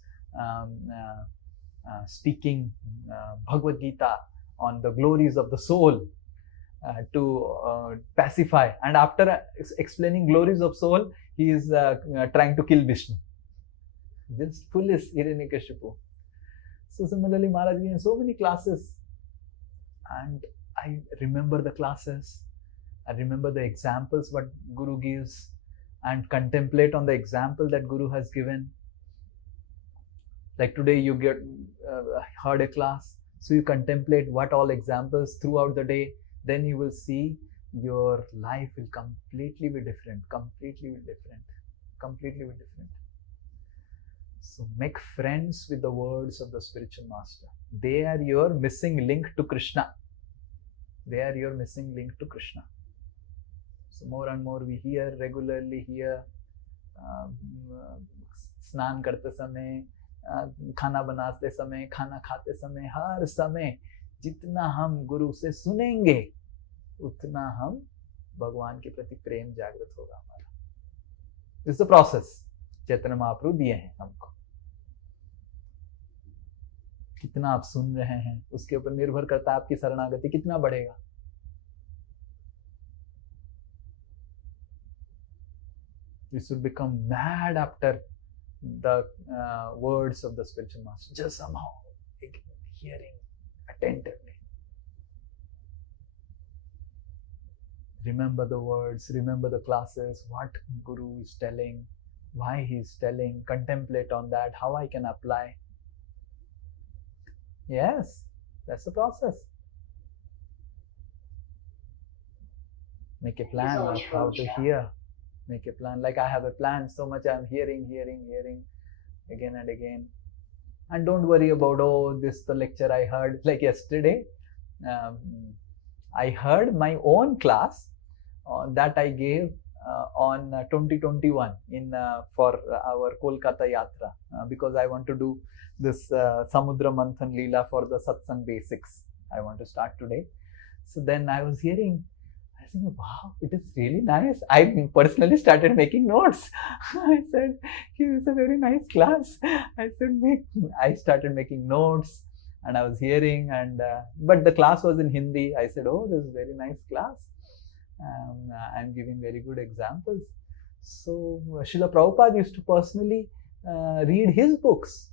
speaking Bhagavad Gita on the glories of the soul to pacify, and after explaining glories of soul, he is trying to kill Vishnu. Just foolish Hiranyakashipu. So similarly, Maharaj given so many classes, and I remember the classes, I remember the examples what Guru gives, and contemplate on the example that Guru has given. Like today you get heard a class, so you contemplate what all examples throughout the day, then you will see your life will completely be different, completely be different, completely be different. So make friends with the words of the spiritual master. They are your missing link to Krishna. They are your missing link to Krishna. So more and more we hear, regularly hear, स्नान करते समय, खाना बनाते समय, खाना खाते समय, हर समय जितना हम गुरु से सुनेंगे उतना हम भगवान के प्रति प्रेम जागृत होगा हमारा. This the process Chaitanya Mahaprabhu दिए हैं हमको. कितना आप सुन रहे हैं उसके ऊपर निर्भर करता है आपकी शरणागति कितना बढ़ेगा. You should become mad after the words of the spiritual master, just somehow hearing attentively. Remember the words, remember the classes, what Guru is telling, why he is telling, contemplate on that, how I can apply. Yes, that's the process. Make a plan of how to hear. Make a plan. Like I have a plan, so much I am hearing again and again. And don't worry about, oh, this the lecture I heard. Like yesterday, I heard my own class that I gave on 2021 for our Kolkata Yatra, because I want to do this Samudra Manthan Leela for the Satsang basics. I want to start today. So then I was hearing, I said, wow, it is really nice. I personally started making notes. I said, it's a very nice class. I started making notes and I was hearing, and but the class was in Hindi. I said, oh, this is a very nice class. I'm giving very good examples. So Srila Prabhupada used to personally read his books.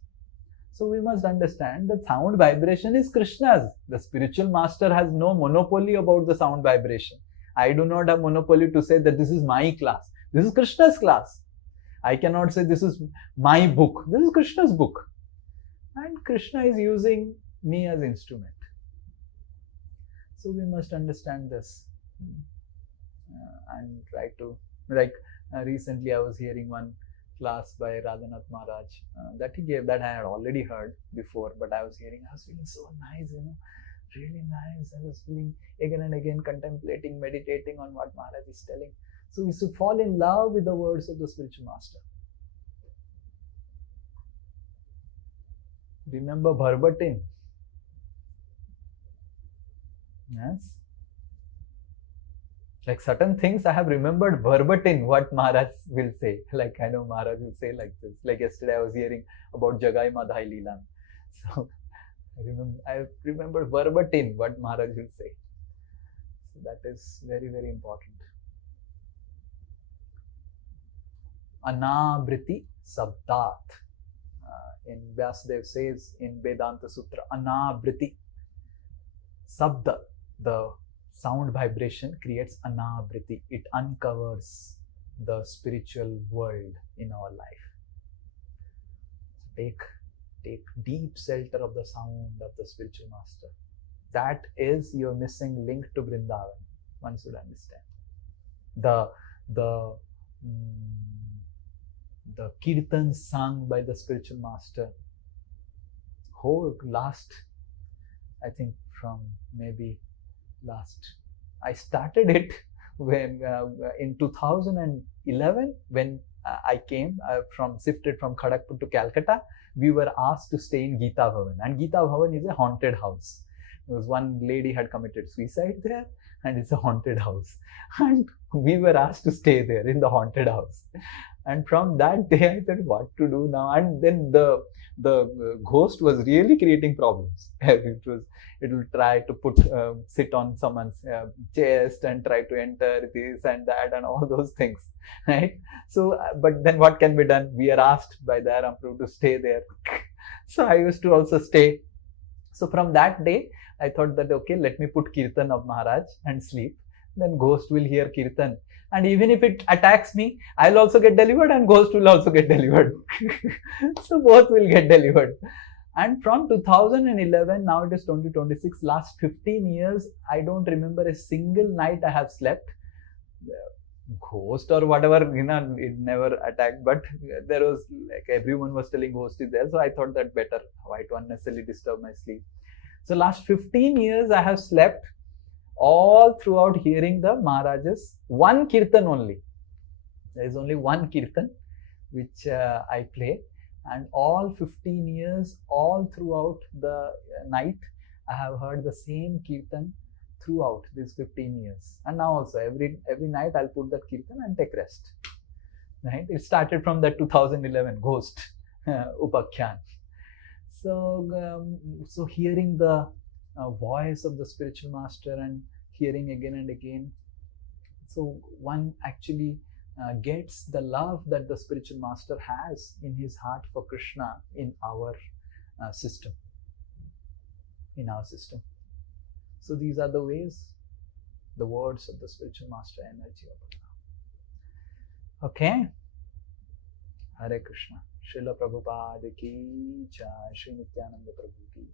So we must understand that sound vibration is Krishna's. The spiritual master has no monopoly about the sound vibration. I do not have monopoly to say that this is my class. This is Krishna's class. I cannot say this is my book. This is Krishna's book. And Krishna is using me as instrument. So we must understand this. And try to, like recently I was hearing one class by Radhanath Maharaj that he gave, that I had already heard before, but I was hearing, I was feeling so nice, really nice. I was feeling again and again, contemplating, meditating on what Maharaj is telling. So we should fall in love with the words of the spiritual master. Remember verbatim. Yes. Like certain things I have remembered verbatim what Maharaj will say. Like I know Maharaj will say like this. Like yesterday I was hearing about Jagai Madhai Leela. So I remember verbatim what Maharaj will say. So that is very, very important. Anabriti Sabdat. In Vyasadev says in Vedanta Sutra, Anabriti Sabda, the sound vibration creates anavriti. It uncovers the spiritual world in our life. Take deep shelter of the sound of the spiritual master. That is your missing link to Vrindavan. One should understand. The kirtan sung by the spiritual master. Whole last, I think from maybe last, I started it when in 2011 when I came shifted from Kharagpur to Calcutta. We were asked to stay in Gita Bhavan, and Gita Bhavan is a haunted house. There was one lady had committed suicide there, and it's a haunted house, and we were asked to stay there in the haunted house. And from that day I said, what to do now? And then the ghost was really creating problems. It will try to sit on someone's chest and try to enter this and that and all those things, right? So but then what can be done? We are asked by the Emperor to stay there. So I used to also stay. So from that day I thought that, okay, let me put Kirtan of Maharaj and sleep. Then ghost will hear Kirtan, and even if it attacks me, I'll also get delivered and ghost will also get delivered. So both will get delivered. And from 2011, now it is 2026, last 15 years, I don't remember a single night I have slept. Ghost or whatever, it never attacked, but there was like everyone was telling ghost is there. So I thought that better, why to unnecessarily disturb my sleep. So last 15 years I have slept all throughout hearing the Maharaj's one kirtan only. There is only one kirtan which I play, and all 15 years, all throughout the night, I have heard the same kirtan throughout these 15 years. And now also every night I'll put that kirtan and take rest. Right? It started from that 2011 ghost Upakhyan. So hearing the voice of the spiritual master and hearing again and again, so one actually gets the love that the spiritual master has in his heart for Krishna in our system. So these are the ways, the words of the spiritual master energy of Allah. Okay? Hare Krishna. Srila Prabhupada ki jai, Sri Nityananda Prabhu ki